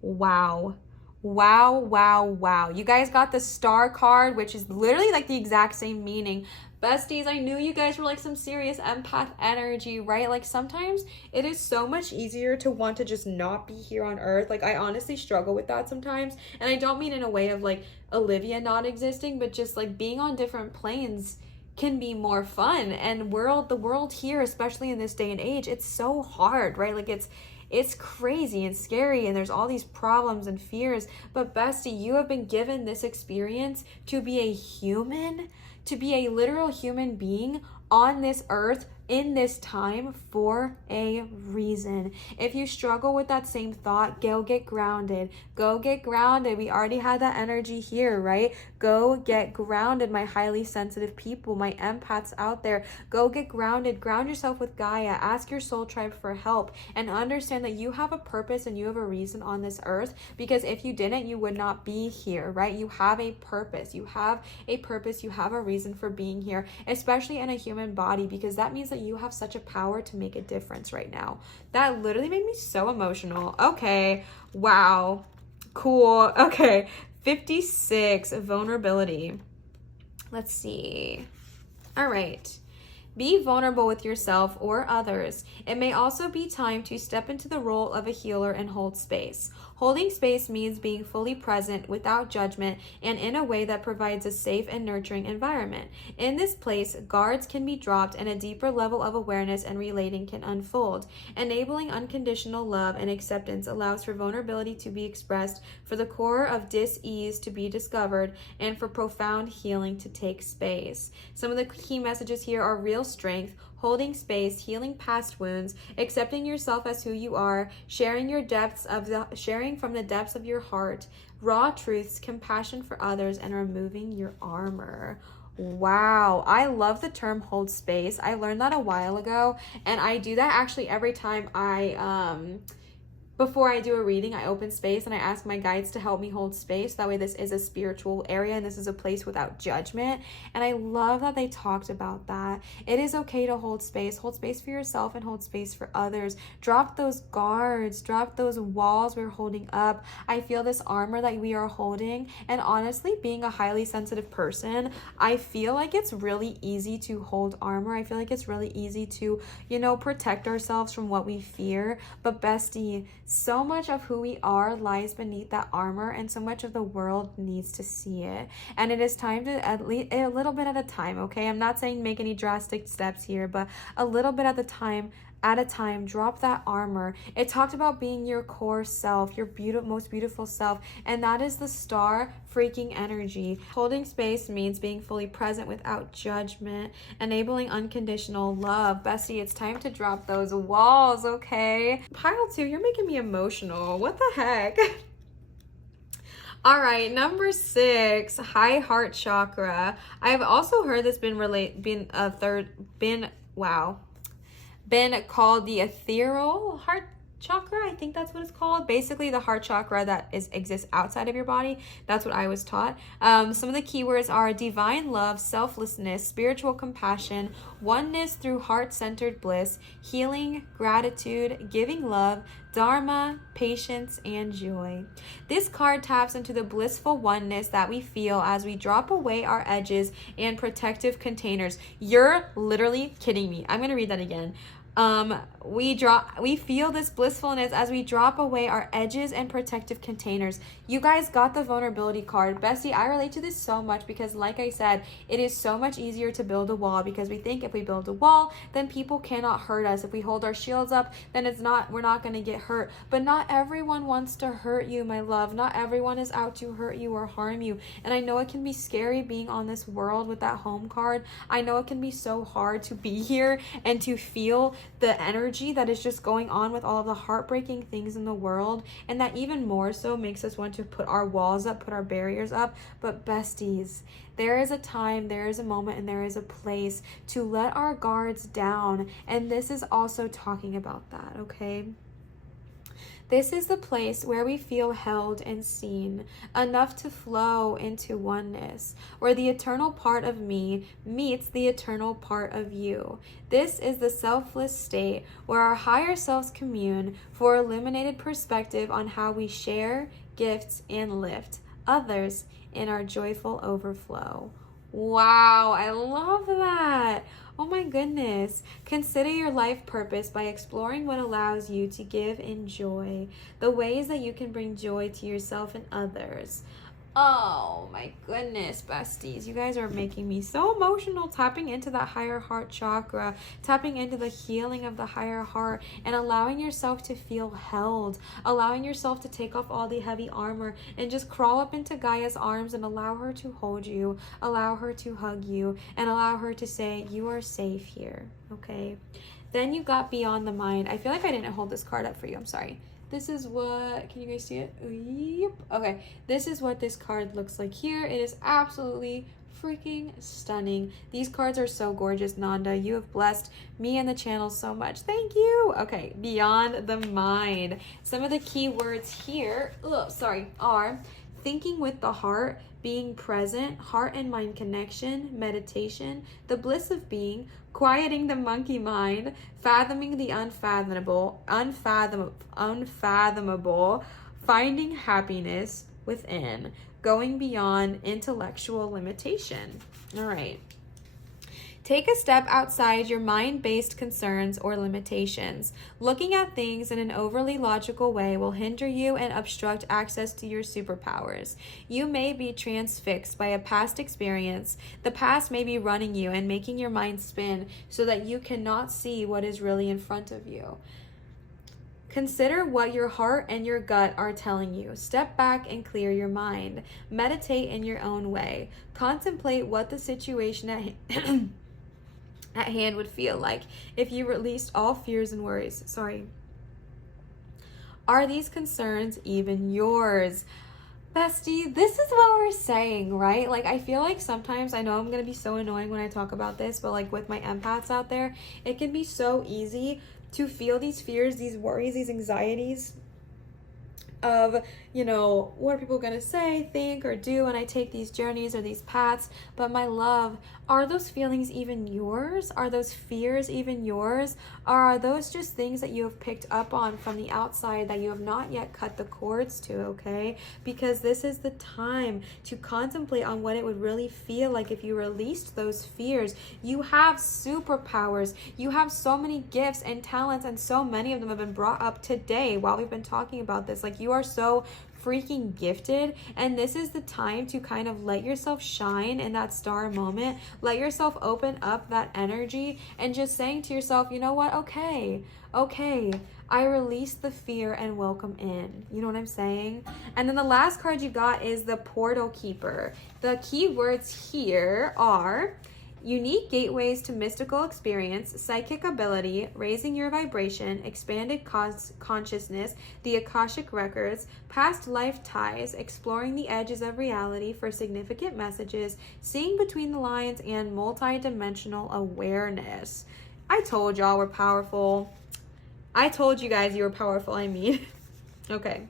Wow. Wow, wow, wow. You guys got the star card, which is literally like the exact same meaning. Besties, I knew you guys were like some serious empath energy, right? Like sometimes it is so much easier to want to just not be here on earth. Like I honestly struggle with that sometimes. And I don't mean in a way of like Olivia not existing, but just like being on different planes can be more fun. And the world here, especially in this day and age, it's so hard, right? Like it's crazy and scary, and there's all these problems and fears. But bestie, you have been given this experience to be a human, to be a literal human being on this earth in this time for a reason. If you struggle with that same thought, go get grounded. Go get grounded. We already had that energy here, right? Go get grounded, my highly sensitive people, my empaths out there. Go get grounded. Ground yourself with Gaia. Ask your soul tribe for help and understand that you have a purpose and you have a reason on this earth, because if you didn't, you would not be here, right? You have a purpose. You have a purpose. You have a reason for being here, especially in a human body, because that means that you have such a power to make a difference right now. That literally made me so emotional. Okay. Wow. Cool. Okay. 56, vulnerability. Let's see. All right. Be vulnerable with yourself or others. It may also be time to step into the role of a healer and hold space. Holding space means being fully present without judgment and in a way that provides a safe and nurturing environment. In this place, guards can be dropped and a deeper level of awareness and relating can unfold. Enabling unconditional love and acceptance allows for vulnerability to be expressed, for the core of dis-ease to be discovered, and for profound healing to take space. Some of the key messages here are real strength, holding space, healing past wounds, accepting yourself as who you are, sharing from the depths of your heart, raw truths, compassion for others, and removing your armor. Wow, I love the term hold space. I learned that a while ago, and I do that actually every time before I do a reading, I open space and I ask my guides to help me hold space. That way this is a spiritual area and this is a place without judgment. And I love that they talked about that. It is okay to hold space. Hold space for yourself and hold space for others. Drop those guards. Drop those walls we're holding up. I feel this armor that we are holding. And honestly, being a highly sensitive person, I feel like it's really easy to hold armor. I feel like it's really easy to, protect ourselves from what we fear. But bestie, so much of who we are lies beneath that armor, and so much of the world needs to see it. And it is time to, at least a little bit at a time, okay? I'm not saying make any drastic steps here, but a little bit at a time, drop that armor. It talked about being your core self, your most beautiful self, and that is the star freaking energy. Holding space means being fully present without judgment, enabling unconditional love. Bestie, it's time to drop those walls, okay? Pile 2, you're making me emotional. What the heck? All right, number 6, high heart chakra. I've also heard this been called the ethereal heart chakra. I think that's what it's called. Basically, the heart chakra that exists outside of your body. That's what I was taught. Some of the keywords are divine love, selflessness, spiritual compassion, oneness through heart-centered bliss, healing, gratitude, giving love, dharma, patience, and joy. This card taps into the blissful oneness that we feel as we drop away our edges and protective containers. You're literally kidding me. I'm going to read that again. We feel this blissfulness as we drop away our edges and protective containers. You guys got the vulnerability card. Bestie, I relate to this so much because, like I said, it is so much easier to build a wall because we think if we build a wall, then people cannot hurt us. If we hold our shields up, then we're not going to get hurt. But not everyone wants to hurt you, my love. Not everyone is out to hurt you or harm you. And I know it can be scary being on this world with that home card. I know it can be so hard to be here and to feel the energy that is just going on with all of the heartbreaking things in the world, and that even more so makes us want to put our walls up, put our barriers up. But besties, there is a time, there is a moment, and there is a place to let our guards down, and this is also talking about that, okay? This is the place where we feel held and seen, enough to flow into oneness, where the eternal part of me meets the eternal part of you. This is the selfless state where our higher selves commune for illuminated perspective on how we share, gift, and lift others in our joyful overflow. Wow, I love that. Oh my goodness. Consider your life purpose by exploring what allows you to give in joy, the ways that you can bring joy to yourself and others. Oh my goodness, besties. You guys are making me so emotional, tapping into that higher heart chakra, tapping into the healing of the higher heart, and allowing yourself to feel held, allowing yourself to take off all the heavy armor and just crawl up into Gaia's arms and allow her to hold you, allow her to hug you, and allow her to say, you are safe here, okay? Then you got beyond the mind. I feel like I didn't hold this card up for you. I'm sorry. This is what, can you guys see it? Yep. Okay, this is what this card looks like here. It is absolutely freaking stunning. These cards are so gorgeous, Nanda. You have blessed me and the channel so much. Thank you. Okay, beyond the mind. Some of the key words here, are thinking with the heart, being present, heart and mind connection, meditation, the bliss of being, quieting the monkey mind, fathoming the unfathomable, finding happiness within, going beyond intellectual limitation. All right. Take a step outside your mind-based concerns or limitations. Looking at things in an overly logical way will hinder you and obstruct access to your superpowers. You may be transfixed by a past experience. The past may be running you and making your mind spin so that you cannot see what is really in front of you. Consider what your heart and your gut are telling you. Step back and clear your mind. Meditate in your own way. Contemplate what the situation at hand would feel like if you released all fears and worries. Are these concerns even yours? Bestie, this is what we're saying, right? Like, I feel like sometimes, I know I'm going to be so annoying when I talk about this, but like with my empaths out there, it can be so easy to feel these fears, these worries, these anxieties of, you know, what are people going to say, think, or do when I take these journeys or these paths? But my love, are those feelings even yours? Are those fears even yours? Or are those just things that you have picked up on from the outside that you have not yet cut the cords to, okay? Because this is the time to contemplate on what it would really feel like if you released those fears. You have superpowers. You have so many gifts and talents, and so many of them have been brought up today while we've been talking about this. Like, you are so freaking gifted, and this is the time to kind of let yourself shine in that star moment. Let yourself open up that energy and just saying to yourself, you know what, okay, I release the fear and welcome in. You know what I'm saying? And then the last card you got is the Portal Keeper. The key words here are unique gateways to mystical experience, psychic ability, raising your vibration, expanded consciousness, the Akashic records, past life ties, exploring the edges of reality for significant messages, seeing between the lines, and multi-dimensional awareness. I told y'all we're powerful. I told you guys you were powerful, Okay.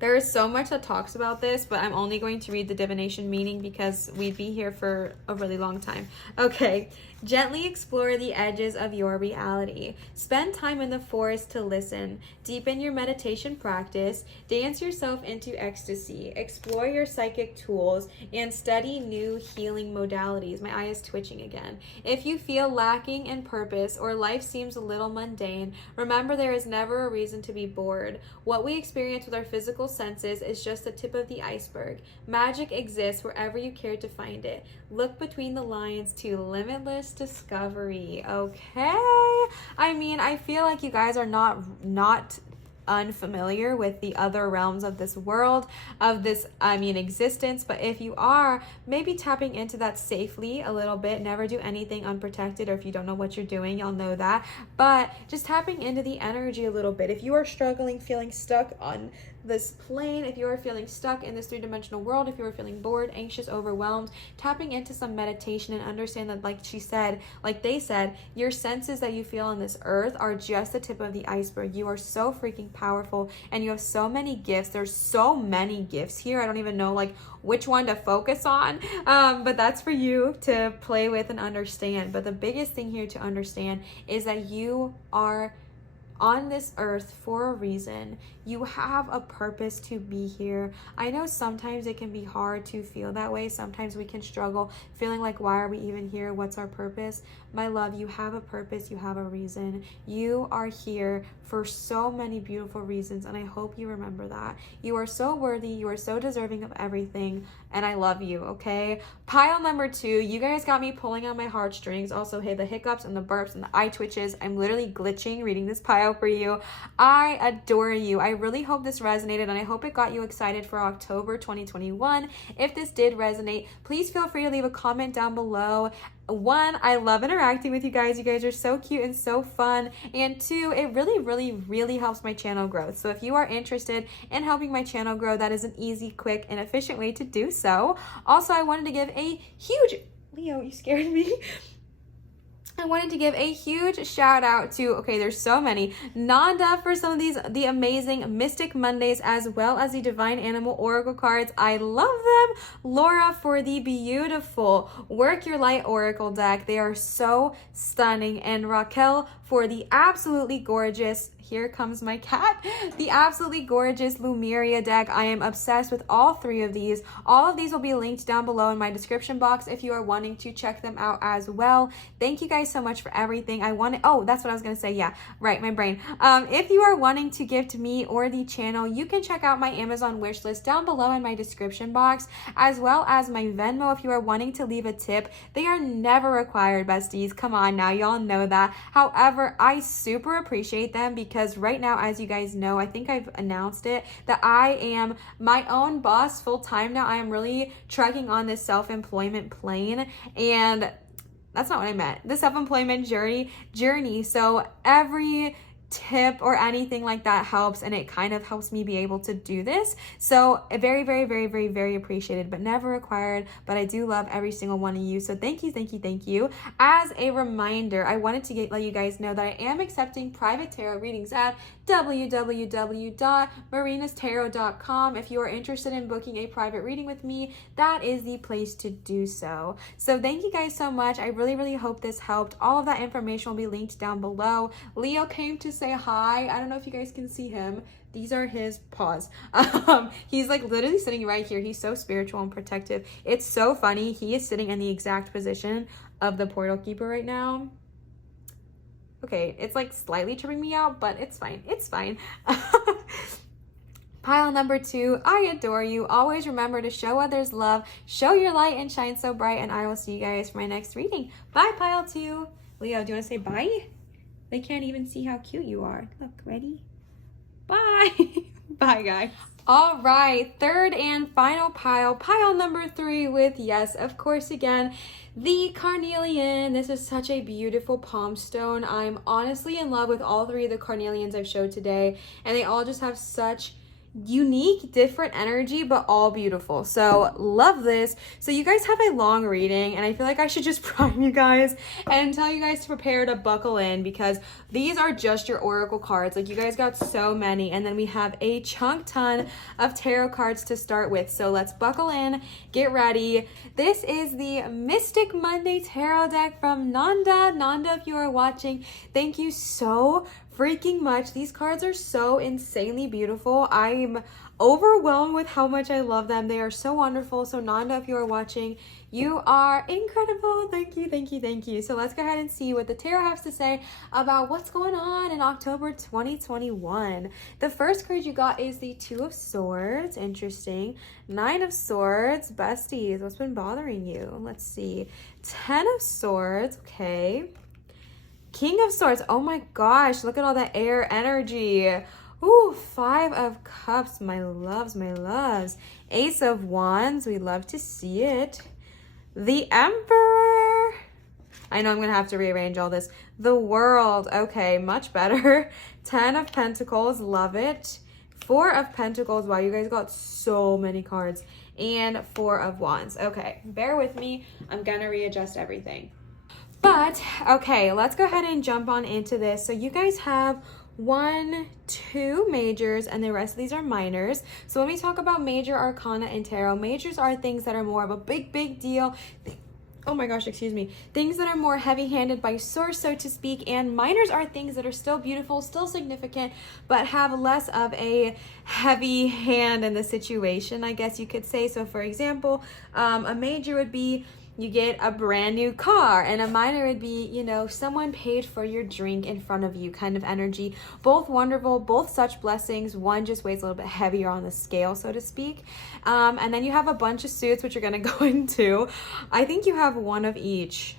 There is so much that talks about this, but I'm only going to read the divination meaning because we'd be here for a really long time. Okay. Gently explore the edges of your reality. Spend time in the forest to listen. Deepen your meditation practice. Dance yourself into ecstasy. Explore your psychic tools and study new healing modalities. My eye is twitching again. If you feel lacking in purpose or life seems a little mundane, remember there is never a reason to be bored. What we experience with our physical senses is just the tip of the iceberg. Magic exists wherever you care to find it. Look between the lines to limitless discovery. Okay. I feel like you guys are not unfamiliar with the other realms of this world, of this existence, but if you are, maybe tapping into that safely a little bit. Never do anything unprotected, or if you don't know what you're doing, you'll know that, but just tapping into the energy a little bit. If you are struggling, feeling stuck on this plane, if you are feeling stuck in this three-dimensional world, if you are feeling bored, anxious, overwhelmed, tapping into some meditation and understand that, like she said, like they said, your senses that you feel on this earth are just the tip of the iceberg. You are so freaking powerful and you have so many gifts. There's so many gifts here. I don't even know like which one to focus on, but that's for you to play with and understand. But the biggest thing here to understand is that you are on this earth for a reason. You have a purpose to be here. I know sometimes it can be hard to feel that way. Sometimes we can struggle feeling like, why are we even here? What's our purpose? My love, you have a purpose. You have a reason. You are here for so many beautiful reasons, and I hope you remember that. You are so worthy. You are so deserving of everything, and I love you, okay? Pile number 2, you guys got me pulling on my heartstrings. Also, hey, the hiccups and the burps and the eye twitches. I'm literally glitching reading this pile for you. I adore you. I really hope this resonated, and I hope it got you excited for October 2021. If this did resonate, please feel free to leave a comment down below. 1, I love interacting with you guys. You guys are so cute and so fun. And 2, it really helps my channel grow. So if you are interested in helping my channel grow, that is an easy, quick, and efficient way to do so. Also, I wanted to give a huge... Leo, you scared me. I wanted to give a huge shout out to, okay, there's so many, Nanda for some of the amazing Mystic Mondays, as well as the Divine Animal Oracle cards. I love them. Laura for the beautiful Work Your Light Oracle deck. They are so stunning. And Raquel for the absolutely gorgeous, here comes my cat, the absolutely gorgeous Lumeria deck. I am obsessed with all 3 of these. All of these will be linked down below in my description box if you are wanting to check them out as well. Thank you guys so much for everything. Oh, that's what I was going to say. Yeah, right, my brain. If you are wanting to gift me or the channel, you can check out my Amazon wish list down below in my description box, as well as my Venmo if you are wanting to leave a tip. They are never required, besties. Come on now, y'all know that. However, I super appreciate them because right now, as you guys know, I think I've announced it, that I am my own boss full-time now. I am really trekking on this self-employment plane, and that's not what I meant. The self-employment journey. So every tip or anything like that helps, and it kind of helps me be able to do this. So very appreciated, but never required. But I do love every single one of you. So thank you. As a reminder, I wanted to let you guys know that I am accepting private tarot readings at www.marinatarot.com. If you are interested in booking a private reading with me, that is the place to do so. So thank you guys so much. I really hope this helped. All of that information will be linked down below. Leo came to say hi. I don't know if you guys can see him. These are his paws. He's like literally sitting right here. He's so spiritual and protective. It's so funny. He is sitting in the exact position of the portal keeper right now. Okay, it's like slightly tripping me out, but it's fine. It's fine. Pile number 2, I adore you. Always remember to show others love, show your light, and shine so bright. And I will see you guys for my next reading. Bye, pile 2. Leo, do you want to say bye? They can't even see how cute you are. Look, ready? Bye. Bye, guys. All right, 3rd and final pile number 3 with, yes, of course, again, the Carnelian. This is such a beautiful palm stone. I'm honestly in love with all 3 of the Carnelians I've showed today, and they all just have such unique, different energy, but all beautiful. So love this. So you guys have a long reading, and I feel like I should just prime you guys and tell you guys to prepare to buckle in, because these are just your oracle cards. Like, you guys got so many, and then we have a chunk ton of tarot cards to start with. So let's buckle in, get ready. This is the Mystic Monday tarot deck from Nanda. Nanda, if you are watching, thank you so freaking much. These cards are so insanely beautiful. I'm overwhelmed with how much I love them. They are so wonderful. So Nanda, if you are watching, you are incredible. Thank you. So let's go ahead and see what the tarot has to say about what's going on in October 2021. The first card you got is the 2 of Swords. Interesting. 9 of Swords. Besties, what's been bothering you? Let's see. 10 of Swords. Okay. King of Swords. Oh my gosh, look at all that air energy. Ooh, 5 of Cups. My loves. Ace of Wands. We love to see it. The Emperor. I know I'm going to have to rearrange all this. The World. Okay, much better. 10 of Pentacles. Love it. Four of Pentacles. Wow, you guys got so many cards. And Four of Wands. Okay, bear with me. I'm gonna readjust everything. But, okay, let's go ahead and jump on into this. So you guys have 1, 2 majors, and the rest of these are minors. So when we talk about major arcana in tarot, majors are things that are more of a big deal. Oh my gosh, excuse me. Things that are more heavy-handed by source, so to speak, and minors are things that are still beautiful, still significant, but have less of a heavy hand in the situation, I guess you could say. So for example, a major would be you get a brand new car, and a minor would be, you know, someone paid for your drink in front of you kind of energy. Both wonderful, both such blessings. One just weighs a little bit heavier on the scale, so to speak. And then you have a bunch of suits, which you're going to go into. I think you have one of each.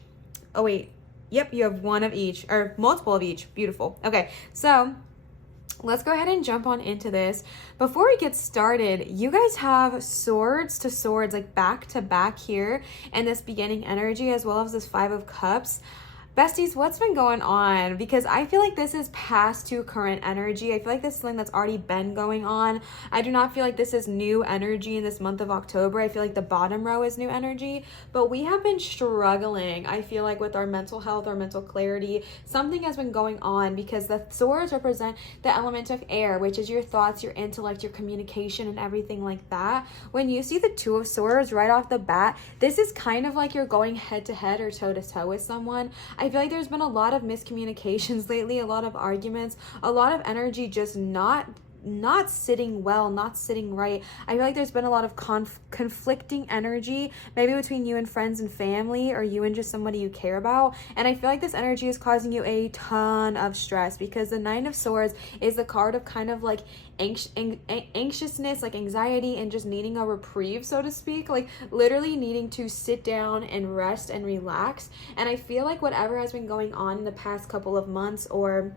Oh, wait. Yep, you have one of each, or multiple of each. Beautiful. Okay, so let's go ahead and jump on into this. Before we get started, you guys have swords to swords, like back to back here, and this beginning energy, as well as this Five of Cups. Besties, what's been going on? Because I feel like this is past to current energy. I feel like this is something that's already been going on. I do not feel like this is new energy in this month of October. I feel like the bottom row is new energy, but we have been struggling, I feel like, with our mental health, our mental clarity. Something has been going on because the swords represent the element of air, which is your thoughts, your intellect, your communication, and everything like that. When you see the Two of Swords right off the bat, this is kind of like you're going head to head or toe to toe with someone. I feel like there's been a lot of miscommunications lately, a lot of arguments, a lot of energy just not sitting well, not sitting right. I feel like there's been a lot of conflicting energy, maybe between you and friends and family, or you and just somebody you care about. And I feel like this energy is causing you a ton of stress, because the Nine of Swords is the card of kind of like anxiousness, like anxiety, and just needing a reprieve, so to speak, like literally needing to sit down and rest and relax. And I feel like whatever has been going on in the past couple of months, or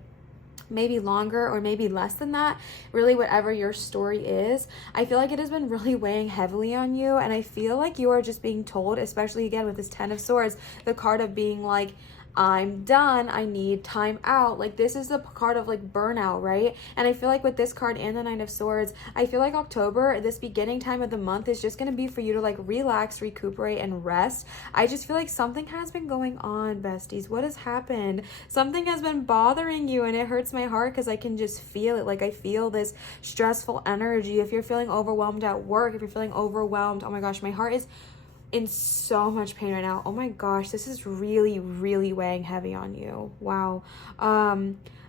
maybe longer, or maybe less than that, really whatever your story is, I feel like it has been really weighing heavily on you. And I feel like you are just being told, especially again with this Ten of Swords, the card of being like, I'm done, I need time out. Like, this is the card of like burnout, right? And I feel like with this card and the Nine of Swords, I feel like October, this beginning time of the month, is just going to be for you to like relax, recuperate, and rest. I just feel like something has been going on, besties. What has happened? Something has been bothering you, and it hurts my heart because I can just feel it. Like, I feel this stressful energy. If you're feeling overwhelmed at work, if you're feeling overwhelmed, oh my gosh, my heart is in so much pain right now. Oh my gosh, this is really weighing heavy on you. Wow.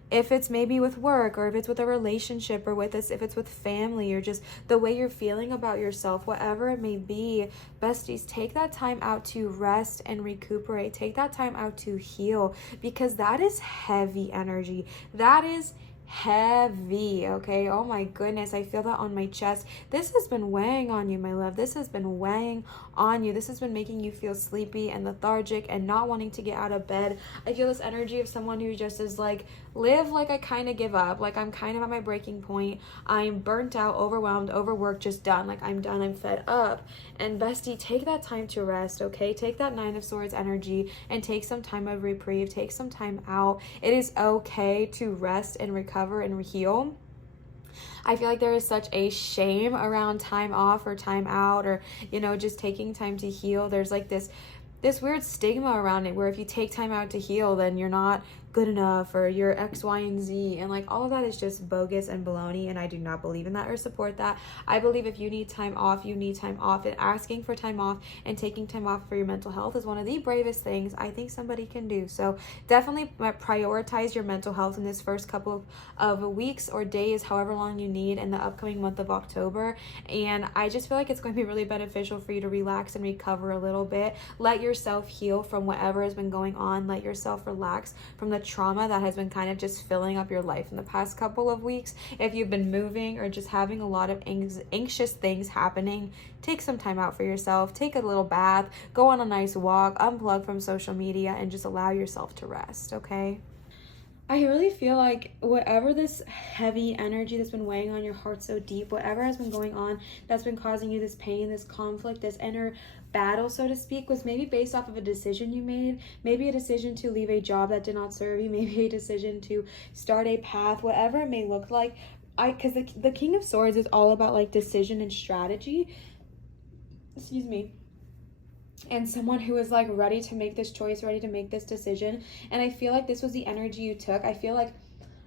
If it's maybe with work, or if it's with a relationship, or with this, if it's with family, or just the way you're feeling about yourself, whatever it may be, besties, take that time out to rest and recuperate. Take that time out to heal, because that is heavy energy. That is heavy, okay? Oh my goodness, I feel that on my chest. This has been weighing on you, my love. This has been weighing on you. This has been making you feel sleepy and lethargic and not wanting to get out of bed. I feel this energy of someone who just is like, live like I kind of give up, like I'm kind of at my breaking point, I'm burnt out, overwhelmed, overworked, just done. Like, I'm done, I'm fed up. And bestie, take that time to rest, okay? Take that Nine of Swords energy and take some time of reprieve, take some time out. It is okay to rest and recover and heal. I feel like there is such a shame around time off or time out, or, you know, just taking time to heal. There's like this weird stigma around it, where if you take time out to heal, then you're not good enough, or you're X, Y, and Z, and like all of that is just bogus and baloney, and I do not believe in that or support that. I believe if you need time off, you need time off, and asking for time off and taking time off for your mental health is one of the bravest things I think somebody can do. So definitely prioritize your mental health in this first couple of weeks or days, however long you need, in the upcoming month of October. And I just feel like it's going to be really beneficial for you to relax and recover a little bit. Let yourself heal from whatever has been going on. Let yourself relax from the trauma that has been kind of just filling up your life in the past couple of weeks. If you've been moving or just having a lot of anxious things happening, take some time out for yourself. Take a little bath, go on a nice walk, unplug from social media, and just allow yourself to rest, okay? I really feel like whatever this heavy energy that's been weighing on your heart so deep, whatever has been going on that's been causing you this pain, this conflict, this inner battle, so to speak, was maybe based off of a decision you made, maybe a decision to leave a job that did not serve you, maybe a decision to start a path, whatever it may look like. because the King of Swords is all about like decision and strategy. Excuse me. And someone who is like ready to make this choice, ready to make this decision. And I feel like this was the energy you took. I feel like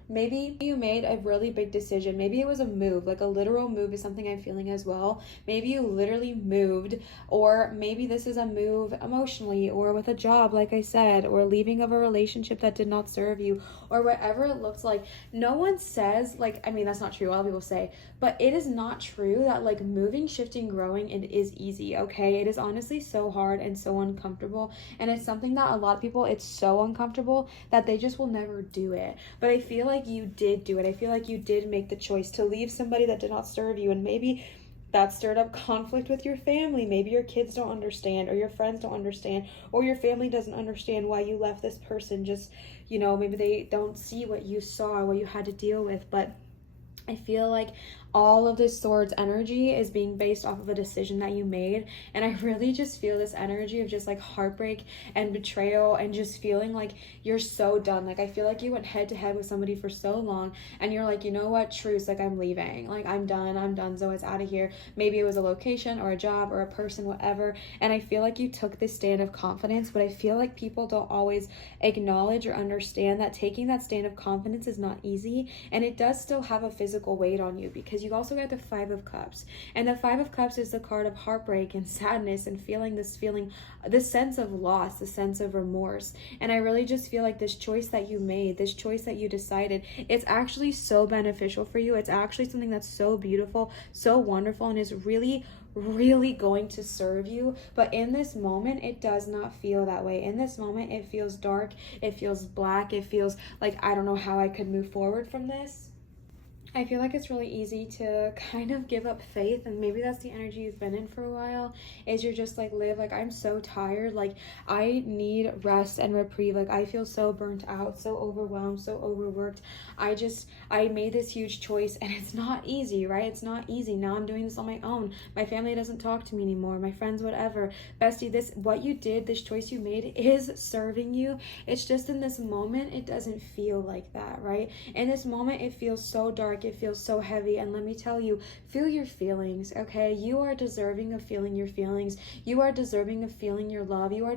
maybe you made a really big decision. Maybe it was a move, like a literal move is something I'm feeling as well. Maybe you literally moved, or maybe this is a move emotionally or with a job, like I said, or leaving of a relationship that did not serve you, or whatever it looks like. No one says, like, I mean, that's not true. A lot of people say, but it is not true that like moving, shifting, growing, it is easy, okay? It is honestly so hard and so uncomfortable. And it's something that a lot of people, it's so uncomfortable that they just will never do it. But I feel like you did do it. I feel like you did make the choice to leave somebody that did not serve you, and maybe that stirred up conflict with your family. Maybe your kids don't understand, or your friends don't understand, or your family doesn't understand why you left this person. Just, you know, maybe they don't see what you saw, what you had to deal with. But I feel like all of this Swords energy is being based off of a decision that you made. And I really just feel this energy of just like heartbreak and betrayal, and just feeling like you're so done. Like I feel like you went head to head with somebody for so long, and you're like, you know what, truce, like I'm leaving, like I'm done, so it's out of here. Maybe it was a location or a job or a person, whatever. And I feel like you took this stand of confidence, but I feel like people don't always acknowledge or understand that taking that stand of confidence is not easy, and it does still have a physical weight on you, because you also got the Five of Cups, and the Five of Cups is the card of heartbreak and sadness and feeling, this sense of loss, the sense of remorse. And I really just feel like this choice that you made, this choice that you decided, it's actually so beneficial for you. It's actually something that's so beautiful, so wonderful, and is really going to serve you. But in this moment, it does not feel that way. In this moment, it feels dark, it feels black, it feels like I don't know how I could move forward from this. I feel like it's really easy to kind of give up faith, and maybe that's the energy you've been in for a while, is you're just like, Liv, like I'm so tired, like I need rest and reprieve, like I feel so burnt out, so overwhelmed, so overworked. I made this huge choice, and it's not easy, right? It's not easy. Now I'm doing this on my own. My family doesn't talk to me anymore, my friends, whatever. Bestie, what you did, this choice you made is serving you. It's just in this moment, it doesn't feel like that, right? In this moment, it feels so dark, it feels so heavy. And let me tell you, feel your feelings, okay? You are deserving of feeling your feelings. You are deserving of feeling your love. You are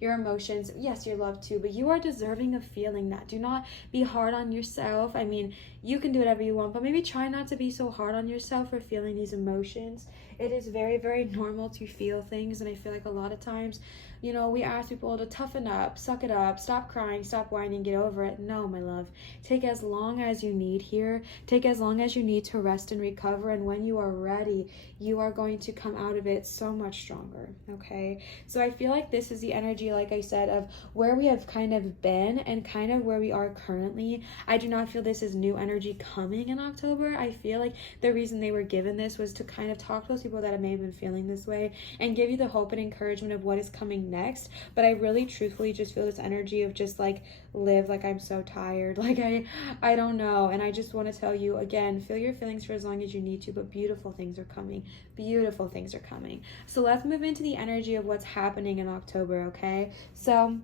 your emotions, yes, your love too, but you are deserving of feeling that. Do not be hard on yourself. I mean, you can do whatever you want, but maybe try not to be so hard on yourself for feeling these emotions. It is very, very normal to feel things, and I feel like a lot of times, you know, we ask people to toughen up, suck it up, stop crying, stop whining, get over it. No, my love. Take as long as you need here. Take as long as you need to rest and recover, and when you are ready, you are going to come out of it so much stronger, okay? So I feel like this is the energy, like I said, of where we have kind of been and kind of where we are currently. I do not feel this is new energy coming in October. I feel like the reason they were given this was to kind of talk to those people that may have been feeling this way and give you the hope and encouragement of what is coming next. But I really truthfully just feel this energy of just like, Liv, like I'm so tired, like I don't know. And I just want to tell you again, feel your feelings for as long as you need to, but beautiful things are coming. Beautiful things are coming. So let's move into the energy of what's happening in October, okay? So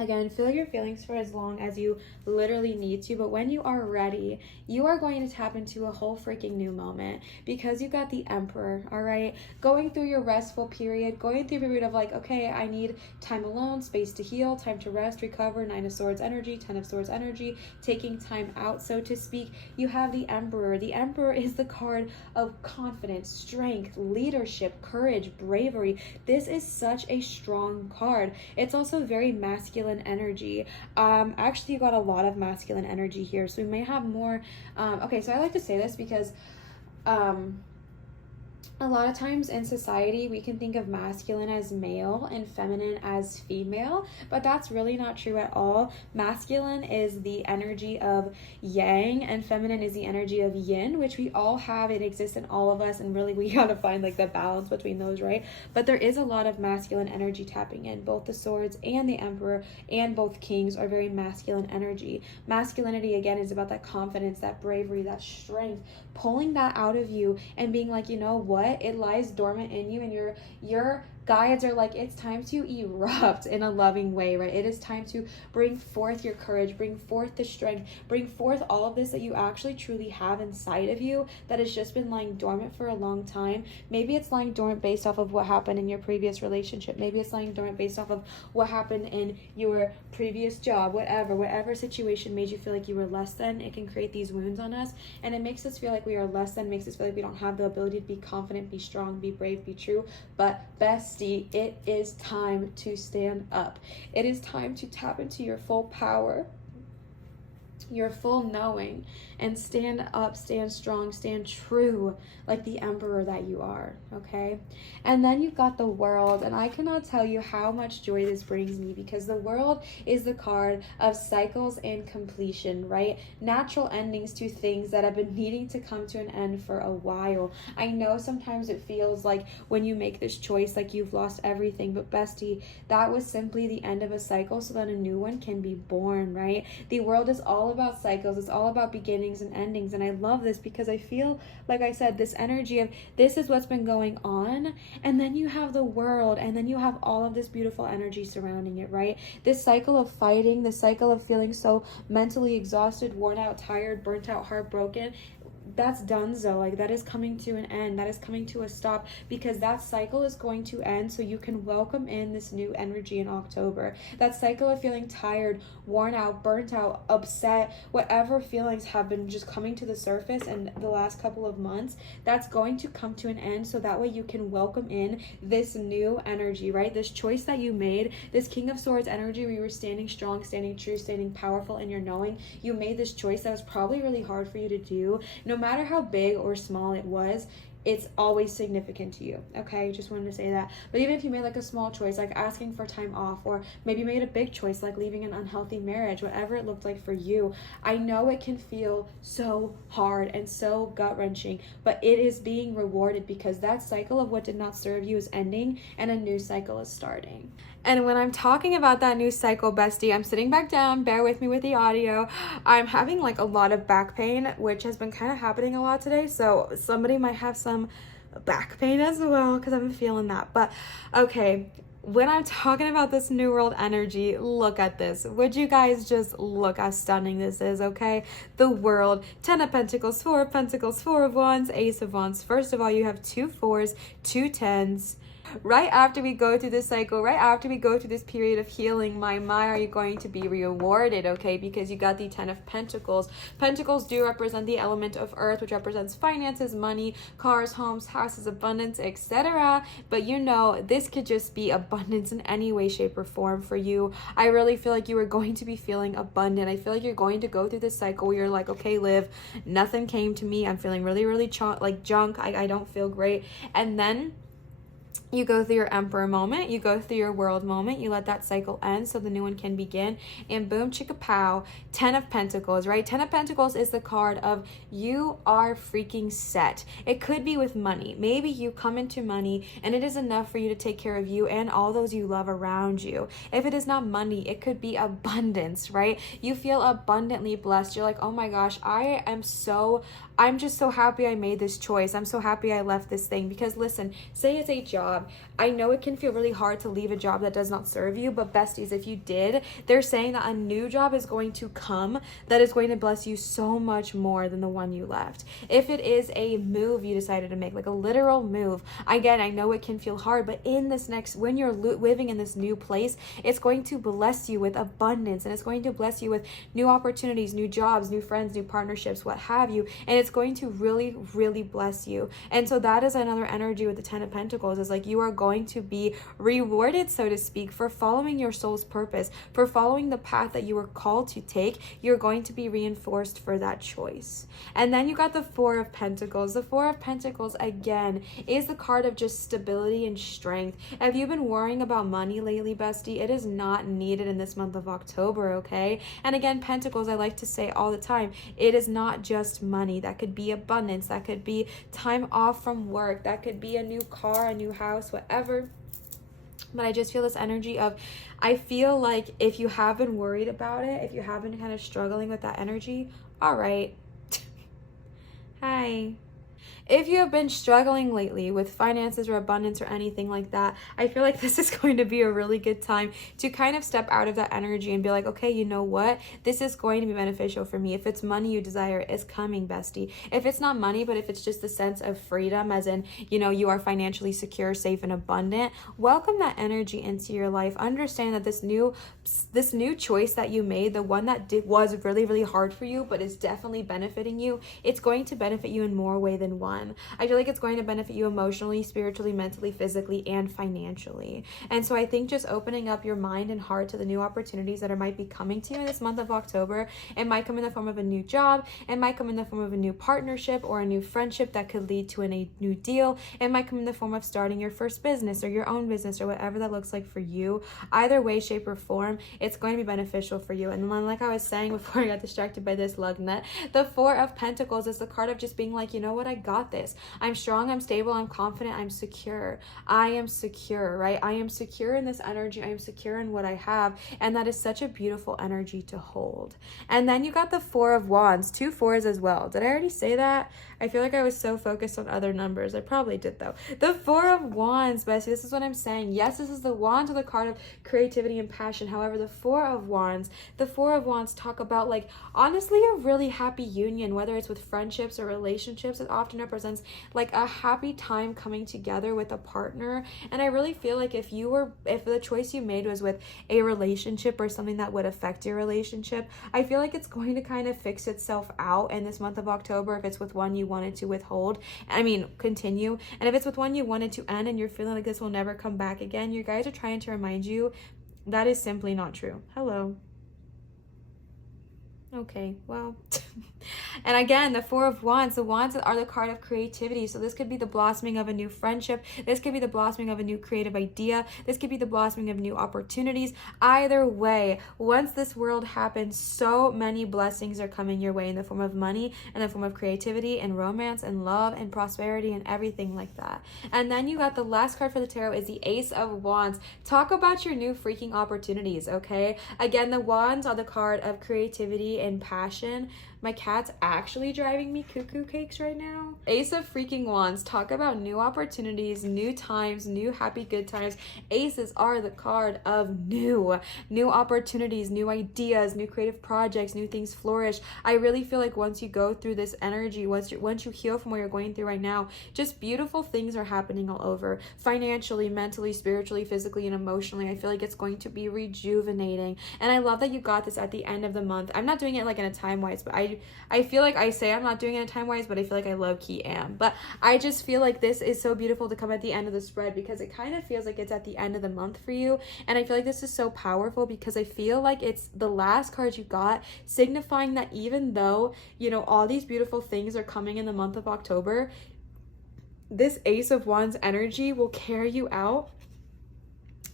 again, feel your feelings for as long as you literally need to, but when you are ready, you are going to tap into a whole freaking new moment, because you got the Emperor, all right? Going through your restful period, going through a period of like, okay, I need time alone, space to heal, time to rest, recover, Nine of Swords energy, Ten of Swords energy, taking time out, so to speak. You have the Emperor. The Emperor is the card of confidence, strength, leadership, courage, bravery. This is such a strong card. It's also very masculine energy. Actually, you got a lot of masculine energy here, so we may have more okay, so I like to say this because a lot of times in society, we can think of masculine as male and feminine as female, but that's really not true at all. Masculine is the energy of yang, and feminine is the energy of yin, which we all have. It exists in all of us, and really we gotta find like the balance between those, right? But there is a lot of masculine energy tapping in. Both the Swords and the Emperor and both Kings are very masculine energy. Masculinity, again, is about that confidence, that bravery, that strength, pulling that out of you and being like, you know what? It lies dormant in you, and you're guides are like, it's time to erupt in a loving way, right? It is time to bring forth your courage, bring forth the strength, bring forth all of this that you actually truly have inside of you that has just been lying dormant for a long time. Maybe it's lying dormant based off of what happened in your previous relationship. Maybe it's lying dormant based off of what happened in your previous job, whatever situation made you feel like you were less than. It can create these wounds on us, and it makes us feel like we are less than, makes us feel like we don't have the ability to be confident, be strong, be brave, be true. But bestie, it is time to stand up. It is time to tap into your full power, your full knowing, and stand up, stand strong, stand true like the emperor that you are, okay? And then you've got the world, and I cannot tell you how much joy this brings me, because the world is the card of cycles and completion, right? Natural endings to things that have been needing to come to an end for a while. I know sometimes it feels like when you make this choice like you've lost everything, but bestie, that was simply the end of a cycle so that a new one can be born, right? The world is all about cycles. It's all about beginnings and endings, and I love this because I feel, like I said, this energy of this is what's been going on, and then you have the world, and then you have all of this beautiful energy surrounding it, right? This cycle of fighting, this cycle of feeling so mentally exhausted, worn out, tired, burnt out, heartbroken, that's donezo. Like, that is coming to an end. That is coming to a stop, because that cycle is going to end so you can welcome in this new energy in October. That cycle of feeling tired, worn out, burnt out, upset, whatever feelings have been just coming to the surface in the last couple of months, that's going to come to an end, so that way you can welcome in this new energy, right? This choice that you made, this King of Swords energy where you were standing strong, standing true, standing powerful in your knowing. You made this choice that was probably really hard for you to do. No matter how big or small it was, it's always significant to you, okay? Just wanted to say that. But even if you made like a small choice, like asking for time off, or maybe made a big choice like leaving an unhealthy marriage, whatever it looked like for you, I know it can feel so hard and so gut-wrenching, but it is being rewarded, because that cycle of what did not serve you is ending and a new cycle is starting. And when I'm talking about that new cycle, bestie, I'm sitting back down, bear with me with the audio. I'm having like a lot of back pain, which has been kind of happening a lot today. So somebody might have some back pain as well, because I've been feeling that. But okay, when I'm talking about this new world energy, look at this. Would you guys just look how stunning this is, okay? The world, 10 of Pentacles, 4 of Pentacles, 4 of Wands, Ace of Wands. First of all, you have 2 4s, 2 10s. Right after we go through this cycle, right after we go through this period of healing, my are you going to be rewarded, okay? Because you got the 10 of Pentacles. Pentacles do represent the element of earth, which represents finances, money, cars, homes, houses, abundance, etc. But you know, this could just be abundance in any way, shape, or form for you. I really feel like you are going to be feeling abundant. I feel like you're going to go through this cycle where you're like, okay, Liv, nothing came to me. I'm feeling really, really like junk. I don't feel great. And then you go through your emperor moment, you go through your world moment, you let that cycle end so the new one can begin, and boom, chicka pow, 10 of Pentacles, right? 10 of Pentacles is the card of you are freaking set. It could be with money. Maybe you come into money and it is enough for you to take care of you and all those you love around you. If it is not money, it could be abundance, right? You feel abundantly blessed. You're like, oh my gosh, I'm just so happy I made this choice. I'm so happy I left this thing. Because listen, say it's a job. I know it can feel really hard to leave a job that does not serve you, but besties, if you did, they're saying that a new job is going to come that is going to bless you so much more than the one you left. If it is a move you decided to make, like a literal move, again, I know it can feel hard, but in this when you're living in this new place, it's going to bless you with abundance, and it's going to bless you with new opportunities, new jobs, new friends, new partnerships, what have you, and it's going to really, really bless you. And so that is another energy with the 10 of Pentacles, is like you are going to be rewarded, so to speak, for following your soul's purpose, for following the path that you were called to take. You're going to be reinforced for that choice. And then you got the 4 of Pentacles. The 4 of Pentacles, again, is the card of just stability and strength. If you've been worrying about money lately, bestie, it is not needed in this month of October, okay? And again, Pentacles, I like to say all the time, it is not just money. That could be abundance. That could be time off from work. That could be a new car, a new house, whatever. But I just feel this energy of, I feel like if you have been worried about it, if you have been kind of struggling with that energy, all right. Hi. If you have been struggling lately with finances or abundance or anything like that, I feel like this is going to be a really good time to kind of step out of that energy and be like, okay, you know what? This is going to be beneficial for me. If it's money you desire, it's coming, bestie. If it's not money, but if it's just the sense of freedom, as in, you know, you are financially secure, safe, and abundant, welcome that energy into your life. Understand that this new choice that you made, the one that was really, really hard for you, but is definitely benefiting you, it's going to benefit you in more way than one. I feel like it's going to benefit you emotionally, spiritually, mentally, physically, and financially. And so I think just opening up your mind and heart to the new opportunities that might be coming to you in this month of October. It might come in the form of a new job. It might come in the form of a new partnership or a new friendship that could lead to a new deal. It might come in the form of starting your first business or your own business or whatever that looks like for you. Either way, shape, or form, it's going to be beneficial for you. And then, like I was saying before I got distracted by this lug nut, the Four of Pentacles is the card of just being like, you know what, I got this. I'm strong, I'm stable, I'm confident, I'm secure. I am secure, right? I am secure in this energy. I am secure in what I have. And that is such a beautiful energy to hold. And then you got the Four of Wands, 2 4s as well. Did I already say that? I feel like I was so focused on other numbers. I probably did though. The Four of Wands, bestie, this is what I'm saying. Yes, this is the wand of the card of creativity and passion. However, the Four of Wands talk about, like, honestly, a really happy union, whether it's with friendships or relationships. It often represents like a happy time coming together with a partner. And I really feel like if the choice you made was with a relationship or something that would affect your relationship, I feel like it's going to kind of fix itself out in this month of October. If it's with one you wanted to continue, and if it's with one you wanted to end and you're feeling like this will never come back again, your guys are trying to remind you that is simply not true. Hello. Okay, well, and again, the Four of Wands, the wands are the card of creativity. So this could be the blossoming of a new friendship. This could be the blossoming of a new creative idea. This could be the blossoming of new opportunities. Either way, once this world happens, so many blessings are coming your way in the form of money, in the form of creativity and romance and love and prosperity and everything like that. And then you got the last card for the tarot is the Ace of Wands. Talk about your new freaking opportunities, okay? Again, the wands are the card of creativity and passion. My cat's actually driving me cuckoo cakes right now. Ace of freaking Wands. Talk about new opportunities, new times, new happy good times. Aces are the card of new opportunities, new ideas, new creative projects, new things flourish. I really feel like once you go through this energy, once you heal from what you're going through right now, just beautiful things are happening all over. Financially, mentally, spiritually, physically, and emotionally. I feel like it's going to be rejuvenating. And I love that you got this at the end of the month. I'm not doing it like in a time-wise, but I feel like I say I'm not doing it in time-wise, but I feel like I low-key am. But I just feel like this is so beautiful to come at the end of the spread because it kind of feels like it's at the end of the month for you. And I feel like this is so powerful because I feel like it's the last card you got, signifying that even though, you know, all these beautiful things are coming in the month of October, this Ace of Wands energy will carry you out.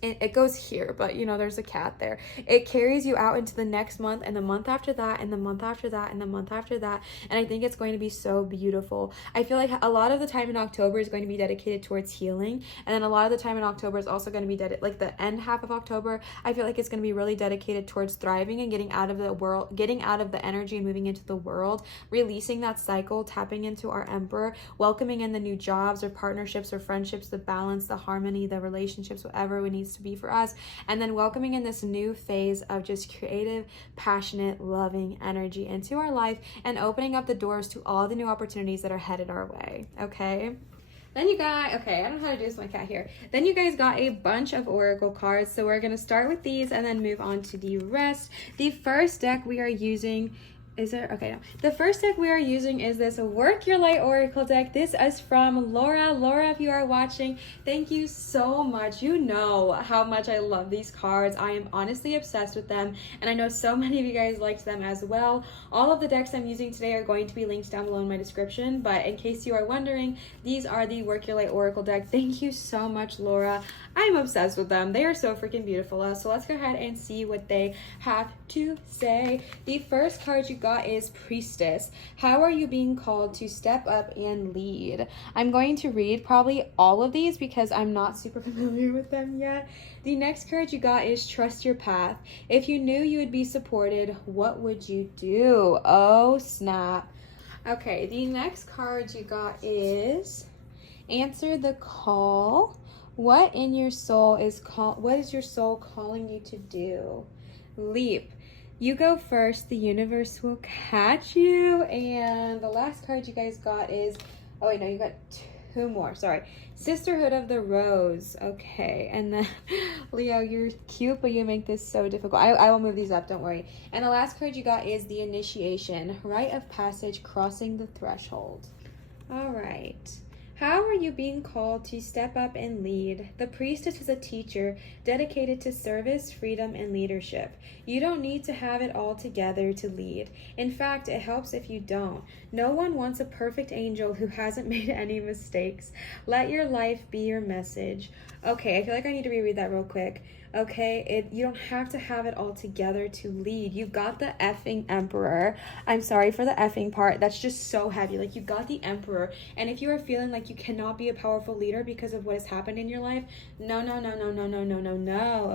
It goes here, but you know, there's a cat there. It carries you out into the next month and the month after that and the month after that and the month after that. And I think it's going to be so beautiful. I feel like a lot of the time in October is going to be dedicated towards healing. And then a lot of the time in October is also going to be like the end half of October. I feel like it's going to be really dedicated towards thriving and getting out of the world, getting out of the energy and moving into the world, releasing that cycle, tapping into our Emperor, welcoming in the new jobs or partnerships or friendships, the balance, the harmony, the relationships, whatever it needs to be for us, and then welcoming in this new phase of just creative, passionate, loving energy into our life and opening up the doors to all the new opportunities that are headed our way. Okay, then you got, okay, I don't know how to do this with my cat here. Then you guys got a bunch of oracle cards, so we're gonna start with these and then move on to the rest. The first deck we are using the first deck we are using is this Work Your Light Oracle deck. This is from Laura. Laura, if you are watching, thank you so much. You know how much I love these cards. I am honestly obsessed with them, and I know so many of you guys liked them as well. All of the decks I'm using today are going to be linked down below in my description, but in case you are wondering, these are the Work Your Light Oracle deck. Thank you so much, Laura. I'm obsessed with them. They are so freaking beautiful. So let's go ahead and see what they have to say. The first card you got is Priestess. How are you being called to step up and lead? I'm going to read probably all of these because I'm not super familiar with them yet. The next card you got is Trust Your Path. If you knew you would be supported, what would you do? Oh, snap. Okay, the next card you got is answer the call. What in your soul is what is your soul calling you to do? Leap. You go first, the universe will catch you. And the last card you guys got is, oh wait, no, you got two more, sorry. Sisterhood of the Rose. Okay, and then Leo, you're cute, but you make this so difficult. I will move these up, don't worry. And the last card you got is the Initiation, rite of passage, crossing the threshold. All right. How are you being called to step up and lead? The priestess is a teacher dedicated to service, freedom, and leadership. You don't need to have it all together to lead. In fact, it helps if you don't. No one wants a perfect angel who hasn't made any mistakes. Let your life be your message. Okay, I feel like I need to reread that real quick. Okay, you don't have to have it all together to lead. You got the effing emperor. I'm sorry for the effing part. That's just so heavy. Like, you got the emperor. And if you are feeling like you cannot be a powerful leader because of what has happened in your life, no,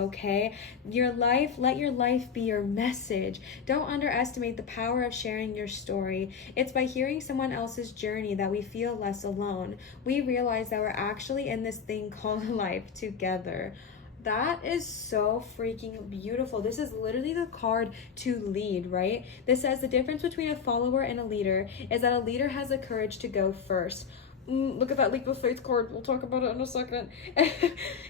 okay? Let your life be your message. Don't underestimate the power of sharing your story. It's by hearing someone else's journey that we feel less alone. We realize that we're actually in this thing called life together. That is so freaking beautiful. This is literally the card to lead, right? This says the difference between a follower and a leader is that a leader has the courage to go first. Look at that leap of faith card. We'll talk about it in a second.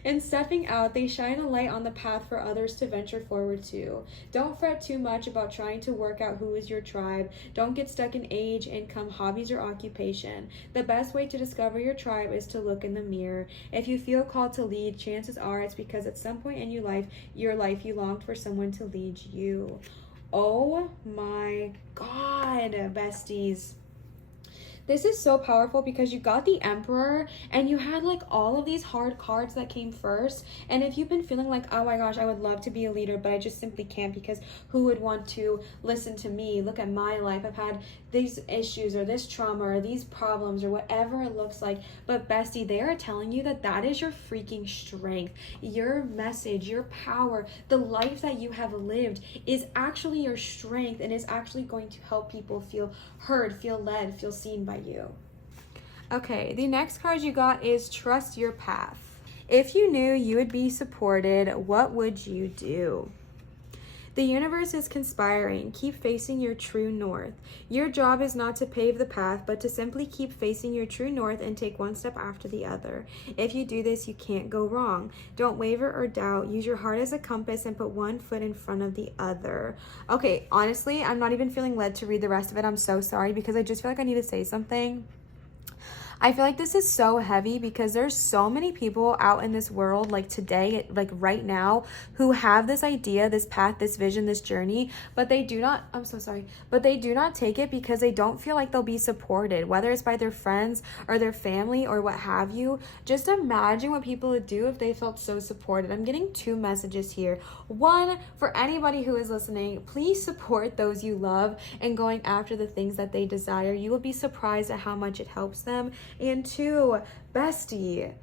In stepping out, they shine a light on the path for others to venture forward to. Don't fret too much about trying to work out who is your tribe. Don't get stuck in age, income, hobbies, or occupation. The best way to discover your tribe is to look in the mirror. If you feel called to lead, chances are it's because at some point in your life you longed for someone to lead you. Oh my God, besties. This is so powerful because you got the Emperor and you had like all of these hard cards that came first. And if you've been feeling like, oh my gosh, I would love to be a leader, but I just simply can't because who would want to listen to me? Look at my life. I've had these issues or this trauma or these problems or whatever it looks like. But bestie, they are telling you that that is your freaking strength. Your message, your power, the life that you have lived is actually your strength and is actually going to help people feel heard, feel led, feel seen by you. Okay, the next card you got is Trust Your Path. If you knew you would be supported, what would you do? The universe is conspiring. Keep facing your true north. Your job is not to pave the path, but to simply keep facing your true north and take one step after the other. If you do this, you can't go wrong. Don't waver or doubt. Use your heart as a compass and put one foot in front of the other. Okay, honestly, I'm not even feeling led to read the rest of it. I'm so sorry because I just feel like I need to say something. I feel like this is so heavy because there's so many people out in this world, like today, like right now, who have this idea, this path, this vision, this journey, but they do not, I'm so sorry, but they do not take it because they don't feel like they'll be supported, whether it's by their friends or their family or what have you. Just imagine what people would do if they felt so supported. I'm getting two messages here. One, for anybody who is listening, please support those you love and going after the things that they desire. You will be surprised at how much it helps them. And two, bestie,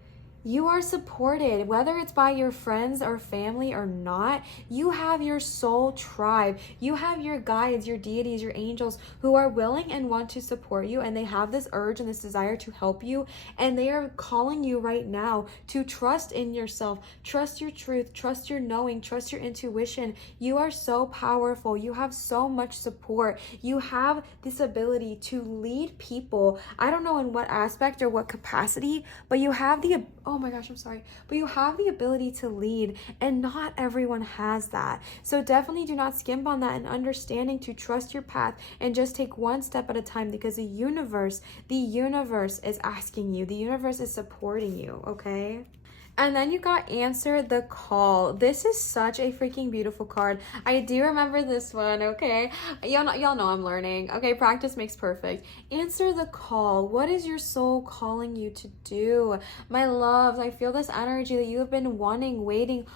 you are supported, whether it's by your friends or family or not. You have your soul tribe. You have your guides, your deities, your angels who are willing and want to support you, and they have this urge and this desire to help you, and they are calling you right now to trust in yourself, trust your truth, trust your knowing, trust your intuition. You are so powerful. You have so much support. You have this ability to lead people. I don't know in what aspect or what capacity, but you have oh my gosh, I'm sorry. But you have the ability to lead, and not everyone has that. So definitely do not skimp on that and understanding to trust your path and just take one step at a time, because the universe is asking you. The universe is supporting you, okay? And then you got Answer the Call. This is such a freaking beautiful card. I do remember this one, okay? Y'all know I'm learning. Okay, practice makes perfect. Answer the call. What is your soul calling you to do? My loves, I feel this energy that you have been wanting, waiting,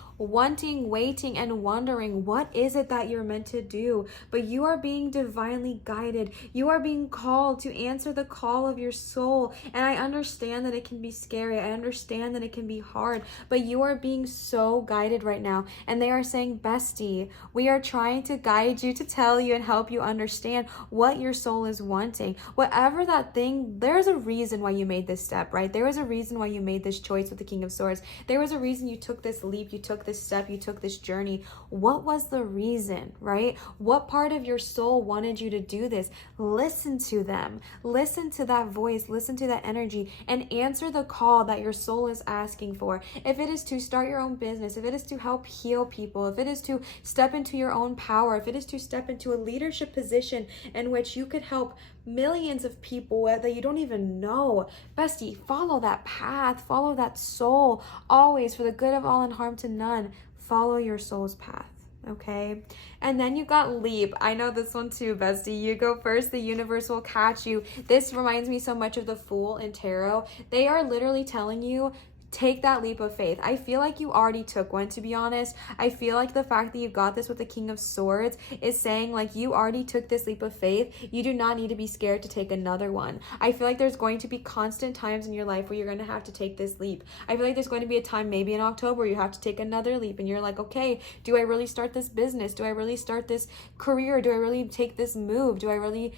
and wondering, what is it that you're meant to do? But you are being divinely guided. You are being called to answer the call of your soul. And I understand that it can be scary. I understand that it can be hard. hard, but you are being so guided right now. And they are saying, bestie, we are trying to guide you, to tell you and help you understand what your soul is wanting. Whatever that thing, there's a reason why you made this step, right? There was a reason why you made this choice with the King of Swords. There was a reason you took this leap, you took this step, you took this journey. What was the reason, right? What part of your soul wanted you to do this? Listen to them. Listen to that voice. Listen to that energy and answer the call that your soul is asking for. If it is to start your own business, if it is to help heal people, if it is to step into your own power, if it is to step into a leadership position in which you could help millions of people that you don't even know, bestie, follow that path, follow that soul, always for the good of all and harm to none. Follow your soul's path. Okay, and then you got leap. I know this one too, bestie. You go first, the universe will catch you. This reminds me so much of the Fool in tarot. They are literally telling you, take that leap of faith. I feel like you already took one, to be honest. I feel like the fact that you got this with the King of Swords is saying like you already took this leap of faith. You do not need to be scared to take another one. I feel like there's going to be constant times in your life where you're going to have to take this leap. I feel like there's going to be a time maybe in October you have to take another leap and you're like, okay, do I really start this business? Do I really start this career? Do I really take this move? Do I really,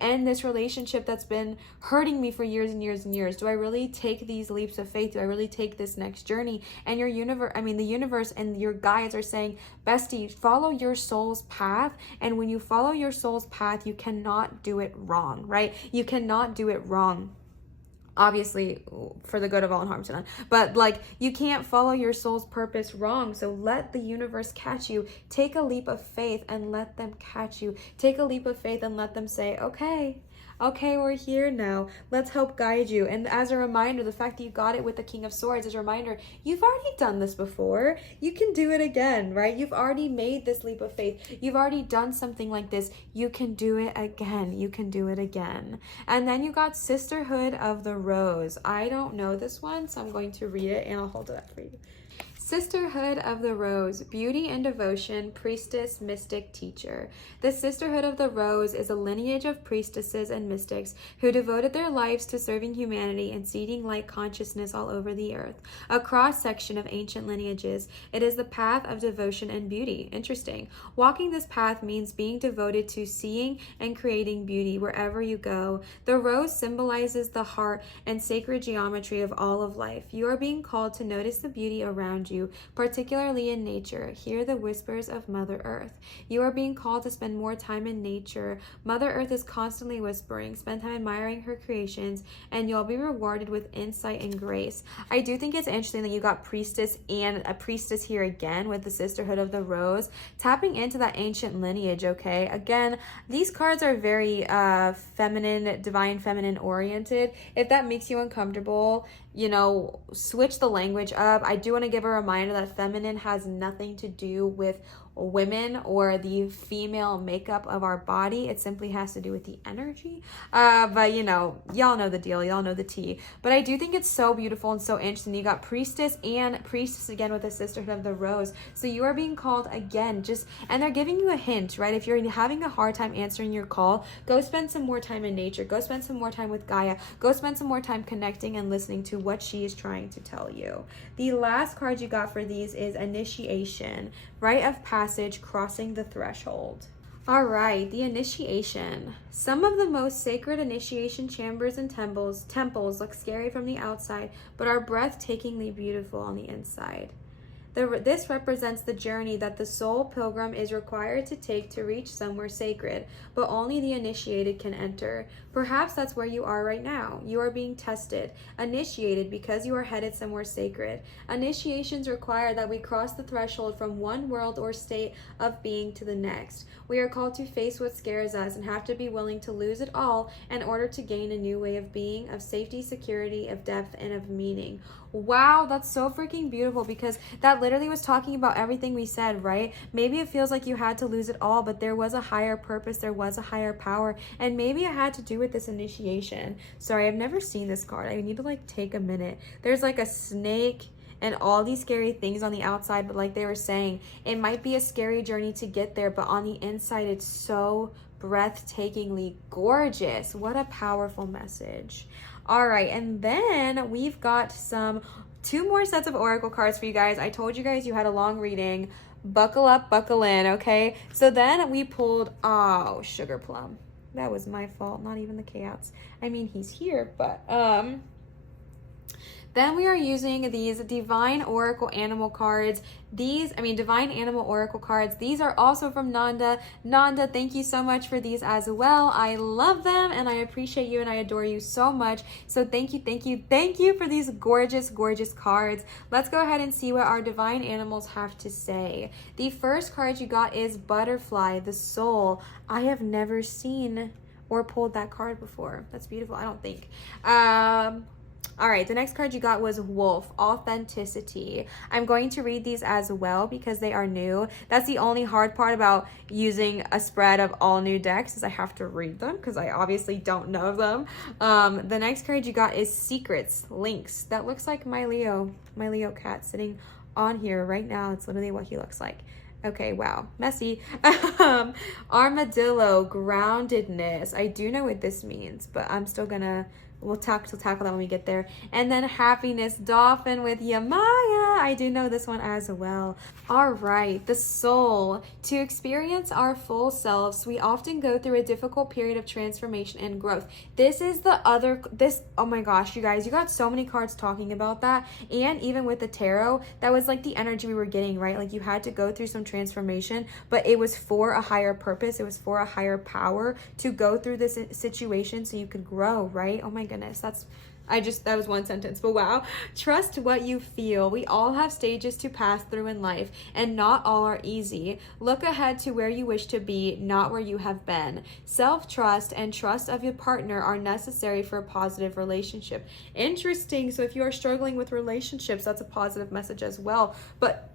end this relationship that's been hurting me for years and years and years? Do I really take these leaps of faith? Do I really take this next journey? And the universe and your guides are saying, bestie, follow your soul's path. And when you follow your soul's path, you cannot do it wrong, right? You cannot do it wrong. Obviously for the good of all and harm to none, but like you can't follow your soul's purpose wrong. So let the universe catch you. Take a leap of faith and let them catch you. Take a leap of faith and let them say, okay, we're here now. Let's help guide you. And as a reminder, the fact that you got it with the King of Swords is a reminder, you've already done this before. You can do it again, right? You've already made this leap of faith. You've already done something like this. You can do it again. You can do it again. And then you got Sisterhood of the Rose. I don't know this one, so I'm going to read it and I'll hold it up for you. Sisterhood of the Rose, beauty and devotion, priestess, mystic, teacher. The Sisterhood of the Rose is a lineage of priestesses and mystics who devoted their lives to serving humanity and seeding light consciousness all over the earth. A cross-section of ancient lineages, it is the path of devotion and beauty. Interesting. Walking this path means being devoted to seeing and creating beauty wherever you go. The rose symbolizes the heart and sacred geometry of all of life. You are being called to notice the beauty around you, particularly in nature. Hear the whispers of Mother Earth. You are being called to spend more time in nature. Mother Earth is constantly whispering. Spend time admiring her creations, and you'll be rewarded with insight and grace. I do think it's interesting that you got priestess and a priestess here again with the Sisterhood of the Rose, tapping into that ancient lineage, okay? Again, these cards are very feminine, divine feminine oriented. If that makes you uncomfortable, switch the language up. I do want to give a reminder that feminine has nothing to do with women or the female makeup of our body. It simply has to do with the energy. But y'all know the deal. Y'all know the tea. But I do think it's so beautiful and so interesting. You got priestess and priestess again with the Sisterhood of the Rose. So you are being called again, and they're giving you a hint, right? If you're having a hard time answering your call, go spend some more time in nature. Go spend some more time with Gaia. Go spend some more time connecting and listening to what she is trying to tell you. The last card you got for these is initiation, rite of passage, crossing the threshold. All right, the initiation. Some of the most sacred initiation chambers and temples look scary from the outside, but are breathtakingly beautiful on the inside. This represents the journey that the soul pilgrim is required to take to reach somewhere sacred, but only the initiated can enter. Perhaps that's where you are right now. You are being tested, initiated because you are headed somewhere sacred. Initiations require that we cross the threshold from one world or state of being to the next. We are called to face what scares us and have to be willing to lose it all in order to gain a new way of being, of safety, security, of depth, and of meaning. Wow, that's so freaking beautiful, because that literally was talking about everything we said, right? Maybe it feels like you had to lose it all, but there was a higher purpose, there was a higher power, and maybe it had to do with this initiation. Sorry, I've never seen this card. I need to take a minute. There's a snake and all these scary things on the outside, but like they were saying, it might be a scary journey to get there, but on the inside, it's so breathtakingly gorgeous. What a powerful message. All right, and then we've got some 2 more sets of oracle cards for you guys. I told you guys you had a long reading. Buckle up, buckle in, okay? So then we pulled, oh, Sugar Plum. That was my fault, not even the chaos. I mean, he's here, but, then we are using these Divine Oracle Animal cards. Divine Animal Oracle cards. These are also from Nanda. Nanda, thank you so much for these as well. I love them and I appreciate you and I adore you so much. So thank you for these gorgeous, gorgeous cards. Let's go ahead and see what our Divine Animals have to say. The first card you got is Butterfly, the Soul. I have never seen or pulled that card before. That's beautiful, I don't think. All right, the next card you got was Wolf, Authenticity. I'm going to read these as well because they are new. That's the only hard part about using a spread of all new decks is I have to read them because I obviously don't know them. The next card you got is Secrets, Lynx. That looks like my Leo cat sitting on here right now. It's literally what he looks like. Okay, wow, messy. Armadillo, Groundedness. I do know what this means, but I'm still gonna... We'll tackle that when we get there. And then Happiness, Dolphin with Yamaya. I do know this one as well. All right, the Soul. To experience our full selves, we often go through a difficult period of transformation and growth. Oh my gosh, you guys, you got so many cards talking about that. And even with the tarot, that was like the energy we were getting, right? Like you had to go through some transformation, but it was for a higher purpose. It was for a higher power to go through this situation so you could grow, right? Oh my goodness, that was one sentence, but wow. Trust what you feel. We all have stages to pass through in life, and not all are easy. Look ahead to where you wish to be, not where you have been. Self-trust and trust of your partner are necessary for a positive relationship. Interesting. So if you are struggling with relationships, that's a positive message as well. But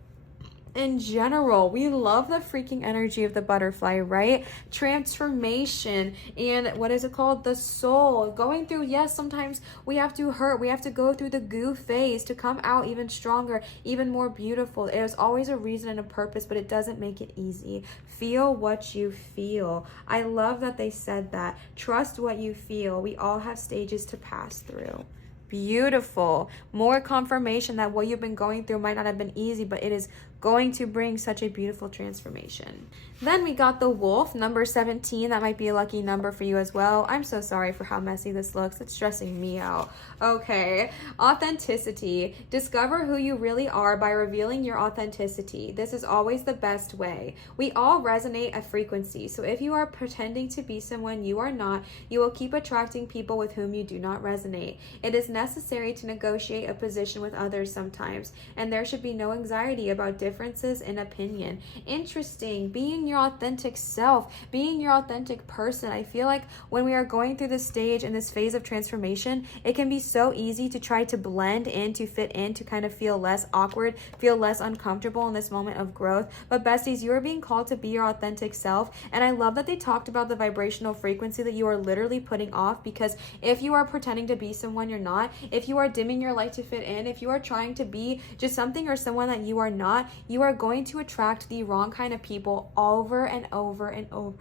in general, we love the freaking energy of the butterfly, right? Transformation and what is it called? The soul. Going through, yes, sometimes we have to hurt. We have to go through the goo phase to come out even stronger, even more beautiful. There's always a reason and a purpose, but it doesn't make it easy. Feel what you feel. I love that they said that. Trust what you feel. We all have stages to pass through. Beautiful. More confirmation that what you've been going through might not have been easy, but it is going to bring such a beautiful transformation. Then we got the Wolf, number 17. That might be a lucky number for you as well. I'm so sorry for how messy this looks. It's stressing me out. Okay. Authenticity. Discover who you really are by revealing your authenticity. This is always the best way. We all resonate a frequency. So if you are pretending to be someone you are not, you will keep attracting people with whom you do not resonate. It is necessary to negotiate a position with others sometimes, and there should be no anxiety about differences in opinion. Interesting. Being your authentic self, being your authentic person. I feel like when we are going through this stage and this phase of transformation, it can be so easy to try to blend in, to fit in, to kind of feel less awkward, feel less uncomfortable in this moment of growth. But besties, you are being called to be your authentic self. And I love that they talked about the vibrational frequency that you are literally putting off, because if you are pretending to be someone you're not, if you are dimming your light to fit in, if you are trying to be just something or someone that you are not, you are going to attract the wrong kind of people over and over and over.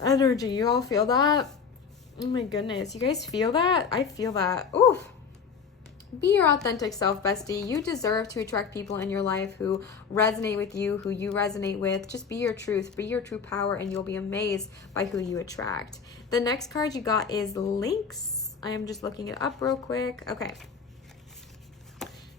Energy, you all feel that? Oh my goodness, you guys feel that? I feel that. Ooh. Be your authentic self, bestie. You deserve to attract people in your life who resonate with you, who you resonate with. Just be your truth, be your true power, and you'll be amazed by who you attract. The next card you got is Lynx. I am just looking it up real quick. Okay.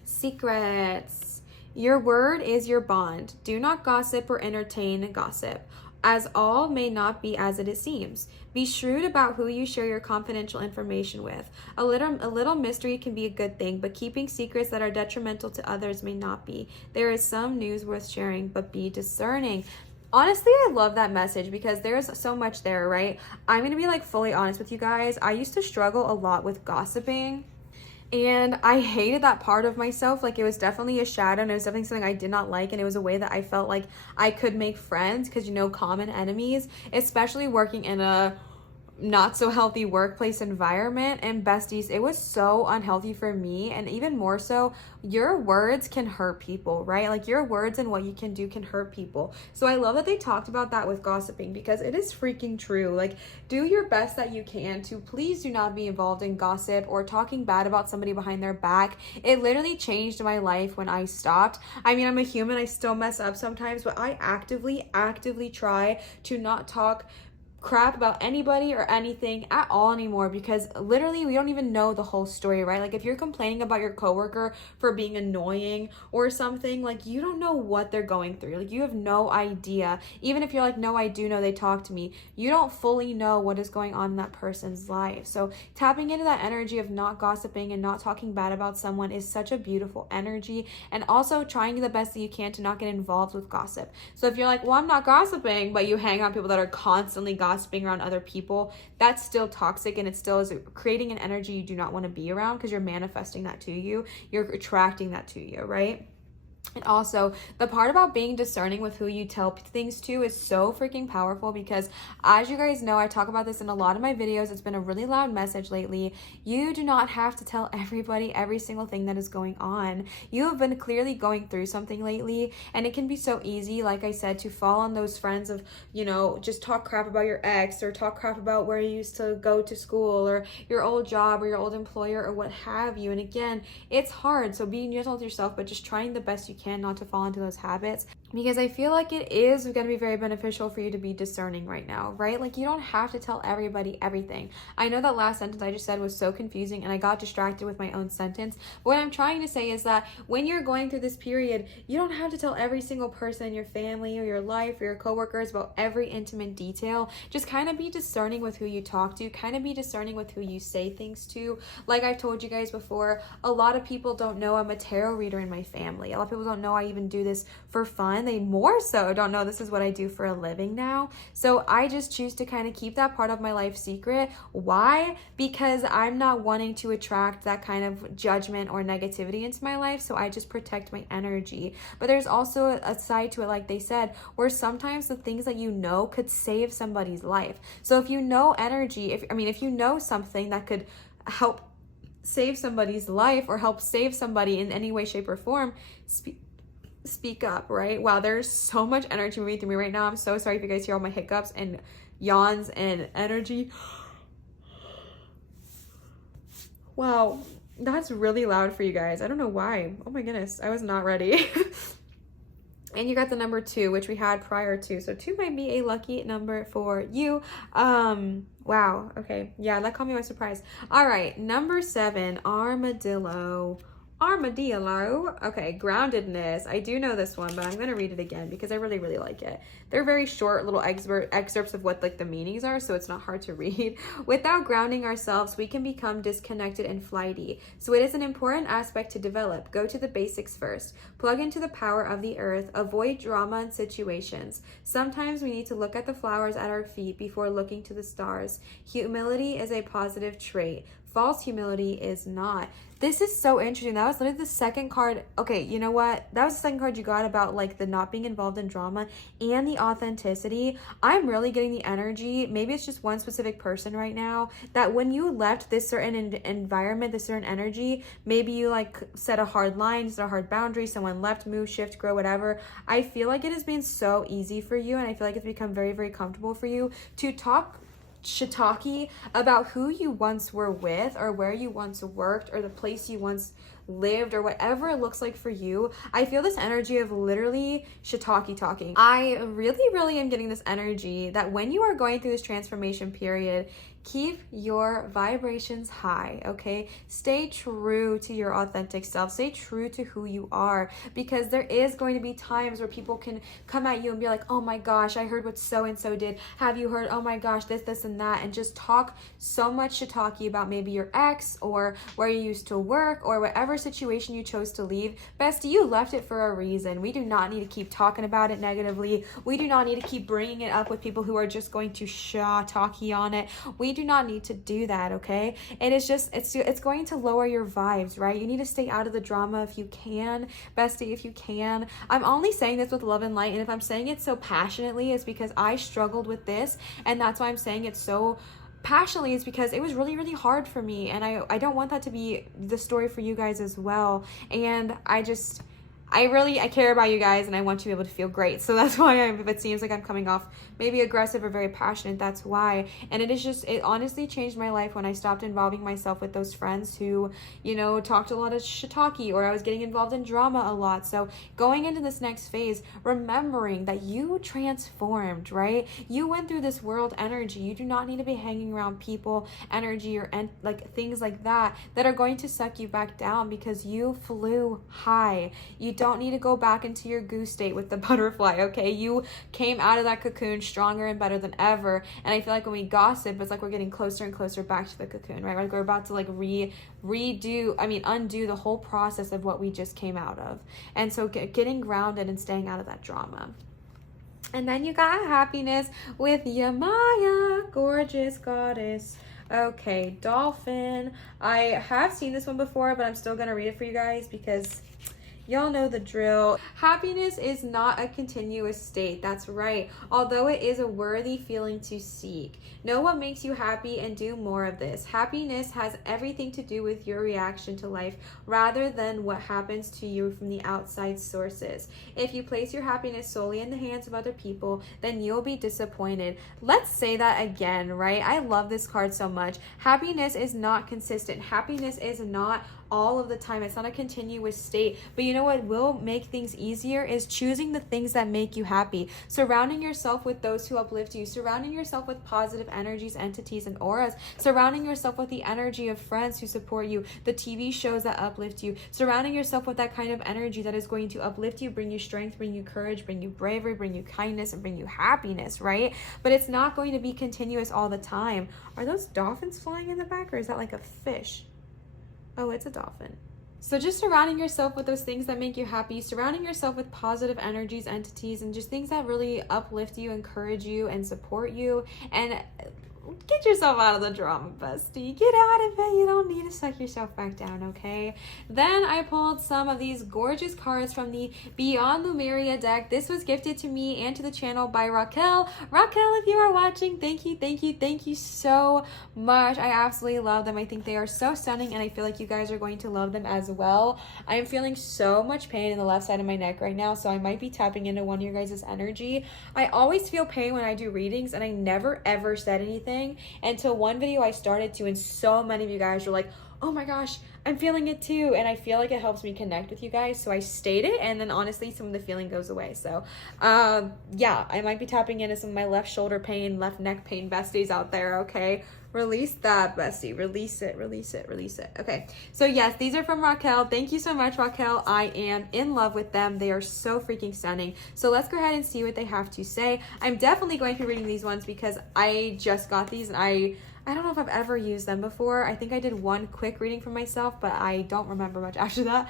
Secrets. Your word is your bond. Do not gossip or entertain gossip, as all may not be as it seems. Be shrewd about who you share your confidential information with. A little mystery can be a good thing, but keeping secrets that are detrimental to others may not be. There is some news worth sharing, but be discerning. Honestly, I love that message because there's so much there, right? I'm going to be like fully honest with you guys. I used to struggle a lot with gossiping. And I hated that part of myself. Like, it was definitely a shadow, and it was definitely something I did not like, and it was a way that I felt like I could make friends because, you know, common enemies, especially working in a not so healthy workplace environment. And besties, it was so unhealthy for me. And even more so, your words can hurt people, right? Like your words and what you can do can hurt people. So I love that they talked about that with gossiping, because it is freaking true. Like, do your best that you can to please do not be involved in gossip or talking bad about somebody behind their back. It literally changed my life when I stopped. I mean, I'm a human, I still mess up sometimes, but I actively try to not talk crap about anybody or anything at all anymore, because literally we don't even know the whole story, right? Like if you're complaining about your coworker for being annoying or something, like you don't know what they're going through. Like you have no idea. Even if you're like, no, I do know they talk to me, you don't fully know what is going on in that person's life. So tapping into that energy of not gossiping and not talking bad about someone is such a beautiful energy, and also trying the best that you can to not get involved with gossip. So if you're like, well, I'm not gossiping, but you hang out with people that are constantly gossiping around other people, that's still toxic, and it still is creating an energy you do not want to be around, because you're manifesting that to you, you're attracting that to you, right? And also, the part about being discerning with who you tell things to is so freaking powerful, because as you guys know, I talk about this in a lot of my videos. It's been a really loud message lately. You do not have to tell everybody every single thing that is going on. You have been clearly going through something lately, and it can be so easy, like I said, to fall on those friends of, you know, just talk crap about your ex, or talk crap about where you used to go to school, or your old job, or your old employer, or what have you. And again, it's hard. So being gentle with yourself, but just trying the best you can not to fall into those habits, because I feel like it is going to be very beneficial for you to be discerning right now, right? Like you don't have to tell everybody everything. I know that last sentence I just said was so confusing, and I got distracted with my own sentence. But what I'm trying to say is that when you're going through this period, you don't have to tell every single person in your family or your life or your coworkers about every intimate detail. Just kind of be discerning with who you talk to, kind of be discerning with who you say things to. Like I've told you guys before, a lot of people don't know I'm a tarot reader in my family. A lot of people don't know I even do this for fun. They more so don't know this is what I do for a living now. So I just choose to kind of keep that part of my life secret. Why? Because I'm not wanting to attract that kind of judgment or negativity into my life. So I just protect my energy. But there's also a side to it, like they said, where sometimes the things that you know could save somebody's life. So if you know energy, if you know something that could help save somebody's life or help save somebody in any way, shape, or form, speak up, right? Wow, there's so much energy moving through me right now. I'm so sorry if you guys hear all my hiccups and yawns and energy. Wow, that's really loud for you guys. I don't know why. Oh my goodness, I was not ready. And you got the number 2, which we had prior to. So 2 might be a lucky number for you. Wow. Okay. Yeah, that caught me by surprise. All right. Number 7, armadillo. Armadillo. Okay, groundedness. I do know this one, but I'm going to read it again because I really, really like it. They're very short little excerpts of what like the meanings are, so it's not hard to read. Without grounding ourselves, we can become disconnected and flighty. So it is an important aspect to develop. Go to the basics first. Plug into the power of the earth. Avoid drama and situations. Sometimes we need to look at the flowers at our feet before looking to the stars. Humility is a positive trait. False humility is not. This is so interesting. That was literally the second card. Okay, you know what? That was the second card you got about like the not being involved in drama and the authenticity. I'm really getting the energy. Maybe it's just one specific person right now that when you left this certain environment, this certain energy, maybe you like set a hard line, set a hard boundary, someone left, move, shift, grow, whatever. I feel like it has been so easy for you, and I feel like it's become very, very comfortable for you to talk shiitake about who you once were with, or where you once worked, or the place you once lived, or whatever it looks like for you. I feel this energy of literally shiitake talking. I really, really am getting this energy that when you are going through this transformation period, keep your vibrations high, okay? Stay true to your authentic self. Stay true to who you are, because there is going to be times where people can come at you and be like, oh my gosh, I heard what so-and-so did. Have you heard? Oh my gosh, this, and that. And just talk so much shiitake about maybe your ex, or where you used to work, or whatever situation you chose to leave. Bestie, you left it for a reason. We do not need to keep talking about it negatively. We do not need to keep bringing it up with people who are just going to shiitake on it. We do not need to do that, okay? And it's just, it's going to lower your vibes, right? You need to stay out of the drama if you can, bestie, if you can. I'm only saying this with love and light, and if I'm saying it so passionately, it's because I struggled with this, and that's why I'm saying it so passionately is because it was really, really hard for me, and I don't want that to be the story for you guys as well. And I care about you guys, and I want you to be able to feel great. So that's why if it seems like I'm coming off maybe aggressive or very passionate, that's why. And it honestly changed my life when I stopped involving myself with those friends who, talked a lot of shiitake, or I was getting involved in drama a lot. So going into this next phase, remembering that you transformed, right? You went through this world energy. You do not need to be hanging around people, energy, or like things like that are going to suck you back down, because you flew high. You don't need to go back into your goose state with the butterfly, okay? You came out of that cocoon stronger and better than ever. And I feel like when we gossip, it's like we're getting closer and closer back to the cocoon, right? Like we're about to like undo the whole process of what we just came out of. And so getting grounded and staying out of that drama. And then you got happiness with Yamaya, gorgeous goddess. Okay, dolphin. I have seen this one before, but I'm still gonna read it for you guys because y'all know the drill. Happiness is not a continuous state. That's right. Although it is a worthy feeling to seek. Know what makes you happy and do more of this. Happiness has everything to do with your reaction to life rather than what happens to you from the outside sources. If you place your happiness solely in the hands of other people, then you'll be disappointed. Let's say that again, right? I love this card so much. Happiness is not consistent. Happiness is not all of the time. It's not a continuous state. But you know what will make things easier is choosing the things that make you happy. Surrounding yourself with those who uplift you. Surrounding yourself with positive energies, entities, and auras. Surrounding yourself with the energy of friends who support you. The TV shows that uplift you. Surrounding yourself with that kind of energy that is going to uplift you, bring you strength, bring you courage, bring you bravery, bring you kindness, and bring you happiness, right? But it's not going to be continuous all the time. Are those dolphins flying in the back, or is that like a fish? Oh, it's a dolphin. So just surrounding yourself with those things that make you happy, surrounding yourself with positive energies, entities, and just things that really uplift you, encourage you, and support you. And get yourself out of the drama, bestie. Get out of it. You don't need to suck yourself back down, okay? Then I pulled some of these gorgeous cards from the Beyond Lumeria deck. This was gifted to me and to the channel by Raquel. Raquel, if you are watching, thank you so much. I absolutely love them. I think they are so stunning, and I feel like you guys are going to love them as well. I am feeling so much pain in the left side of my neck right now, so I might be tapping into one of your guys' energy. I always feel pain when I do readings, and I never ever said anything until one video I started to, and so many of you guys were like, oh my gosh, I'm feeling it too. And I feel like it helps me connect with you guys, so I state it, and then honestly some of the feeling goes away. So yeah, I might be tapping into some of my left shoulder pain, left neck pain besties out there, okay? Release that, bestie. Release it. Okay, so yes, these are from Raquel. Thank you so much, Raquel. I am in love with them. They are so freaking stunning. So let's go ahead and see what they have to say. I'm definitely going to be reading these ones because I just got these, and I don't know if I've ever used them before. I think I did one quick reading for myself, but I don't remember much after that.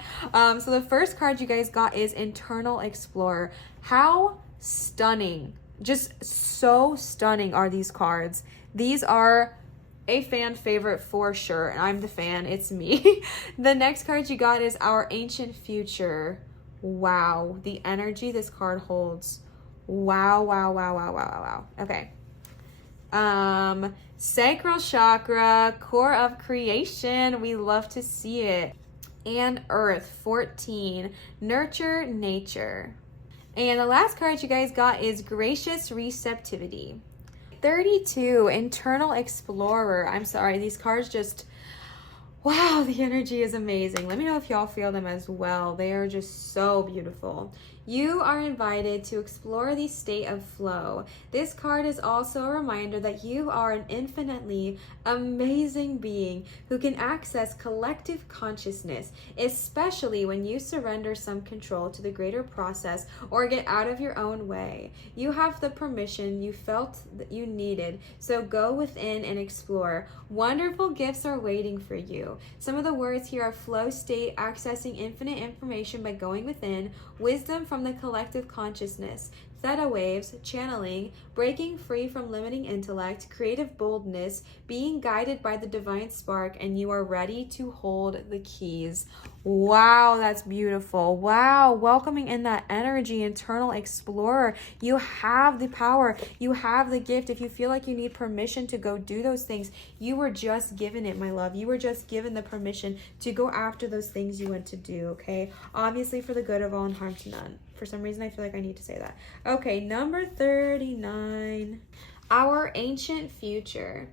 So the first card you guys got is Internal Explorer. How stunning. Just so stunning are these cards. These are a fan favorite for sure, and I'm the fan. It's me. The next card you got is Our Ancient Future. Wow, the energy this card holds. Wow. Okay. Sacral chakra, core of creation. We love to see it. And Earth, 14. Nurture nature. And the last card you guys got is Gracious Receptivity. 32, Internal Explorer. I'm sorry, these cards just, wow, the energy is amazing. Let me know if y'all feel them as well. They are just so beautiful. You are invited to explore the state of flow. This card is also a reminder that you are an infinitely amazing being who can access collective consciousness, especially when you surrender some control to the greater process or get out of your own way. You have the permission you felt that you needed, so go within and explore. Wonderful gifts are waiting for you. Some of the words here are flow state, accessing infinite information by going within, wisdom from the collective consciousness, theta waves, channeling, breaking free from limiting intellect, creative boldness, being guided by the divine spark, and you are ready to hold the keys. Wow, that's beautiful. Wow, welcoming in that energy, internal explorer. You have the power. You have the gift. If you feel like you need permission to go do those things, you were just given it, my love. You were just given the permission to go after those things you want to do, okay? Obviously for the good of all and harm to none. For some reason, I feel like I need to say that. Okay, number 39. Our ancient future.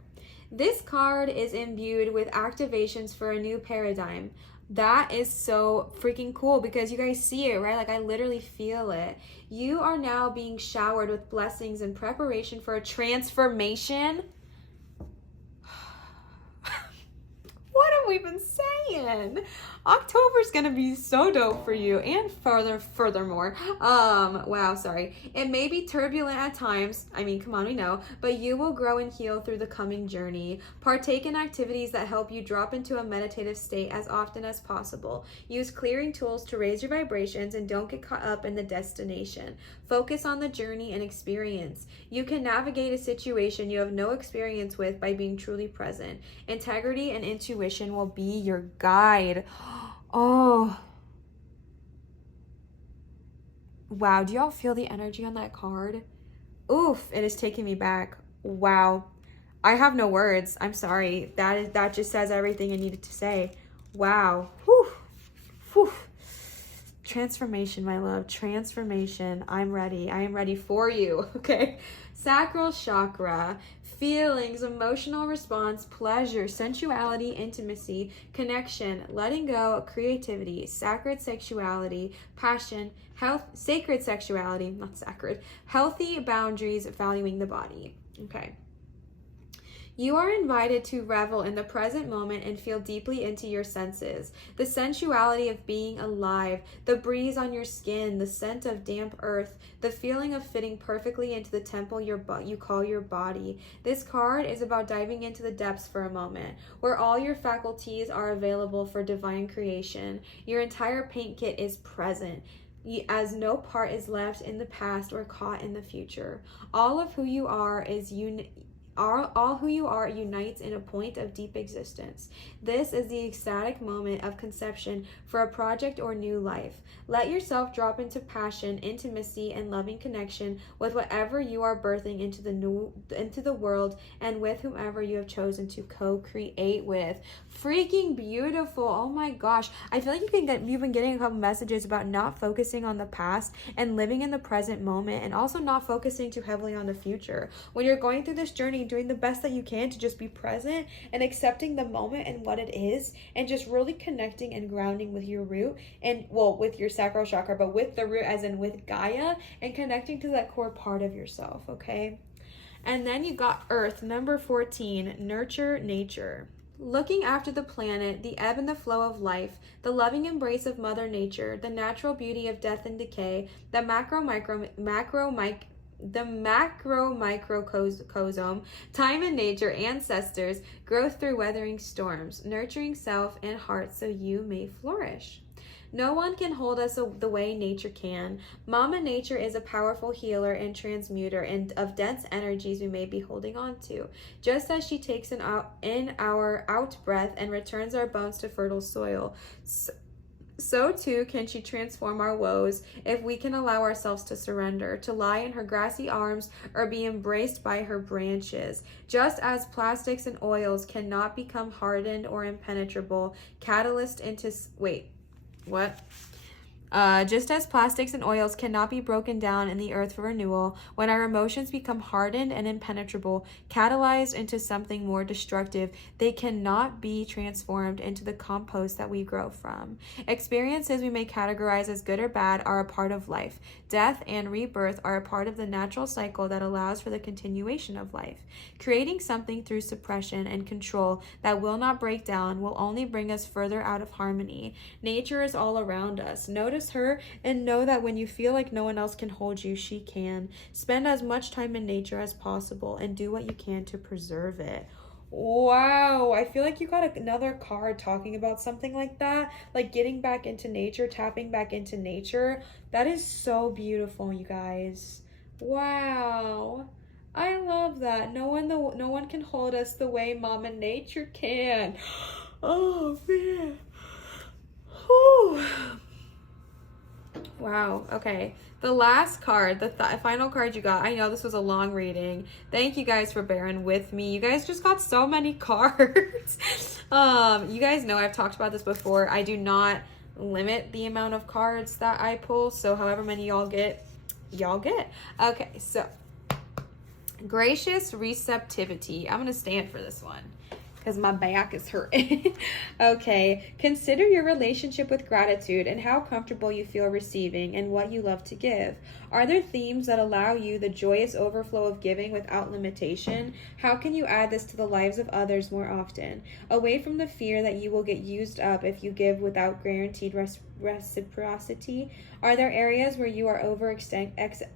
This card is imbued with activations for a new paradigm. That is so freaking cool because you guys see it, right? Like I literally feel it. You are now being showered with blessings in preparation for a transformation. What have we been saying? October's gonna be so dope for you, and furthermore, wow, sorry. It may be turbulent at times. I mean, come on, we know, but you will grow and heal through the coming journey. Partake in activities that help you drop into a meditative state as often as possible. Use clearing tools to raise your vibrations and don't get caught up in the destination. Focus on the journey and experience. You can navigate a situation you have no experience with by being truly present. Integrity and intuition will be your guide. Oh. Wow, do y'all feel the energy on that card? Oof, it is taking me back. Wow. I have no words. I'm sorry. That just says everything I needed to say. Wow. Whew. Whew. Transformation, my love. Transformation. I'm ready. I am ready for you. Okay. Sacral chakra. Feelings, emotional response, pleasure, sensuality, intimacy, connection, letting go, creativity, sacred sexuality, passion, health, sacred sexuality, not sacred, healthy boundaries, valuing the body. Okay. You are invited to revel in the present moment and feel deeply into your senses. The sensuality of being alive, the breeze on your skin, the scent of damp earth, the feeling of fitting perfectly into the temple you call your body. This card is about diving into the depths for a moment, where all your faculties are available for divine creation. Your entire paint kit is present, as no part is left in the past or caught in the future. All of who you are is all who you are unites in a point of deep existence. This is the ecstatic moment of conception for a project or new life. Let yourself drop into passion, intimacy, and loving connection with whatever you are birthing into the world and with whomever you have chosen to co-create with. Freaking beautiful. Oh my gosh. I feel like you've been getting a couple messages about not focusing on the past and living in the present moment, and also not focusing too heavily on the future. When you're going through this journey, doing the best that you can to just be present and accepting the moment and what it is, and just really connecting and grounding with your root, and with your sacral chakra, but with the root as in with Gaia, and connecting to that core part of yourself, okay? And then you got Earth, number 14, nurture nature. Looking after the planet, the ebb and the flow of life, the loving embrace of Mother Nature, the natural beauty of death and decay, the macro-microcosm, time and nature, ancestors, growth through weathering storms, nurturing self and heart so you may flourish. No one can hold us the way nature can. Mama Nature is a powerful healer and transmuter of dense energies we may be holding on to. Just as she takes in our out breath and returns our bones to fertile soil, so too can she transform our woes if we can allow ourselves to surrender, to lie in her grassy arms or be embraced by her branches. Just as plastics and oils cannot become hardened or impenetrable, just as plastics and oils cannot be broken down in the earth for renewal, when our emotions become hardened and impenetrable, catalyzed into something more destructive, they cannot be transformed into the compost that we grow from. Experiences we may categorize as good or bad are a part of life. Death and rebirth are a part of the natural cycle that allows for the continuation of life. Creating something through suppression and control that will not break down will only bring us further out of harmony. Nature is all around us. Notice her and know that when you feel like no one else can hold you, she can. Spend as much time in nature as possible and do what you can to preserve it. Wow, I feel like you got another card talking about something like that, like getting back into nature, tapping back into nature. That is so beautiful, you guys. Wow. I love that. No one can hold us the way Mama Nature can. Oh man. Whew. Wow. Okay. The last card, the final card you got. I know this was a long reading. Thank you guys for bearing with me. You guys just got so many cards. You guys know I've talked about this before. I do not limit the amount of cards that I pull. So however many y'all get. Okay. So gracious receptivity. I'm going to stand for this one because my back is hurting. Okay. Consider your relationship with gratitude and how comfortable you feel receiving and what you love to give. Are there themes that allow you the joyous overflow of giving without limitation? How can you add this to the lives of others more often? Away from the fear that you will get used up if you give without guaranteed reciprocity. Are there areas where you are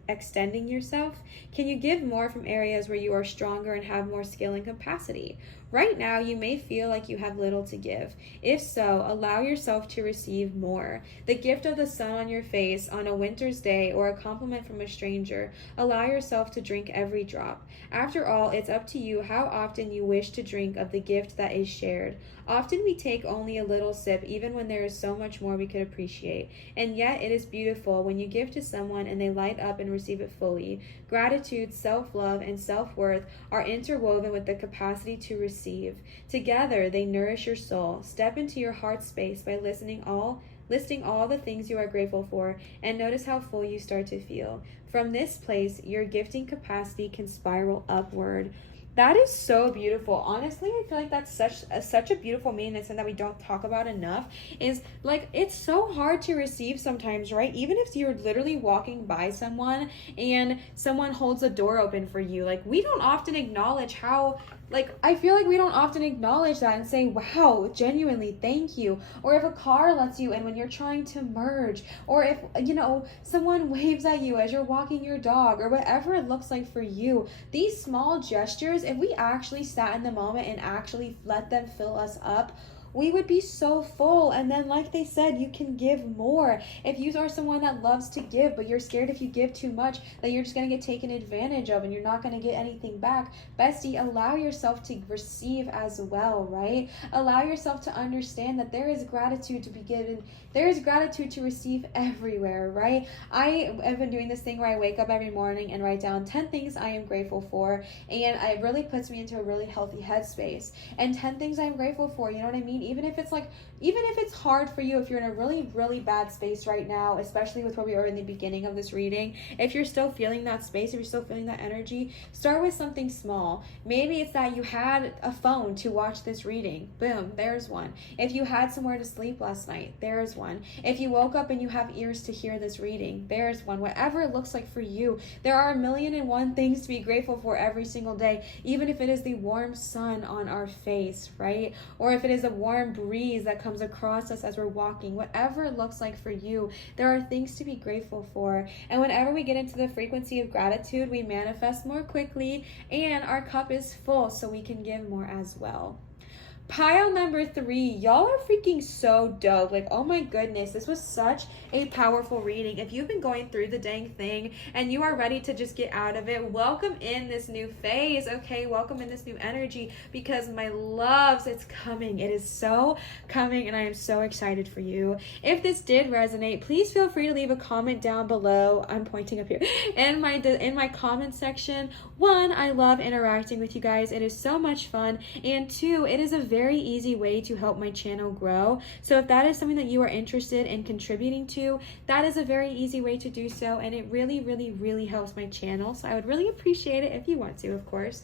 extending yourself? Can you give more from areas where you are stronger and have more skill and capacity? Right now, you may feel like you have little to give. If so, allow yourself to receive more. The gift of the sun on your face on a winter's day or a compliment from a stranger. Allow yourself to drink every drop. After all, it's up to you how often you wish to drink of the gift that is shared. Often we take only a little sip even when there is so much more we could appreciate. And yet it is beautiful when you give to someone and they light up and receive it fully. Gratitude, self-love, and self-worth are interwoven with the capacity to receive. Together, they nourish your soul. Step into your heart space by listing all the things you are grateful for, and notice how full you start to feel. From this place, your gifting capacity can spiral upward. That is so beautiful. Honestly, I feel like that's such a beautiful meaning. That's something that we don't talk about enough. Is like, it's so hard to receive sometimes, right? Even if you're literally walking by someone and someone holds a door open for you, like, we don't often acknowledge how, like, I feel like we don't often acknowledge that and say, wow, genuinely, thank you. Or if a car lets you in when you're trying to merge, or if, someone waves at you as you're walking your dog, or whatever it looks like for you. These small gestures, if we actually sat in the moment and actually let them fill us up, we would be so full. And then, like they said, you can give more. If you are someone that loves to give, but you're scared if you give too much that you're just going to get taken advantage of and you're not going to get anything back, bestie, allow yourself to receive as well, right? Allow yourself to understand that there is gratitude to be given. There is gratitude to receive everywhere, right? I have been doing this thing where I wake up every morning and write down 10 things I am grateful for, and it really puts me into a really healthy headspace. And 10 things I'm grateful for, you know what I mean? Even if it's hard for you, if you're in a really, really bad space right now, especially with where we are in the beginning of this reading, if you're still feeling that space, if you're still feeling that energy, start with something small. Maybe it's that you had a phone to watch this reading. Boom, there's one. If you had somewhere to sleep last night, there's one. If you woke up and you have ears to hear this reading, there's one. Whatever it looks like for you, there are 1,000,001 things to be grateful for every single day, even if it is the warm sun on our face, right? Or if it is a warm breeze that comes across us as we're walking. Whatever it looks like for you, there are things to be grateful for. And whenever we get into the frequency of gratitude, we manifest more quickly and our cup is full so we can give more as well. Pile number 3, y'all are freaking so dope. Like, oh my goodness, this was such a powerful reading. If you've been going through the dang thing and you are ready to just get out of it, welcome in this new phase, okay? Welcome in this new energy, because my loves, it's coming. It is so coming, and I am so excited for you. If this did resonate, please feel free to leave a comment down below. I'm pointing up here in my comment section. 1, I love interacting with you guys. It is so much fun. And 2, it is a very easy way to help my channel grow. So if that is something that you are interested in contributing to, that is a very easy way to do so, and it really, really, really helps my channel. So I would really appreciate it if you want to, of course.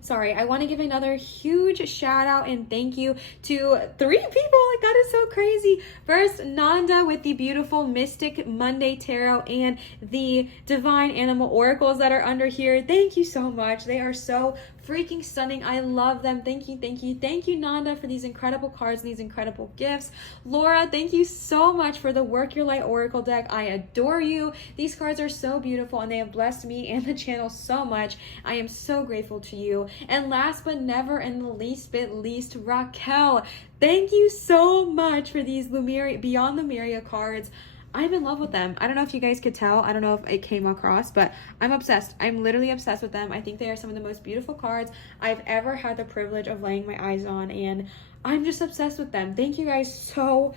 Sorry, I want to give another huge shout out and thank you to 3 people. Like, that is so crazy. First, Nanda with the beautiful Mystic Monday Tarot and the Divine Animal Oracles that are under here. Thank you so much. They are so freaking stunning. I love them. Thank you, thank you, thank you, Nanda, for these incredible cards and these incredible gifts. Laura, thank you so much for the Work Your Light Oracle deck. I adore you. These cards are so beautiful and they have blessed me and the channel so much. I am so grateful to you. And last but never in the least bit least, Raquel, thank you so much for these Beyond Lemuria cards. I'm in love with them. I don't know if you guys could tell. I don't know if it came across, but I'm obsessed. I'm literally obsessed with them. I think they are some of the most beautiful cards I've ever had the privilege of laying my eyes on, and I'm just obsessed with them. Thank you guys so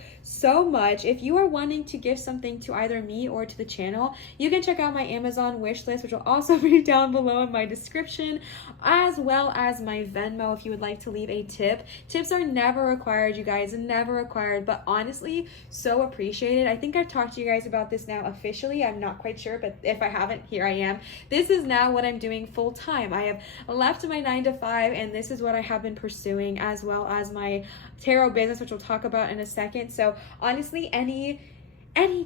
much. If you are wanting to give something to either me or to the channel, you can check out my Amazon wish list, which will also be down below in my description, as well as my Venmo if you would like to leave a tip. Tips are never required, you guys, never required, but honestly, so appreciated. I think I've talked to you guys about this now officially. I'm not quite sure, but if I haven't, here I am. This is now what I'm doing full time. I have left my 9-to-5, and this is what I have been pursuing, as well as my tarot business, which we'll talk about in a second. So honestly, any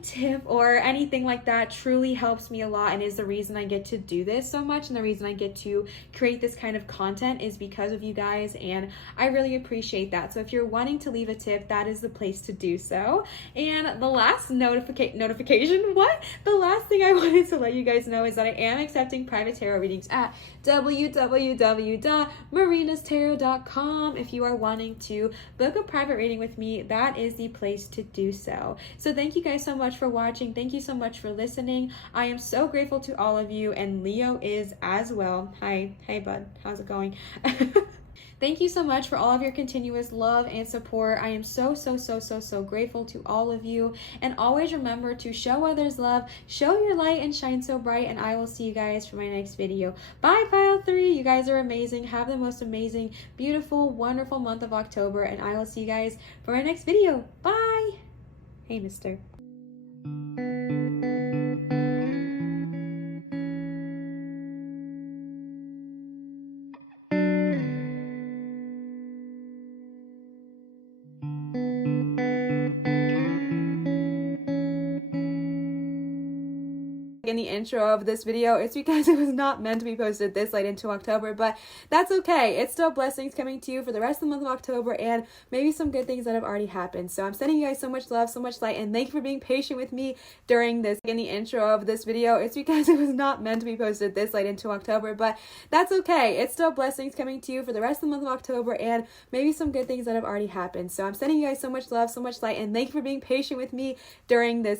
tip or anything like that truly helps me a lot, and is the reason I get to do this so much, and the reason I get to create this kind of content is because of you guys, and I really appreciate that. So if you're wanting to leave a tip, that is the place to do so. And the last the last thing I wanted to let you guys know is that I am accepting private tarot readings at www.marinastarot.com. If you are wanting to book a private reading with me, that is the place to do so. So thank you guys so much for watching. Thank you so much for listening. I am so grateful to all of you, and Leo is as well. Hi, hey bud, how's it going? Thank you so much for all of your continuous love and support. I am so grateful to all of you. And always remember to show others love, show your light, and shine so bright. And I will see you guys for my next video. Bye, Pile 3. You guys are amazing. Have the most amazing, beautiful, wonderful month of October. And I will see you guys for my next video. Bye. Hey, mister. In the intro of this video, it's because it was not meant to be posted this late into October, but that's okay. It's still blessings coming to you for the rest of the month of October, and maybe some good things that have already happened. So I'm sending you guys so much love, so much light, and thank you for being patient with me during this. In the intro of this video, it's because it was not meant to be posted this late into October, but that's okay. It's still blessings coming to you for the rest of the month of October, and maybe some good things that have already happened. So I'm sending you guys so much love, so much light, and thank you for being patient with me during this.